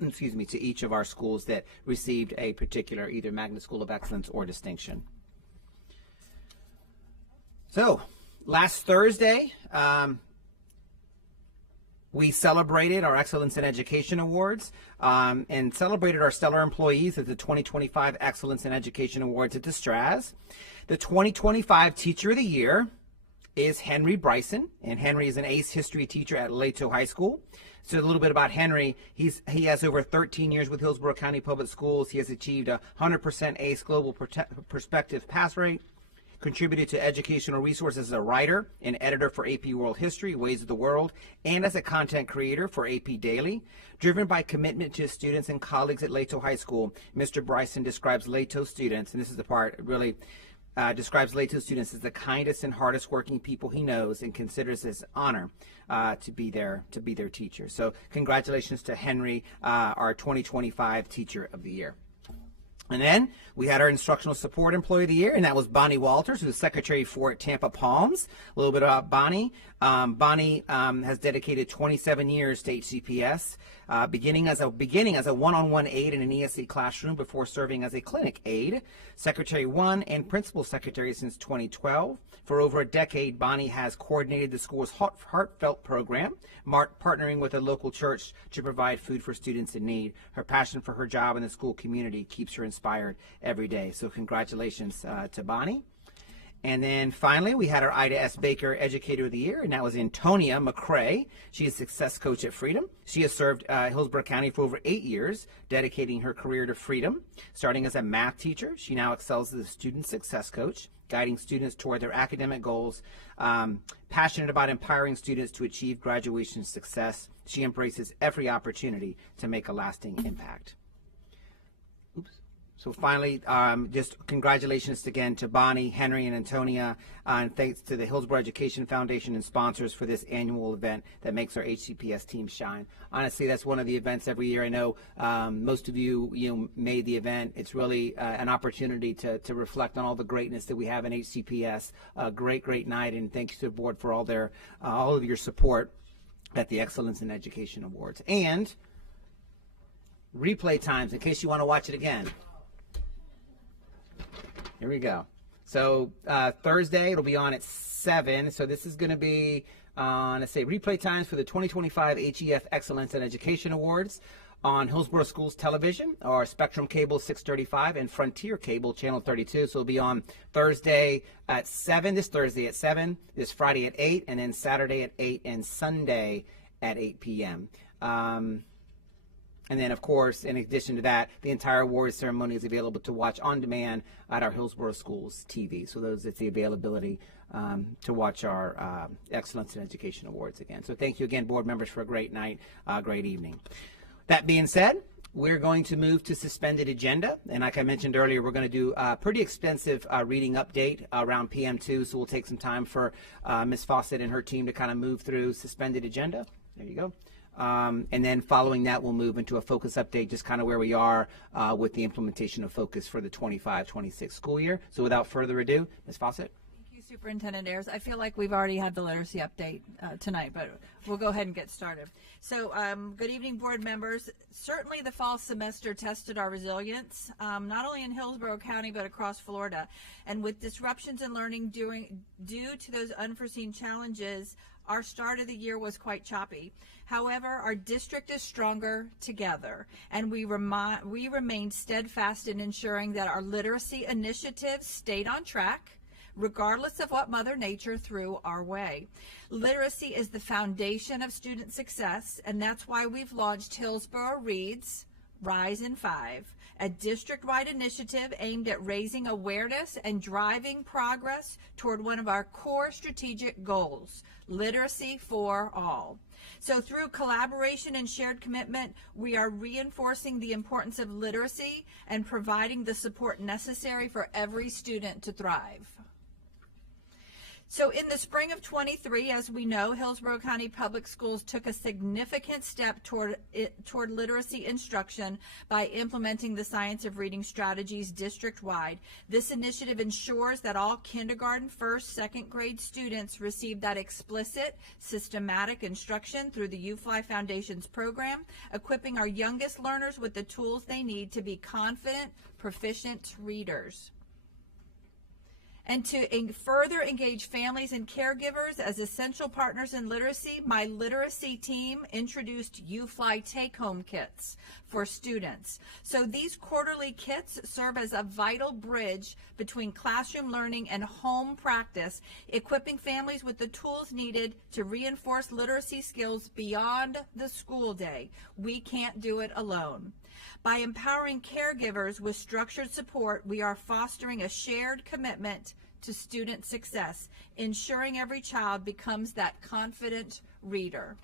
excuse me, to each of our schools that received a particular either Magnet School of Excellence or distinction. So last Thursday, we celebrated our Excellence in Education Awards and celebrated our stellar employees at the 2025 Excellence in Education Awards at the Straz. The 2025 Teacher of the Year is Henry Bryson, and Henry is an ACE history teacher at Leto High School. So a little bit about Henry. He has over 13 years with Hillsborough County Public Schools. He has achieved a 100% ACE Global Perspective pass rate, contributed to educational resources as a writer and editor for AP World History, Ways of the World, and as a content creator for AP Daily. Driven by commitment to his students and colleagues at Leto High School, Mr. Bryson describes Leto students, and this is the part really describes Leto students as the kindest and hardest working people he knows, and considers it an honor to be their teacher. So congratulations to Henry, our 2025 Teacher of the Year. And then we had our Instructional Support Employee of the Year, and that was Bonnie Walters, who's Secretary for Tampa Palms. A little bit about Bonnie. Bonnie has dedicated 27 years to HCPS, beginning as a one-on-one aide in an ESE classroom before serving as a clinic aide, Secretary 1, and Principal Secretary since 2012. For over a decade, Bonnie has coordinated the school's Heartfelt program, partnering with a local church to provide food for students in need. Her passion for her job and the school community keeps her inspired every day. So congratulations to Bonnie. And then finally, we had our Ida S. Baker Educator of the Year, and that was Antonia McCrae. She is Success Coach at Freedom. She has served Hillsborough County for over 8 years, dedicating her career to freedom. Starting as a math teacher, she now excels as a student success coach, guiding students toward their academic goals. Passionate about empowering students to achieve graduation success, she embraces every opportunity to make a lasting impact. So finally, just congratulations again to Bonnie, Henry, and Antonia, and thanks to the Hillsborough Education Foundation and sponsors for this annual event that makes our HCPS team shine. Honestly, that's one of the events every year. I know most of you made the event. It's really an opportunity to reflect on all the greatness that we have in HCPS. A great night, and thanks to the board for all of your support at the Excellence in Education Awards. And replay times in case you want to watch it again. Here we go. So Thursday, it'll be on at 7. So this is going to be on, let's say, replay times for the 2025 HEF Excellence in Education Awards on Hillsborough Schools Television, or Spectrum Cable 635 and Frontier Cable Channel 32. So it'll be on Thursday at 7, this Thursday at 7, this Friday at 8, and then Saturday at 8, and Sunday at 8 p.m. And then, of course, in addition to that, the entire award ceremony is available to watch on demand at our Hillsborough Schools TV. So those it's the availability to watch our Excellence in Education Awards again. So thank you again, board members, for a great night, great evening. That being said, we're going to move to suspended agenda. And like I mentioned earlier, we're going to do a pretty extensive reading update around PM2. So we'll take some time for Ms. Fawcett and her team to kind of move through suspended agenda. There you go. And then following that, we'll move into a focus update, just kind of where we are with the implementation of focus for the 25-26 school year. So without further ado, Ms. Fawcett. Thank you, Superintendent Ayers. I feel like we've already had the literacy update tonight, but we'll go ahead and get started. So good evening, board members. Certainly the fall semester tested our resilience, not only in Hillsborough County, but across Florida. And with disruptions in learning due to those unforeseen challenges, our start of the year was quite choppy. However, our district is stronger together, and we remain steadfast in ensuring that our literacy initiatives stayed on track, regardless of what Mother Nature threw our way. Literacy is the foundation of student success, and that's why we've launched Hillsborough Reads Rise in 5, a district-wide initiative aimed at raising awareness and driving progress toward one of our core strategic goals, literacy for all. So through collaboration and shared commitment, we are reinforcing the importance of literacy and providing the support necessary for every student to thrive. So in the spring of 23, as we know, Hillsborough County Public Schools took a significant step toward literacy instruction by implementing the Science of Reading strategies district-wide. This initiative ensures that all kindergarten, first, second grade students receive that explicit, systematic instruction through the UFly Foundation's program, equipping our youngest learners with the tools they need to be confident, proficient readers. And to further engage families and caregivers as essential partners in literacy, my literacy team introduced UFly take-home kits for students. So these quarterly kits serve as a vital bridge between classroom learning and home practice, equipping families with the tools needed to reinforce literacy skills beyond the school day. We can't do it alone. By empowering caregivers with structured support, we are fostering a shared commitment to student success, ensuring every child becomes that confident reader.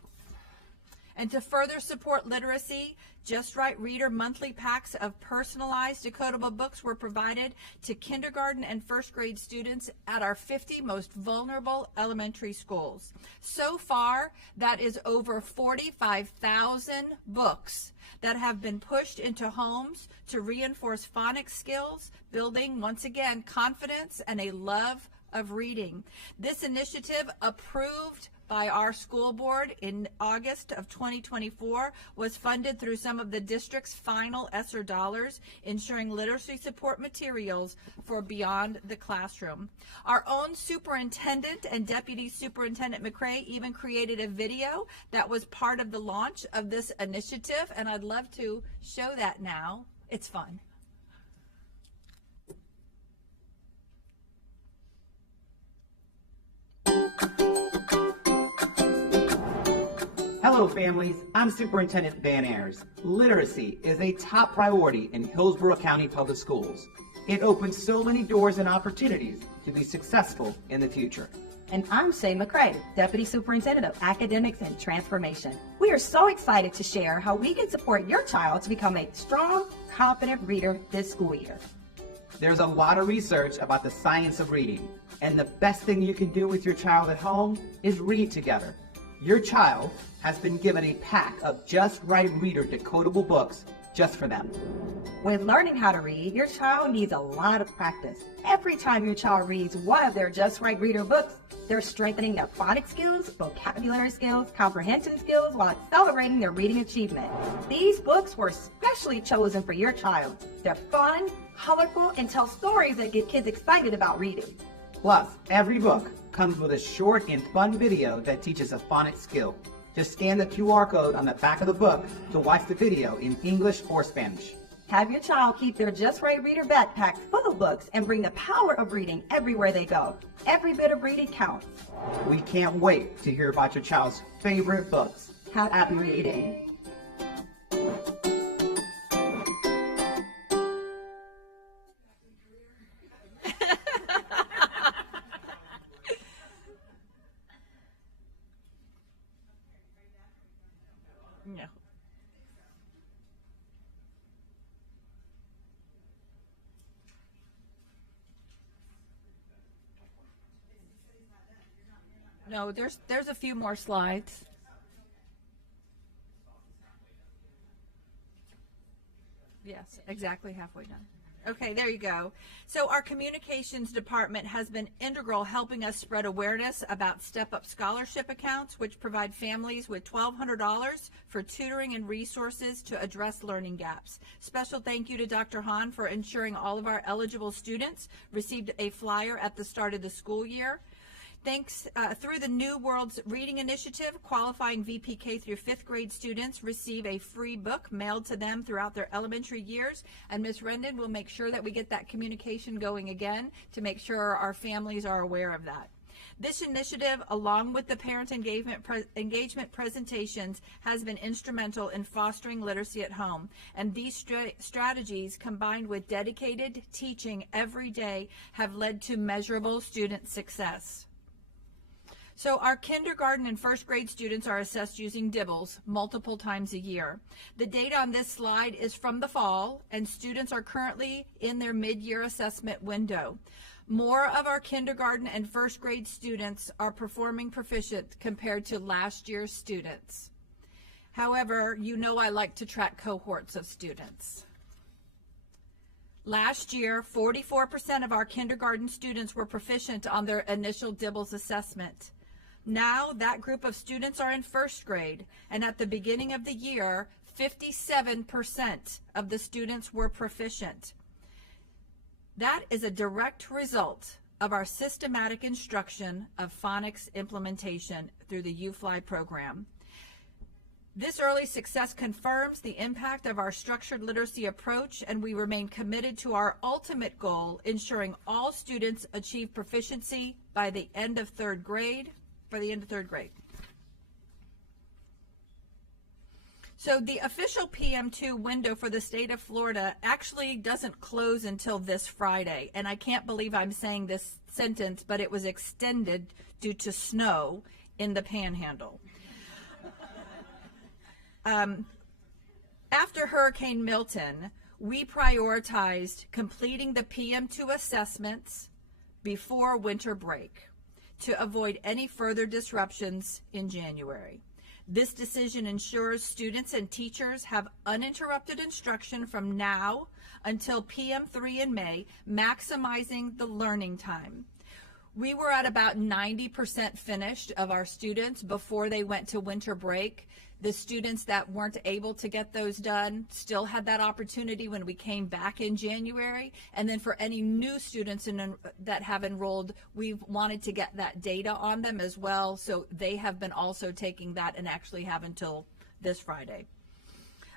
And to further support literacy, Just Right Reader monthly packs of personalized decodable books were provided to kindergarten and first grade students at our 50 most vulnerable elementary schools. So far, that is over 45,000 books that have been pushed into homes to reinforce phonics skills, building, once again, confidence and a love of reading. This initiative, approved by our school board in August of 2024, was funded through some of the district's final ESSER dollars, ensuring literacy support materials for beyond the classroom. Our own superintendent and Deputy Superintendent McCray even created a video that was part of the launch of this initiative, and I'd love to show that now. It's fun. Hello families, I'm Superintendent Van Ayers. Literacy is a top priority in Hillsborough County Public Schools. It opens so many doors and opportunities to be successful in the future. And I'm Shay McCray, Deputy Superintendent of Academics and Transformation. We are so excited to share how we can support your child to become a strong, confident reader this school year. There's a lot of research about the science of reading, and the best thing you can do with your child at home is read together. Your child has been given a pack of Just Right Reader decodable books just for them. When learning how to read, your child needs a lot of practice. Every time your child reads one of their Just Right Reader books, they're strengthening their phonics skills, vocabulary skills, comprehension skills, while accelerating their reading achievement. These books were specially chosen for your child. They're fun, colorful, and tell stories that get kids excited about reading. Plus, every book comes with a short and fun video that teaches a phonics skill. Just scan the QR code on the back of the book to watch the video in English or Spanish. Have your child keep their Just Right Reader backpack full of books and bring the power of reading everywhere they go. Every bit of reading counts. We can't wait to hear about your child's favorite books. Happy reading. No, there's a few more slides. Yes, exactly halfway done. Okay, there you go. So our communications department has been integral helping us spread awareness about Step Up Scholarship accounts, which provide families with $1,200 for tutoring and resources to address learning gaps. Special thank you to Dr. Hahn for ensuring all of our eligible students received a flyer at the start of the school year. Thanks through the New Worlds Reading Initiative, qualifying VPK through 5th grade students receive a free book mailed to them throughout their elementary years. And Ms. Rendon will make sure that we get that communication going again to make sure our families are aware of that. This initiative, along with the parent engagement presentations, has been instrumental in fostering literacy at home. And these strategies, combined with dedicated teaching every day, have led to measurable student success. So our kindergarten and first grade students are assessed using DIBELS multiple times a year. The data on this slide is from the fall, and students are currently in their mid-year assessment window. More of our kindergarten and first grade students are performing proficient compared to last year's students. However, you know I like to track cohorts of students. Last year, 44% of our kindergarten students were proficient on their initial DIBELS assessment. Now that group of students are in first grade, and at the beginning of the year, 57% of the students were proficient. That is a direct result of our systematic instruction of phonics implementation through the UFly program. This early success confirms the impact of our structured literacy approach, and we remain committed to our ultimate goal, ensuring all students achieve proficiency by the end of third grade. So the official PM2 window for the state of Florida actually doesn't close until this Friday. And I can't believe I'm saying this sentence, but it was extended due to snow in the Panhandle. After Hurricane Milton, we prioritized completing the PM2 assessments before winter break to avoid any further disruptions in January. This decision ensures students and teachers have uninterrupted instruction from now until PM3 in May, maximizing the learning time. We were at about 90% finished of our students before they went to winter break. The students that weren't able to get those done still had that opportunity when we came back in January. And then for any new students that have enrolled, we've wanted to get that data on them as well. So they have been also taking that and actually have until this Friday.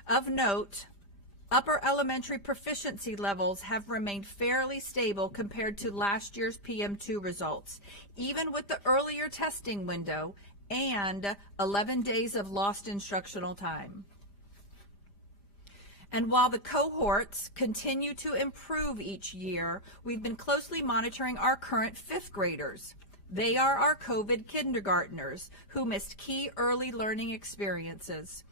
Of note, upper elementary proficiency levels have remained fairly stable compared to last year's PM2 results, even with the earlier testing window and 11 days of lost instructional time. And while the cohorts continue to improve each year, we've been closely monitoring our current 5th graders. They are our COVID kindergartners who missed key early learning experiences.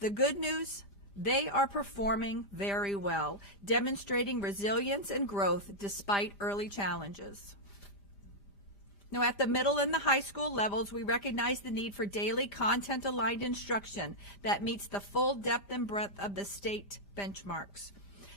The good news, they are performing very well, demonstrating resilience and growth despite early challenges. Now, at the middle and the high school levels, we recognize the need for daily content-aligned instruction that meets the full depth and breadth of the state benchmarks.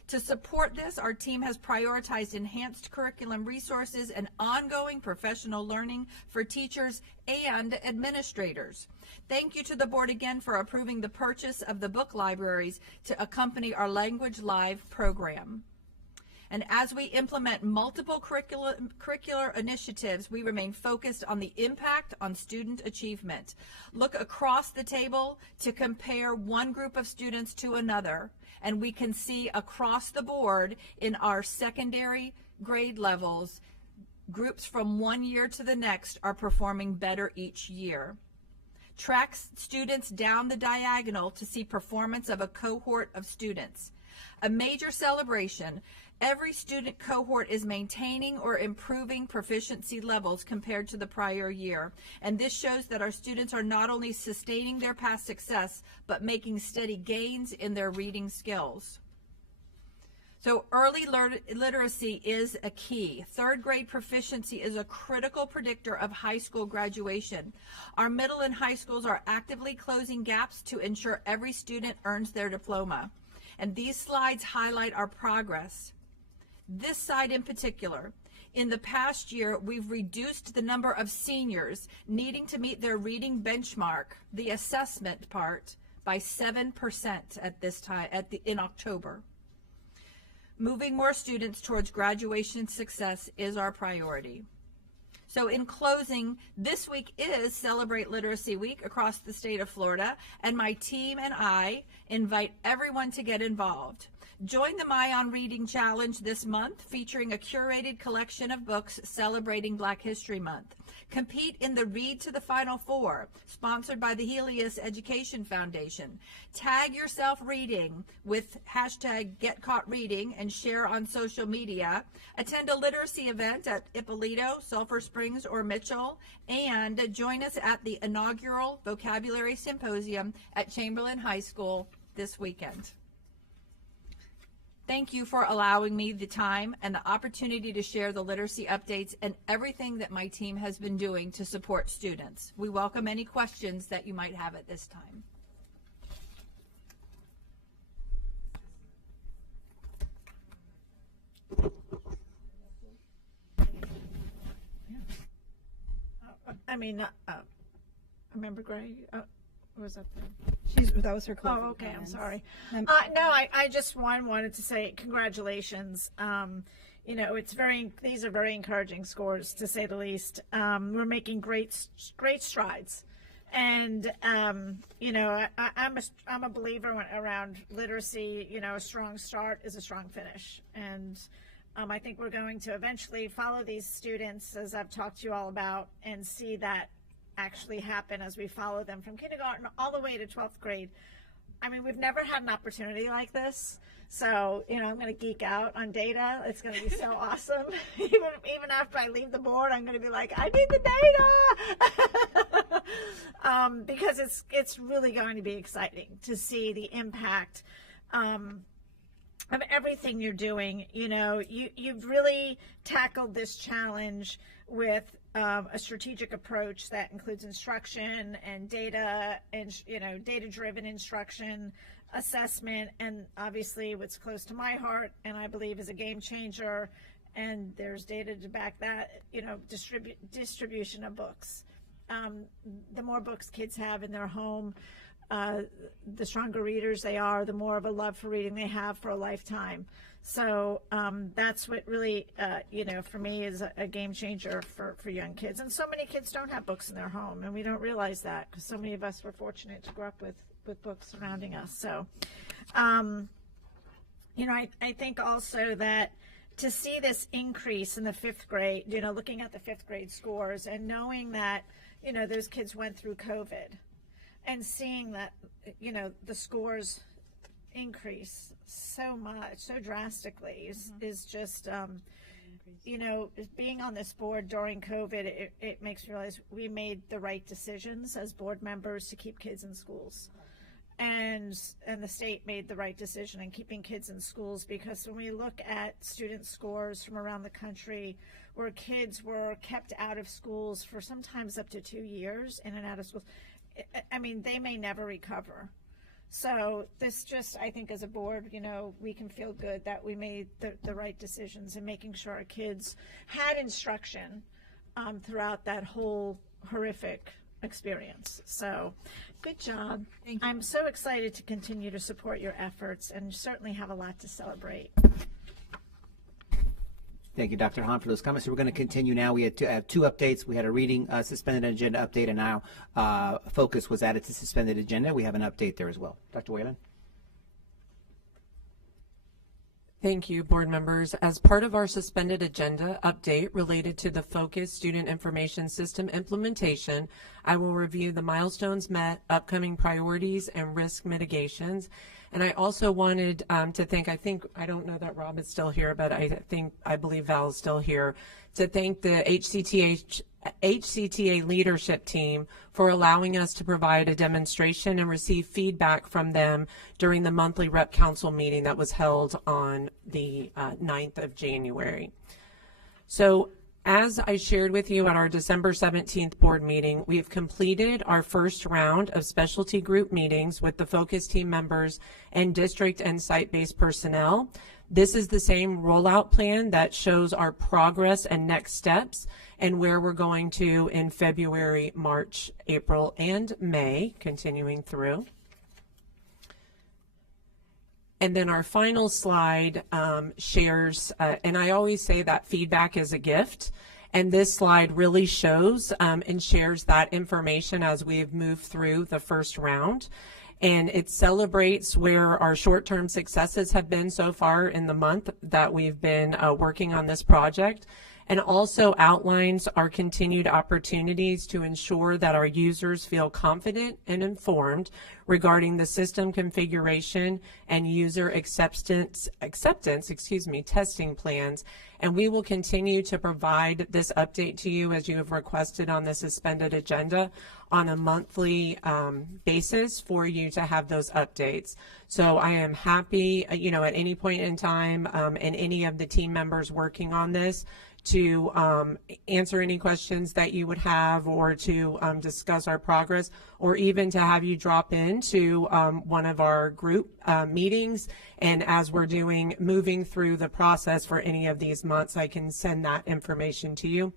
To support this, our team has prioritized enhanced curriculum resources and ongoing professional learning for teachers and administrators. Thank you to the board again for approving the purchase of the book libraries to accompany our Language Live program. And as we implement multiple curricular initiatives, we remain focused on the impact on student achievement. Look across the table to compare one group of students to another, and we can see across the board in our secondary grade levels, groups from one year to the next are performing better each year. Track students down the diagonal to see performance of a cohort of students. A major celebration. Every student cohort is maintaining or improving proficiency levels compared to the prior year. And this shows that our students are not only sustaining their past success, but making steady gains in their reading skills. So early literacy is a key. Third grade proficiency is a critical predictor of high school graduation. Our middle and high schools are actively closing gaps to ensure every student earns their diploma. And these slides highlight our progress. This side in particular, in the past year, we've reduced the number of seniors needing to meet their reading benchmark, the assessment part, by 7% at this time, in October. Moving more students towards graduation success is our priority. So in closing, this week is Celebrate Literacy Week across the state of Florida, and my team and I invite everyone to get involved. Join the My On Reading Challenge this month, featuring a curated collection of books celebrating Black History Month. Compete in the Read to the Final Four, sponsored by the Helios Education Foundation. Tag yourself reading with hashtag #GetCaughtReading and share on social media. Attend a literacy event at Ippolito, Sulphur Springs, or Mitchell, and join us at the inaugural Vocabulary Symposium at Chamberlain High School this weekend. Thank you for allowing me the time and the opportunity to share the literacy updates and everything that my team has been doing to support students. We welcome any questions that you might have at this time. Member Gray, was up there? That was her closing Oh, okay. comments. I'm sorry. No, I just wanted to say congratulations. These are very encouraging scores, to say the least. We're making great strides, and I'm a believer around literacy. A strong start is a strong finish, and I think we're going to eventually follow these students, as I've talked to you all about, and see that actually happen as we follow them from kindergarten all the way to 12th grade. I mean, we've never had an opportunity like this. So, I'm going to geek out on data. It's going to be so awesome. Even after I leave the board, I'm going to be like, I need the data. Because it's really going to be exciting to see the impact of everything you're doing. You've really tackled this challenge with a strategic approach that includes instruction and data and data-driven instruction, assessment, and obviously what's close to my heart and I believe is a game changer, and there's data to back that, distribution of books. The more books kids have in their home, the stronger readers they are, the more of a love for reading they have for a lifetime. So that's what really, for me is a game changer for young kids. And so many kids don't have books in their home, and we don't realize that because so many of us were fortunate to grow up with books surrounding us. So, I think also that to see this increase in the 5th grade, looking at the 5th grade scores and knowing that, those kids went through COVID and seeing that, the scores increase so much, so drastically is just, being on this board during COVID, it makes me realize we made the right decisions as board members to keep kids in schools. And the state made the right decision in keeping kids in schools, because when we look at student scores from around the country where kids were kept out of schools for sometimes up to 2 years in and out of schools, they may never recover. So this I think as a board, we can feel good that we made the right decisions in making sure our kids had instruction throughout that whole horrific experience. So good job. Thank you. I'm so excited to continue to support your efforts and certainly have a lot to celebrate. Thank you, Dr. Hahn, for those comments. So we're going to continue now. We had two updates. We had a reading suspended agenda update, and now focus was added to suspended agenda. We have an update there as well. Dr. Whalen? Thank you, board members. As part of our suspended agenda update related to the Focus Student Information System implementation, I will review the milestones met, upcoming priorities, and risk mitigations. And I also wanted to thank, I don't know that Rob is still here, but I believe Val is still here, to thank the HCTH HCTA leadership team for allowing us to provide a demonstration and receive feedback from them during the monthly Rep Council meeting that was held on the 9th of January. So as I shared with you at our December 17th board meeting, we've completed our first round of specialty group meetings with the focus team members and district and site-based personnel. This is the same rollout plan that shows our progress and next steps and where we're going to in February, March, April, and May, continuing through. And then our final slide shares, and I always say that feedback is a gift, and this slide really shows and shares that information as we've moved through the first round. And it celebrates where our short-term successes have been so far in the month that we've been working on this project, and also outlines our continued opportunities to ensure that our users feel confident and informed regarding the system configuration and user acceptance testing plans. And we will continue to provide this update to you as you have requested on the suspended agenda on a monthly basis for you to have those updates. So I am happy, at any point in time, and any of the team members working on this to answer any questions that you would have, or to discuss our progress, or even to have you drop into one of our group meetings. And as we're moving through the process for any of these months, I can send that information to you.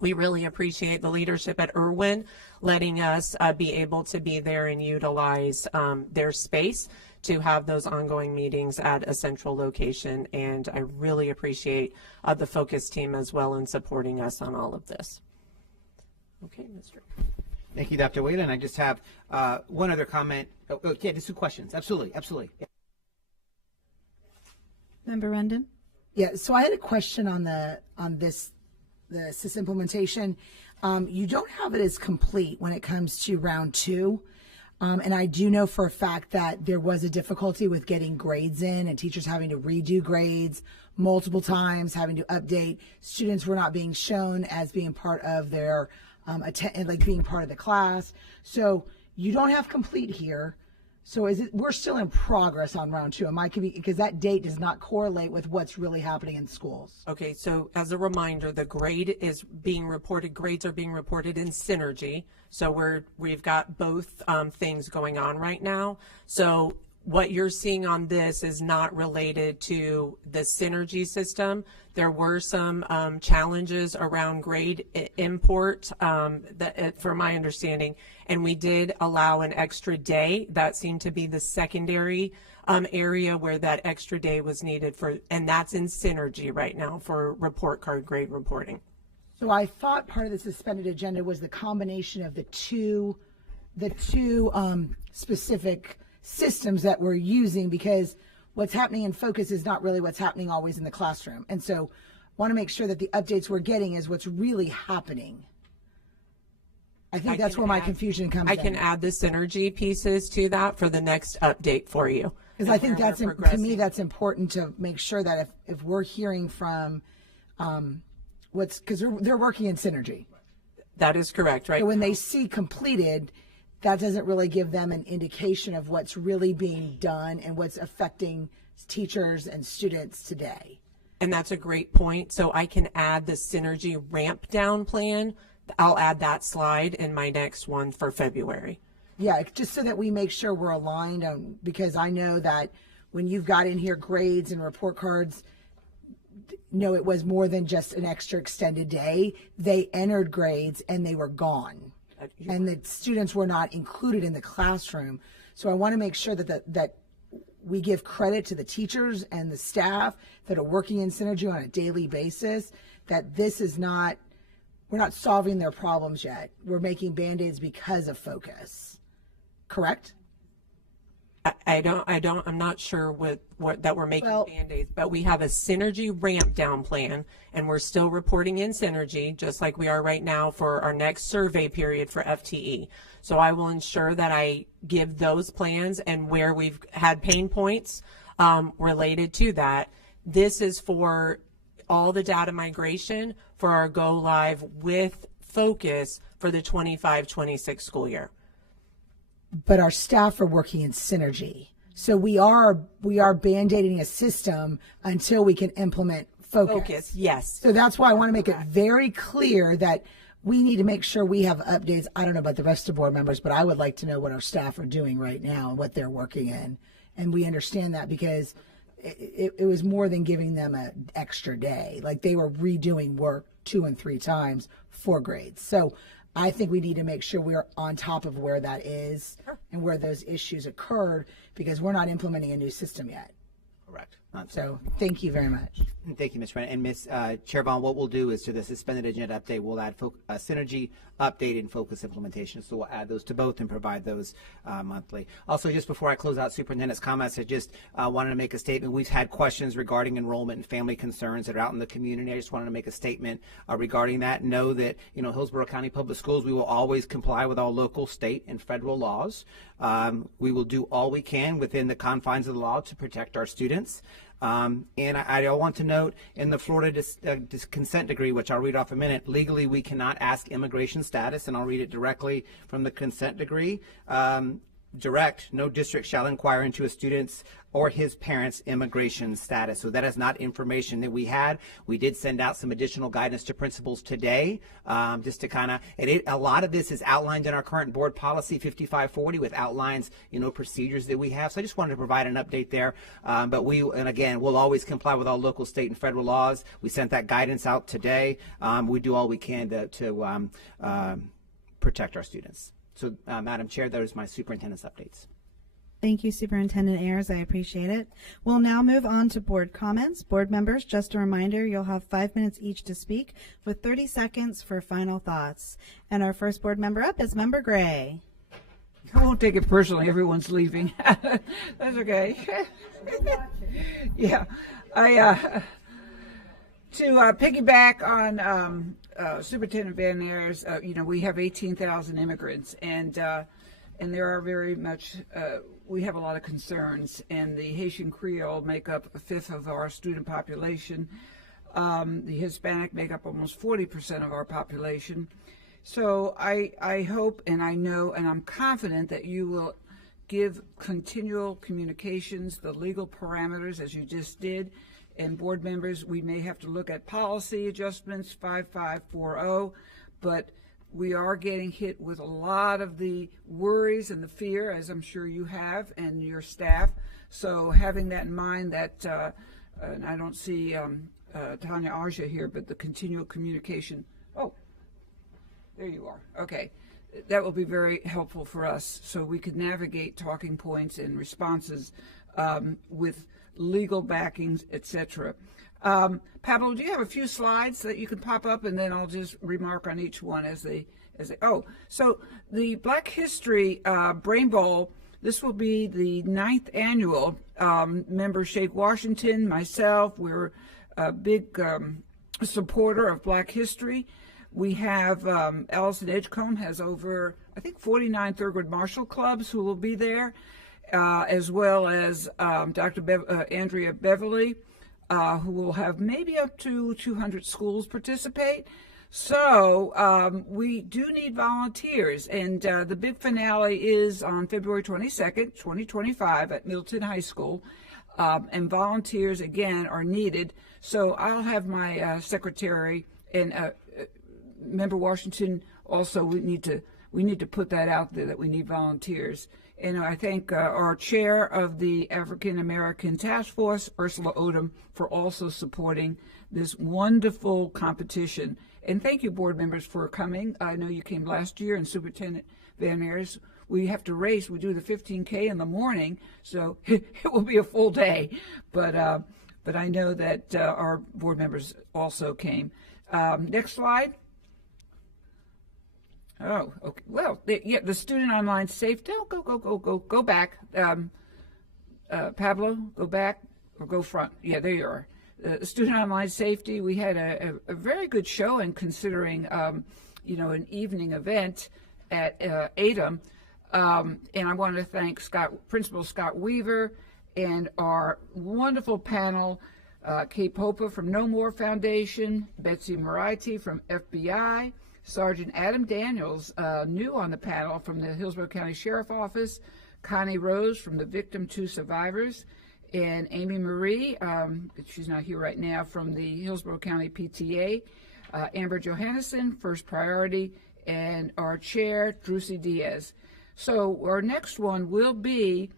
We really appreciate the leadership at Irwin letting us be able to be there and utilize their space to have those ongoing meetings at a central location. And I really appreciate the focus team as well in supporting us on all of this. Okay, Mr. Thank you, Dr. Whalen. I just have one other comment. Yeah, just 2 questions. Absolutely. Member Rendon? Yeah, so I had a question on the SIS implementation. You don't have it as complete when it comes to round 2. And I do know for a fact that there was a difficulty with getting grades in, and teachers having to redo grades multiple times, having to update. Students were not being shown as being part of their being part of the class. So you don't have complete here. So we're still in progress on round 2? Because that date does not correlate with what's really happening in schools. Okay, so as a reminder, the grades are being reported in Synergy. So we've got both things going on right now. So what you're seeing on this is not related to the Synergy system. There were some challenges around grade import, from my understanding, and we did allow an extra day. That seemed to be the secondary area where that extra day was needed and that's in Synergy right now for report card grade reporting. So I thought part of the suspended agenda was the combination of the two specific systems that we're using, because what's happening in Focus is not really what's happening always in the classroom. And so want to make sure that the updates we're getting is what's really happening. I think that's where my confusion comes in. I can add the Synergy pieces to that for the next update for you. Because I think that's, to me, that's important to make sure that if we're hearing from because they're working in Synergy. That is correct, right? So when they see completed, that doesn't really give them an indication of what's really being done and what's affecting teachers and students today. And that's a great point. So I can add the Synergy ramp down plan. I'll add that slide in my next one for February. Yeah, just so that we make sure we're aligned because I know that when you've got in here grades and report cards, no, it was more than just an extra extended day. They entered grades and they were gone. And the students were not included in the classroom. So I want to make sure that we give credit to the teachers and the staff that are working in Synergy on a daily basis, that this is not, we're not solving their problems yet. We're making Band-Aids because of Focus. Correct? I'm not sure what that we're making Band-Aids, but we have a Synergy ramp down plan, and we're still reporting in Synergy, just like we are right now for our next survey period for FTE. So I will ensure that I give those plans and where we've had pain points related to that. This is for all the data migration for our go live with focus for the 25-26 school year. But our staff are working in synergy. So we are band-aiding a system until we can implement focus. Yes. So that's why I want to make it very clear that we need to make sure we have updates. I don't know about the rest of board members, but I would like to know what our staff are doing right now and what they're working in. And we understand that because it was more than giving them an extra day. Like they were redoing work 2 and 3 times for grades. So I think we need to make sure we're on top of where that is and where those issues occurred because we're not implementing a new system yet. Correct. So thank you very much. Thank you, Ms. Brennan. And Ms. Chair Bond, what we'll do is to the suspended agenda update, we'll add synergy, update, and focus implementation. So we'll add those to both and provide those monthly. Also, just before I close out superintendent's comments, I just wanted to make a statement. We've had questions regarding enrollment and family concerns that are out in the community. I just wanted to make a statement regarding that. Know that, Hillsborough County Public Schools, we will always comply with all local, state, and federal laws. We will do all we can within the confines of the law to protect our students. And I want to note in the Florida consent decree, which I'll read off in a minute, legally we cannot ask immigration status, and I'll read it directly from the consent decree. No district shall inquire into a student's or his parents' immigration status. So that is not information that we had. We did send out some additional guidance to principals today, just to kind of, a lot of this is outlined in our current board policy 5540 with outlines, procedures that we have. So I just wanted to provide an update there. But we'll always comply with all local, state, and federal laws. We sent that guidance out today. We do all we can to protect our students. So, Madam Chair, those are my superintendent's updates. Thank you, Superintendent Ayers. I appreciate it. We'll now move on to board comments. Board members, just a reminder, you'll have 5 minutes each to speak with 30 seconds for final thoughts. And our first board member up is Member Gray. I won't take it personally. Everyone's leaving. That's okay. Yeah. To piggyback on Superintendent Van Ayers, we have 18,000 immigrants, and there are very much, we have a lot of concerns, and the Haitian Creole make up 1/5 of our student population. The Hispanic make up almost 40% of our population. So I hope and I know and I'm confident that you will give continual communications, the legal parameters as you just did. And board members, we may have to look at policy adjustments 5540, but we are getting hit with a lot of the worries and the fear, as I'm sure you have and your staff. So having that in mind, that and I don't see Tanya Aja here, but the continual communication. Oh, there you are. Okay. That will be very helpful for us so we could navigate talking points and responses with legal backings, etc. Pablo, do you have a few slides that you can pop up, and then I'll just remark on each one as they. So the Black History Brain Bowl. This will be the 9th annual. Member Shake Washington, myself, we're a big supporter of Black history. We have Allison Edgecombe has over, I think, 49 Thurgood Marshall clubs who will be there, as well as Dr. Andrea Beverly, who will have maybe up to 200 schools participate. So we do need volunteers, and the big finale is on February 22nd, 2025 at Middleton High School, and volunteers, again, are needed. So I'll have my secretary and Member Washington also, we need to put that out there that we need volunteers. And I thank our chair of the African American Task Force, Ursula Odom, for also supporting this wonderful competition. And thank you, board members, for coming. I know you came last year, and Superintendent Van Ayers, we have to race. We do the 15K in the morning, so it will be a full day. But I know that our board members also came. Next slide. Oh, okay. Well, the student online safety. Go back. Pablo, go back or go front. Yeah, there you are. Student online safety. We had a very good showing considering, an evening event at ADEM. And I want to thank Principal Scott Weaver and our wonderful panel, Kate Popa from No More Foundation, Betsy Moriarty from FBI, Sergeant Adam Daniels, new on the panel from the Hillsborough County Sheriff Office, Connie Rose from the Victim to Survivors, and Amy Marie, she's not here right now, from the Hillsborough County PTA, Amber Johannesson, First Priority, and our chair, Drucy Diaz. So our next one will be,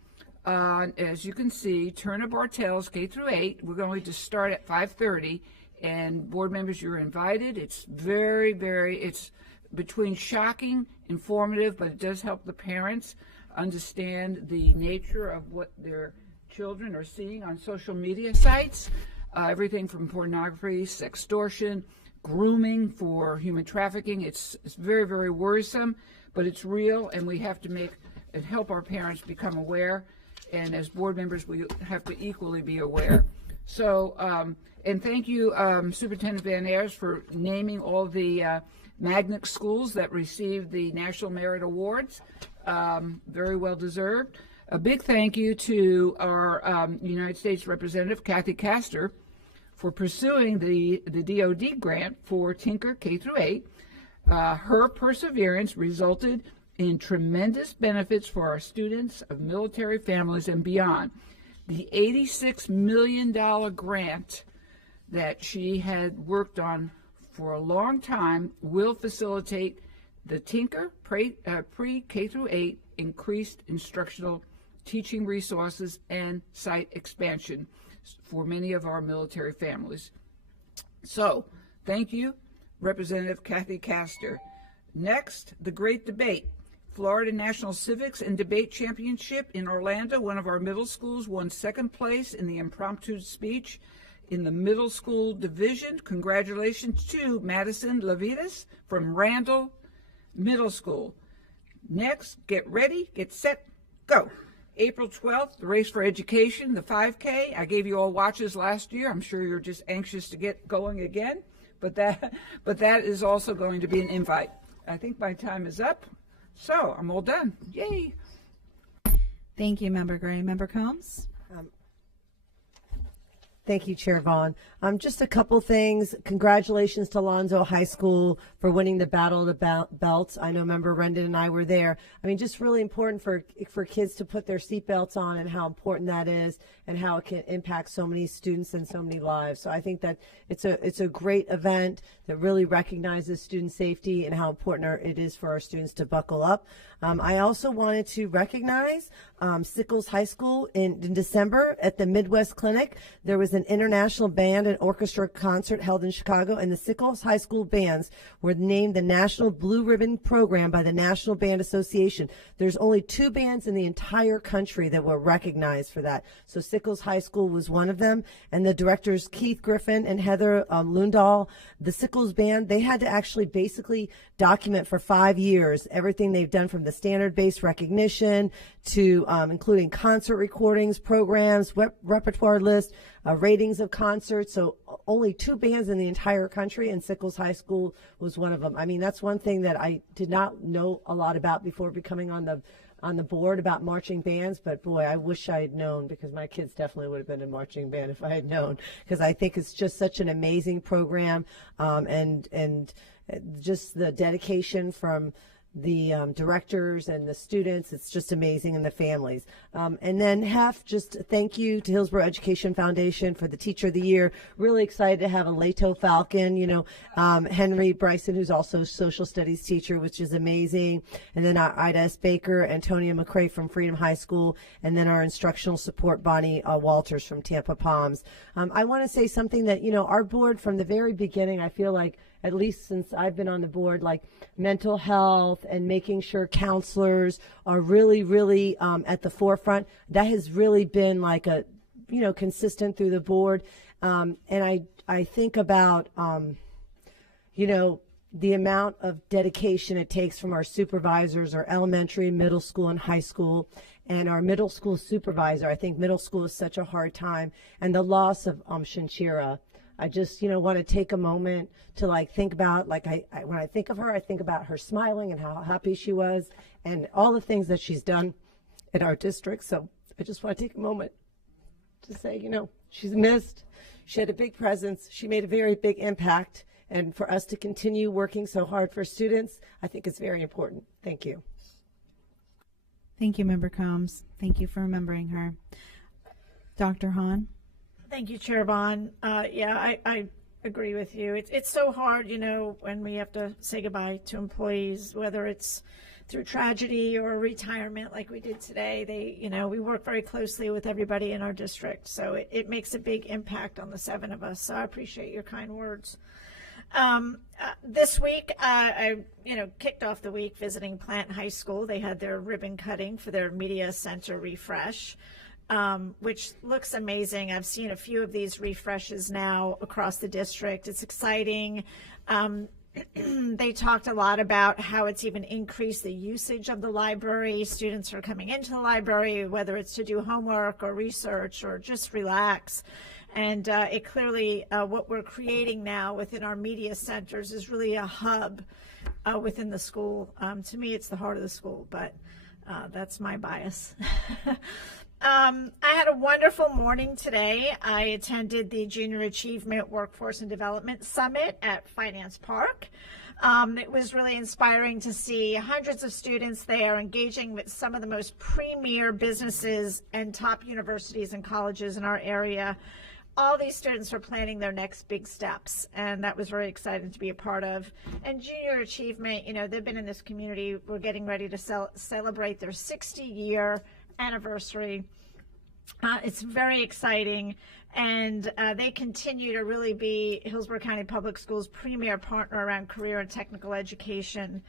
as you can see, Turner Bartels, K through 8. We're going to start at 5:30, and board members, you're invited. It's it's between shocking, informative, but it does help the parents understand the nature of what their children are seeing on social media sites, everything from pornography, sextortion, grooming for human trafficking. It's very, very worrisome, but it's real, and we have to make and help our parents become aware. And as board members, we have to equally be aware. So, and thank you, Superintendent Van Ayers, for naming all the magnet schools that received the National Merit Awards. Very well deserved. A big thank you to our United States Representative, Kathy Castor, for pursuing the DoD grant for Tinker K through 8. Her perseverance resulted in tremendous benefits for our students of military families and beyond. The $86 million grant that she had worked on for a long time will facilitate the Tinker pre-K through 8 increased instructional teaching resources and site expansion for many of our military families. So, thank you, Representative Kathy Castor. Next, the great debate. Florida National Civics and Debate Championship in Orlando. One of our middle schools won second place in the impromptu speech in the middle school division. Congratulations to Madison Levitas from Randall Middle School. Next, get ready, get set, go. April 12th, the Race for Education, the 5K. I gave you all watches last year. I'm sure you're just anxious to get going again, but that is also going to be an invite. I think my time is up, so I'm all done. Yay! Thank you, Member Gray. Member Combs? Thank you, Chair Vaughn. Just a couple things. Congratulations to Lonzo High School for winning the Battle of the Belts. I know Member Rendon and I were there. I mean, just really important for kids to put their seatbelts on and how important that is and how it can impact so many students and so many lives. So I think that it's a great event that really recognizes student safety and how important it is for our students to buckle up. I also wanted to recognize Sickles High School in December at the Midwest Clinic. There was an international band and orchestra concert held in Chicago, and the Sickles High School bands were named the National Blue Ribbon Program by the National Band Association. There's only 2 bands in the entire country that were recognized for that. So Sickles High School was one of them, and the directors Keith Griffin and Heather Lundahl, the Sickles Band, they had to actually basically document for 5 years everything they've done, from the standard-based recognition to including concert recordings, programs, repertoire list, ratings of concerts. So only 2 bands in the entire country, and Sickles High School was one of them. I mean, that's one thing that I did not know a lot about before becoming on the board about marching bands, but boy, I wish I had known, because my kids definitely would have been in marching band if I had known, because I think it's just such an amazing program, and just the dedication from the directors and the students, it's just amazing, and the families. And then just thank you to Hillsborough Education Foundation for the Teacher of the Year. Really excited to have a Leto Falcon, Henry Bryson, who's also a social studies teacher, which is amazing. And then our Ida S. Baker, Antonia McCrae from Freedom High School, and then our instructional support, Bonnie Walters from Tampa Palms. I want to say something that, our board from the very beginning, I feel like, at least since I've been on the board, like mental health and making sure counselors are really, really at the forefront. That has really been like consistent through the board. And I think about, the amount of dedication it takes from our supervisors, our elementary, middle school, and high school, and our middle school supervisor. I think middle school is such a hard time, and the loss of Shinshira. I just, want to take a moment to think about, when I think of her, I think about her smiling and how happy she was and all the things that she's done in our district. So I just want to take a moment to say, she's missed. She had a big presence. She made a very big impact. And for us to continue working so hard for students, I think it's very important. Thank you. Thank you, Member Combs. Thank you for remembering her. Dr. Hahn? Thank you, Chair Bond. Yeah, I agree with you. It's so hard, you know, when we have to say goodbye to employees, whether it's through tragedy or retirement like we did today. We work very closely with everybody in our district, so it makes a big impact on the 7 of us. So I appreciate your kind words. This week, I kicked off the week visiting Plant High School. They had their ribbon cutting for their media center refresh, which looks amazing. I've seen a few of these refreshes now across the district. It's exciting. They talked a lot about how it's even increased the usage of the library. Students are coming into the library, whether it's to do homework or research or just relax. And it clearly, what we're creating now within our media centers is really a hub within the school. To me, it's the heart of the school, but that's my bias. I had a wonderful morning today. I attended the Junior Achievement Workforce and Development Summit at Finance Park. It was really inspiring to see hundreds of students there engaging with some of the most premier businesses and top universities and colleges in our area. All these students are planning their next big steps, and that was very exciting to be a part of. And Junior Achievement, they've been in this community. We're getting ready to celebrate their 60-year anniversary. It's very exciting, and they continue to really be Hillsborough County Public Schools' premier partner around career and technical education.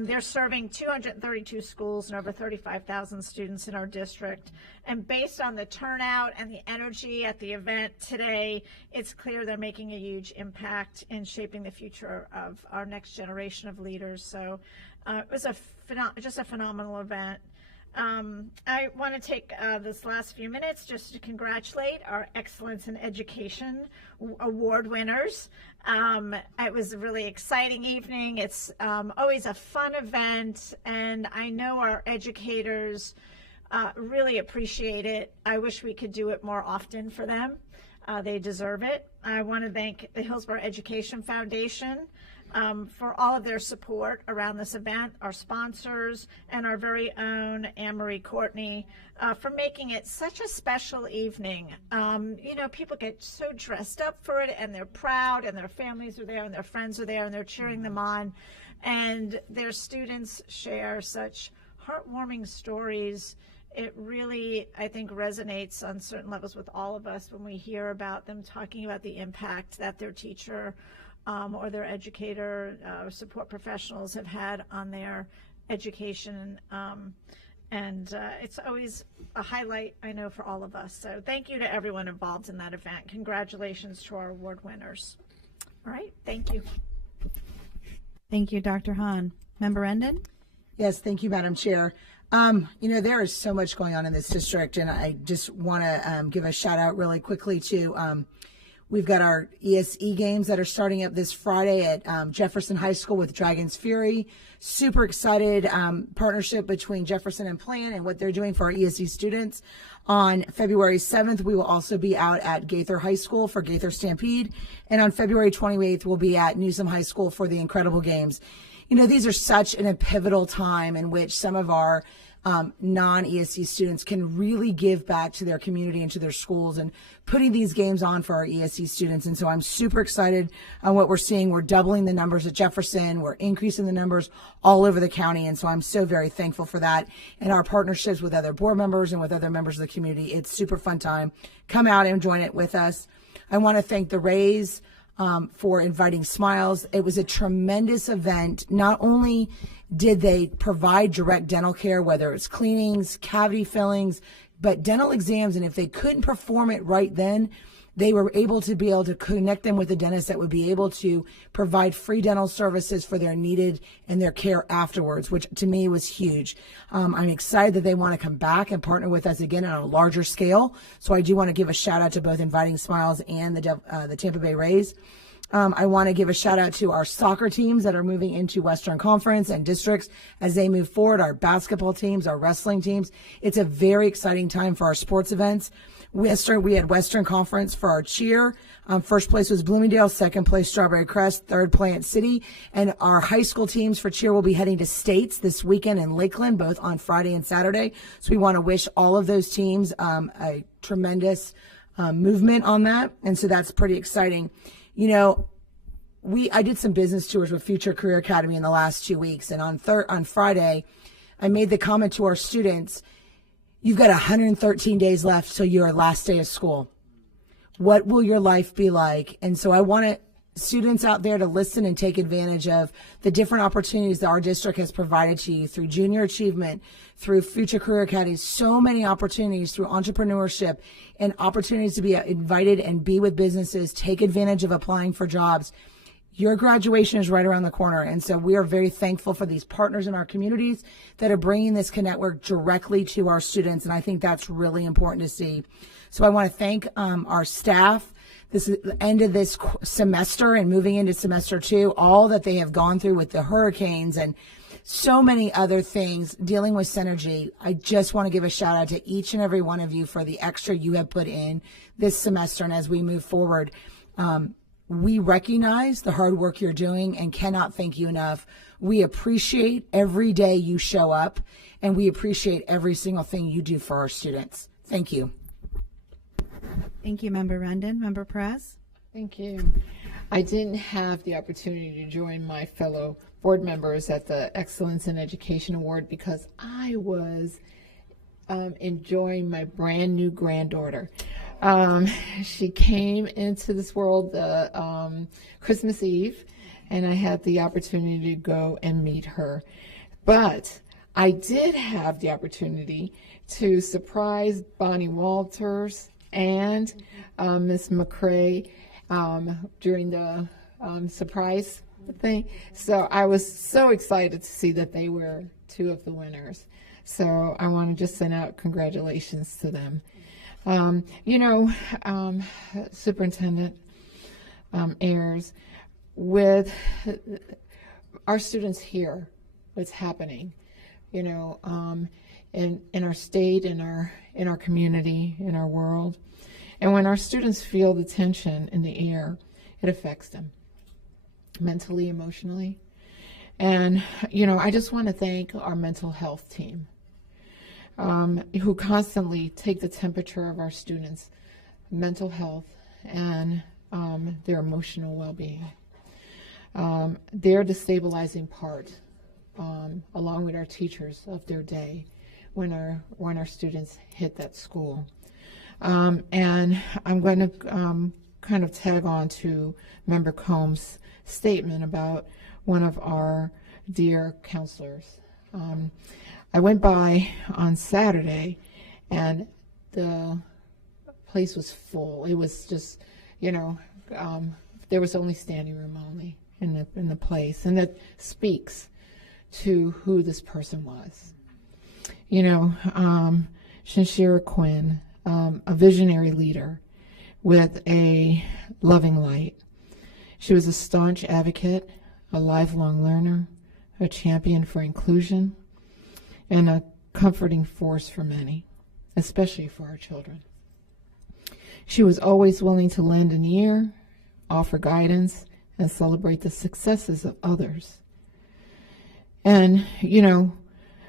They're serving 232 schools and over 35,000 students in our district. And based on the turnout and the energy at the event today, it's clear they're making a huge impact in shaping the future of our next generation of leaders. So it was just a phenomenal event. I want to take this last few minutes just to congratulate our Excellence in Education Award winners. It was a really exciting evening. It's always a fun event, and I know our educators really appreciate it. I wish we could do it more often for them. They deserve it. I want to thank the Hillsborough Education Foundation for all of their support around this event, our sponsors, and our very own Anne-Marie Courtney for making it such a special evening. People get so dressed up for it, and they're proud, and their families are there, and their friends are there, and they're cheering them on. And their students share such heartwarming stories. It really, I think, resonates on certain levels with all of us when we hear about them talking about the impact that their teacher or their educator or support professionals have had on their education. And it's always a highlight, I know, for all of us. So thank you to everyone involved in that event. Congratulations to our award winners. All right, thank you. Thank you, Dr. Hahn. Member Endon? Yes, thank you, Madam Chair. There is so much going on in this district, and I just want to give a shout out really quickly to we've got our ESE games that are starting up this Friday at Jefferson High School with Dragon's Fury. Super excited partnership between Jefferson and Plan and what they're doing for our ESE students. On February 7th, we will also be out at Gaither High School for Gaither Stampede. And on February 28th, we'll be at Newsom High School for the Incredible Games. These are such a pivotal time in which some of our non-ESE students can really give back to their community and to their schools and putting these games on for our ESE students. And so I'm super excited on what we're seeing. We're doubling the numbers at Jefferson. We're increasing the numbers all over the county. And so I'm so very thankful for that. And our partnerships with other board members and with other members of the community. It's super fun time. Come out and join it with us. I want to thank the Rays for inviting Smiles. It was a tremendous event. Not only did they provide direct dental care, whether it's cleanings, cavity fillings, but dental exams, and if they couldn't perform it right then, they were able to connect them with a dentist that would be able to provide free dental services for their needed and their care afterwards, which to me was huge. I'm excited that they want to come back and partner with us again on a larger scale. So I do want to give a shout out to both Inviting Smiles and the Tampa Bay Rays. I want to give a shout out to our soccer teams that are moving into Western Conference and districts as they move forward, our basketball teams, our wrestling teams. It's a very exciting time for our sports events. We had Western Conference for our cheer. First place was Bloomingdale, second place Strawberry Crest, third Plant City. And our high school teams for cheer will be heading to states this weekend in Lakeland, both on Friday and Saturday. So we want to wish all of those teams a tremendous movement on that. And so that's pretty exciting. You know, I did some business tours with Future Career Academy in the last 2 weeks. And on Friday, I made the comment to our students, you've got 113 days left till your last day of school. What will your life be like? And so I want students out there to listen and take advantage of the different opportunities that our district has provided to you through Junior Achievement, through Future Career Academy, so many opportunities through entrepreneurship and opportunities to be invited and be with businesses, take advantage of applying for jobs. Your graduation is right around the corner. And so we are very thankful for these partners in our communities that are bringing this Connect Work directly to our students. And I think that's really important to see. So I want to thank our staff. This is the end of this semester and moving into semester 2, all that they have gone through with the hurricanes and so many other things dealing with Synergy. I just want to give a shout out to each and every one of you for the extra you have put in this semester. And as we move forward, we recognize the hard work you're doing and cannot thank you enough. We appreciate every day you show up, and we appreciate every single thing you do for our students. Thank you. Thank you, Member Rendon. Member Perez? Thank you. I didn't have the opportunity to join my fellow board members at the Excellence in Education Award because I was enjoying my brand new granddaughter. She came into this world Christmas Eve, and I had the opportunity to go and meet her. But I did have the opportunity to surprise Bonnie Walters and Miss McCrae during the surprise thing. So I was so excited to see that they were 2 of the winners. So I want to just send out congratulations to them. Superintendent Ayers, with our students here, what's happening, in our state, in our community, in our world. And when our students feel the tension in the air, it affects them mentally, emotionally. And, I just want to thank our mental health team. Who constantly take the temperature of our students' mental health and their emotional well-being. They're the stabilizing part, along with our teachers, of their day when our students hit that school. And I'm going to kind of tag on to Member Combs' statement about one of our dear counselors. I went by on Saturday, and the place was full. It was just, there was only standing room only in the place, and that speaks to who this person was. Shanshira Quinn, a visionary leader with a loving light. She was a staunch advocate, a lifelong learner, a champion for inclusion, and a comforting force for many, especially for our children. She was always willing to lend an ear, offer guidance, and celebrate the successes of others. And,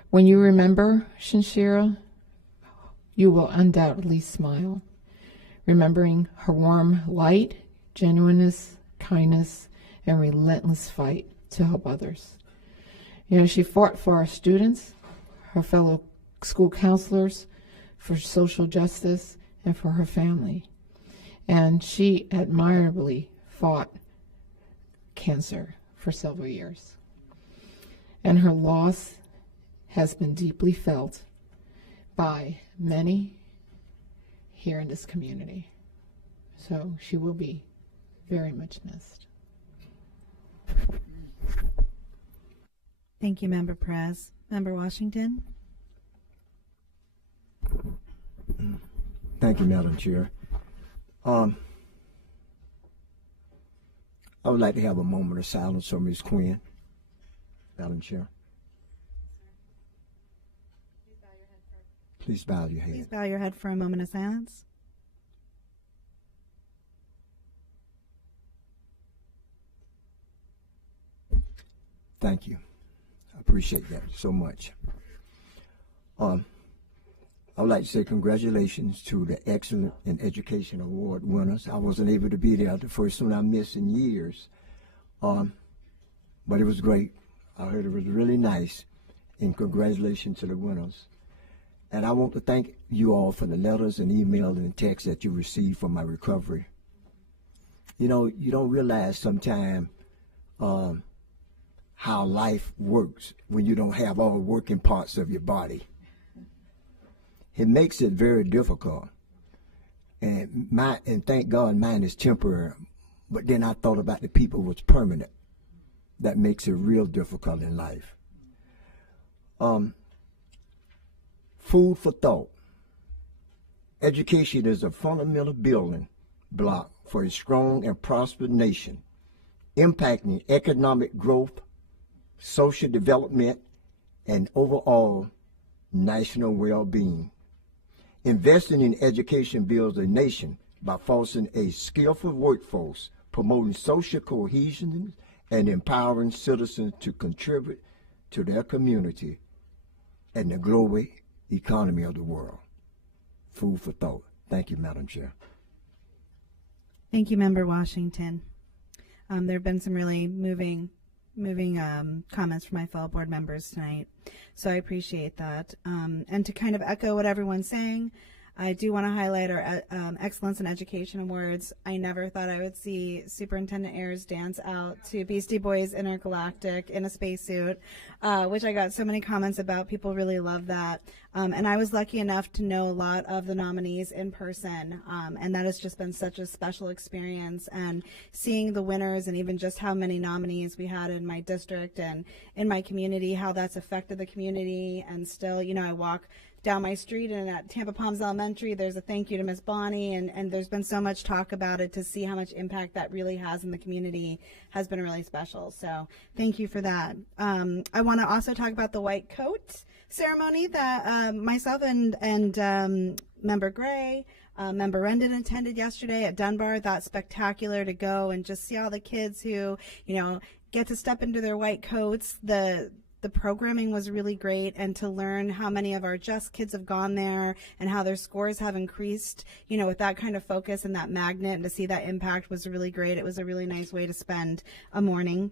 when you remember Shanshira, you will undoubtedly smile, remembering her warm light, genuineness, kindness, and relentless fight to help others. She fought for our students, her fellow school counselors, for social justice, and for her family. And she admirably fought cancer for several years. And her loss has been deeply felt by many here in this community. So she will be very much missed. Thank you, Member Perez. Member Washington? Thank you, Madam Chair. I would like to have a moment of silence for Ms. Quinn, Madam Chair. Please bow your head. Please bow your head for a moment of silence. Thank you. I appreciate that so much. I would like to say congratulations to the Excellent in Education Award winners. I wasn't able to be there. The first one I missed in years. But it was great. I heard it was really nice. And congratulations to the winners. And I want to thank you all for the letters and emails and texts that you received for my recovery. You know, you don't realize sometimes how life works when you don't have all working parts of your body. It makes it very difficult. And thank God mine is temporary. But then I thought about the people was permanent. That makes it real difficult in life. Food for thought. Education is a fundamental building block for a strong and prosperous nation, impacting economic growth, social development, and overall national well-being. Investing in education builds a nation by fostering a skillful workforce, promoting social cohesion, and empowering citizens to contribute to their community and the global economy of the world. Food for thought. Thank you, Madam Chair. Thank you, Member Washington. There have been some really moving comments from my fellow board members tonight, so I appreciate that. And to kind of echo what everyone's saying, I do want to highlight our Excellence in Education Awards. I never thought I would see Superintendent Ayers dance out to Beastie Boys Intergalactic in a spacesuit, which I got so many comments about. People really love that. And I was lucky enough to know a lot of the nominees in person, and that has just been such a special experience. And seeing the winners and even just how many nominees we had in my district and in my community, how that's affected the community. And still, you know, I walk down my street and at Tampa Palms Elementary, there's a thank you to Miss Bonnie, and there's been so much talk about it. To see how much impact that really has in the community has been really special. So thank you for that. I want to also talk about the white coat ceremony that myself and Member Gray, Member Rendon attended yesterday at Dunbar. That's spectacular to go and just see all the kids who, you know, get to step into their white coats. The programming was really great, and to learn how many of our JUST kids have gone there and how their scores have increased, you know, with that kind of focus and that magnet, and to see that impact was really great. It was a really nice way to spend a morning.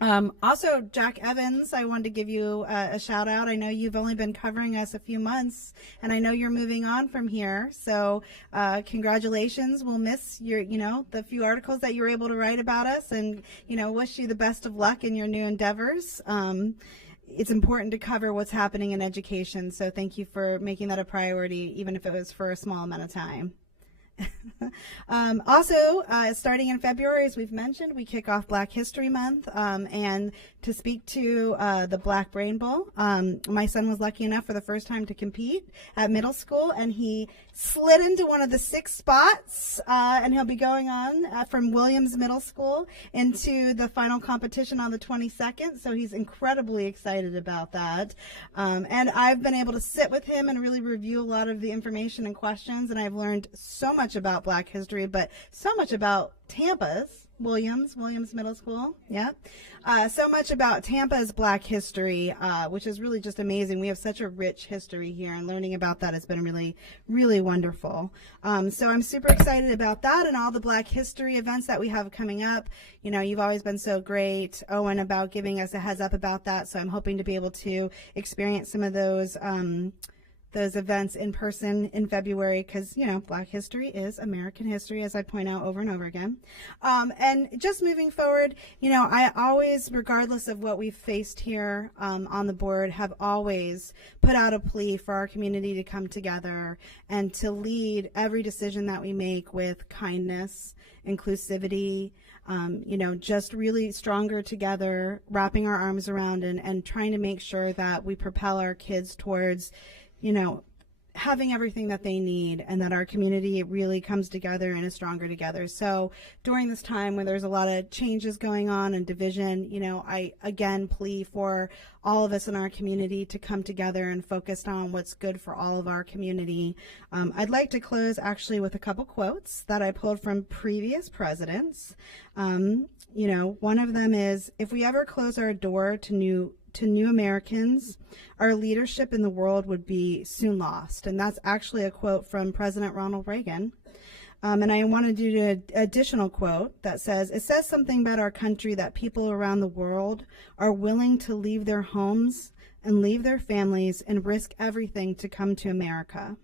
Also, Jack Evans, I wanted to give you a shout out. I know you've only been covering us a few months, and I know you're moving on from here. So congratulations. We'll miss your, you know, the few articles that you were able to write about us, and, you know, wish you the best of luck in your new endeavors. It's important to cover what's happening in education. So thank you for making that a priority, even if it was for a small amount of time. Also, starting in February, as we've mentioned, we kick off Black History Month, and to speak to the Black Brain Bowl, my son was lucky enough for the first time to compete at middle school, and he slid into one of the 6 spots, and he'll be going on from Williams Middle School into the final competition on the 22nd, so he's incredibly excited about that. And I've been able to sit with him and really review a lot of the information and questions, and I've learned so much about Black history, but so much about Tampa's Williams Middle School. Yeah. So much about Tampa's Black history, which is really just amazing. We have such a rich history here, and learning about that has been really, really wonderful. So I'm super excited about that and all the Black history events that we have coming up. You know, you've always been so great, Owen, about giving us a heads up about that. So I'm hoping to be able to experience some of those events in person in February, because, you know, Black history is American history, as I point out over and over again. And just moving forward, you know, I always, regardless of what we've faced here on the board, have always put out a plea for our community to come together and to lead every decision that we make with kindness, inclusivity, you know, just really stronger together, wrapping our arms around and trying to make sure that we propel our kids towards, you know, having everything that they need, and that our community really comes together and is stronger together. So during this time when there's a lot of changes going on and division, I again plea for all of us in our community to come together and focus on what's good for all of our community. I'd like to close actually with a couple quotes that I pulled from previous presidents. One of them is, if we ever close our door to new Americans, our leadership in the world would be soon lost. And that's actually a quote from President Ronald Reagan. And I want to do an additional quote that says, it says something about our country that people around the world are willing to leave their homes and leave their families and risk everything to come to America.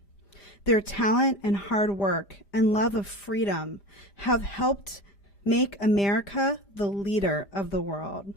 Their talent and hard work and love of freedom have helped make America the leader of the world.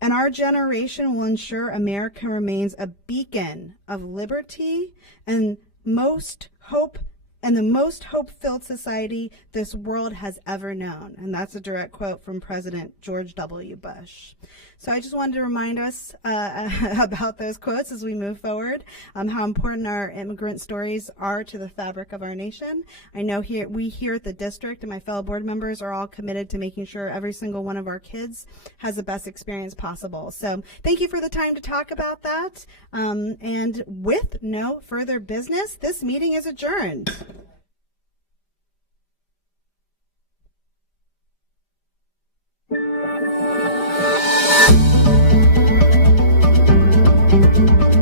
And our generation will ensure America remains a beacon of liberty and the most hope-filled society this world has ever known. And that's a direct quote from President George W. Bush. So I just wanted to remind us about those quotes as we move forward, how important our immigrant stories are to the fabric of our nation. I know we here at the district and my fellow board members are all committed to making sure every single one of our kids has the best experience possible. So thank you for the time to talk about that. And with no further business, this meeting is adjourned. Thank you.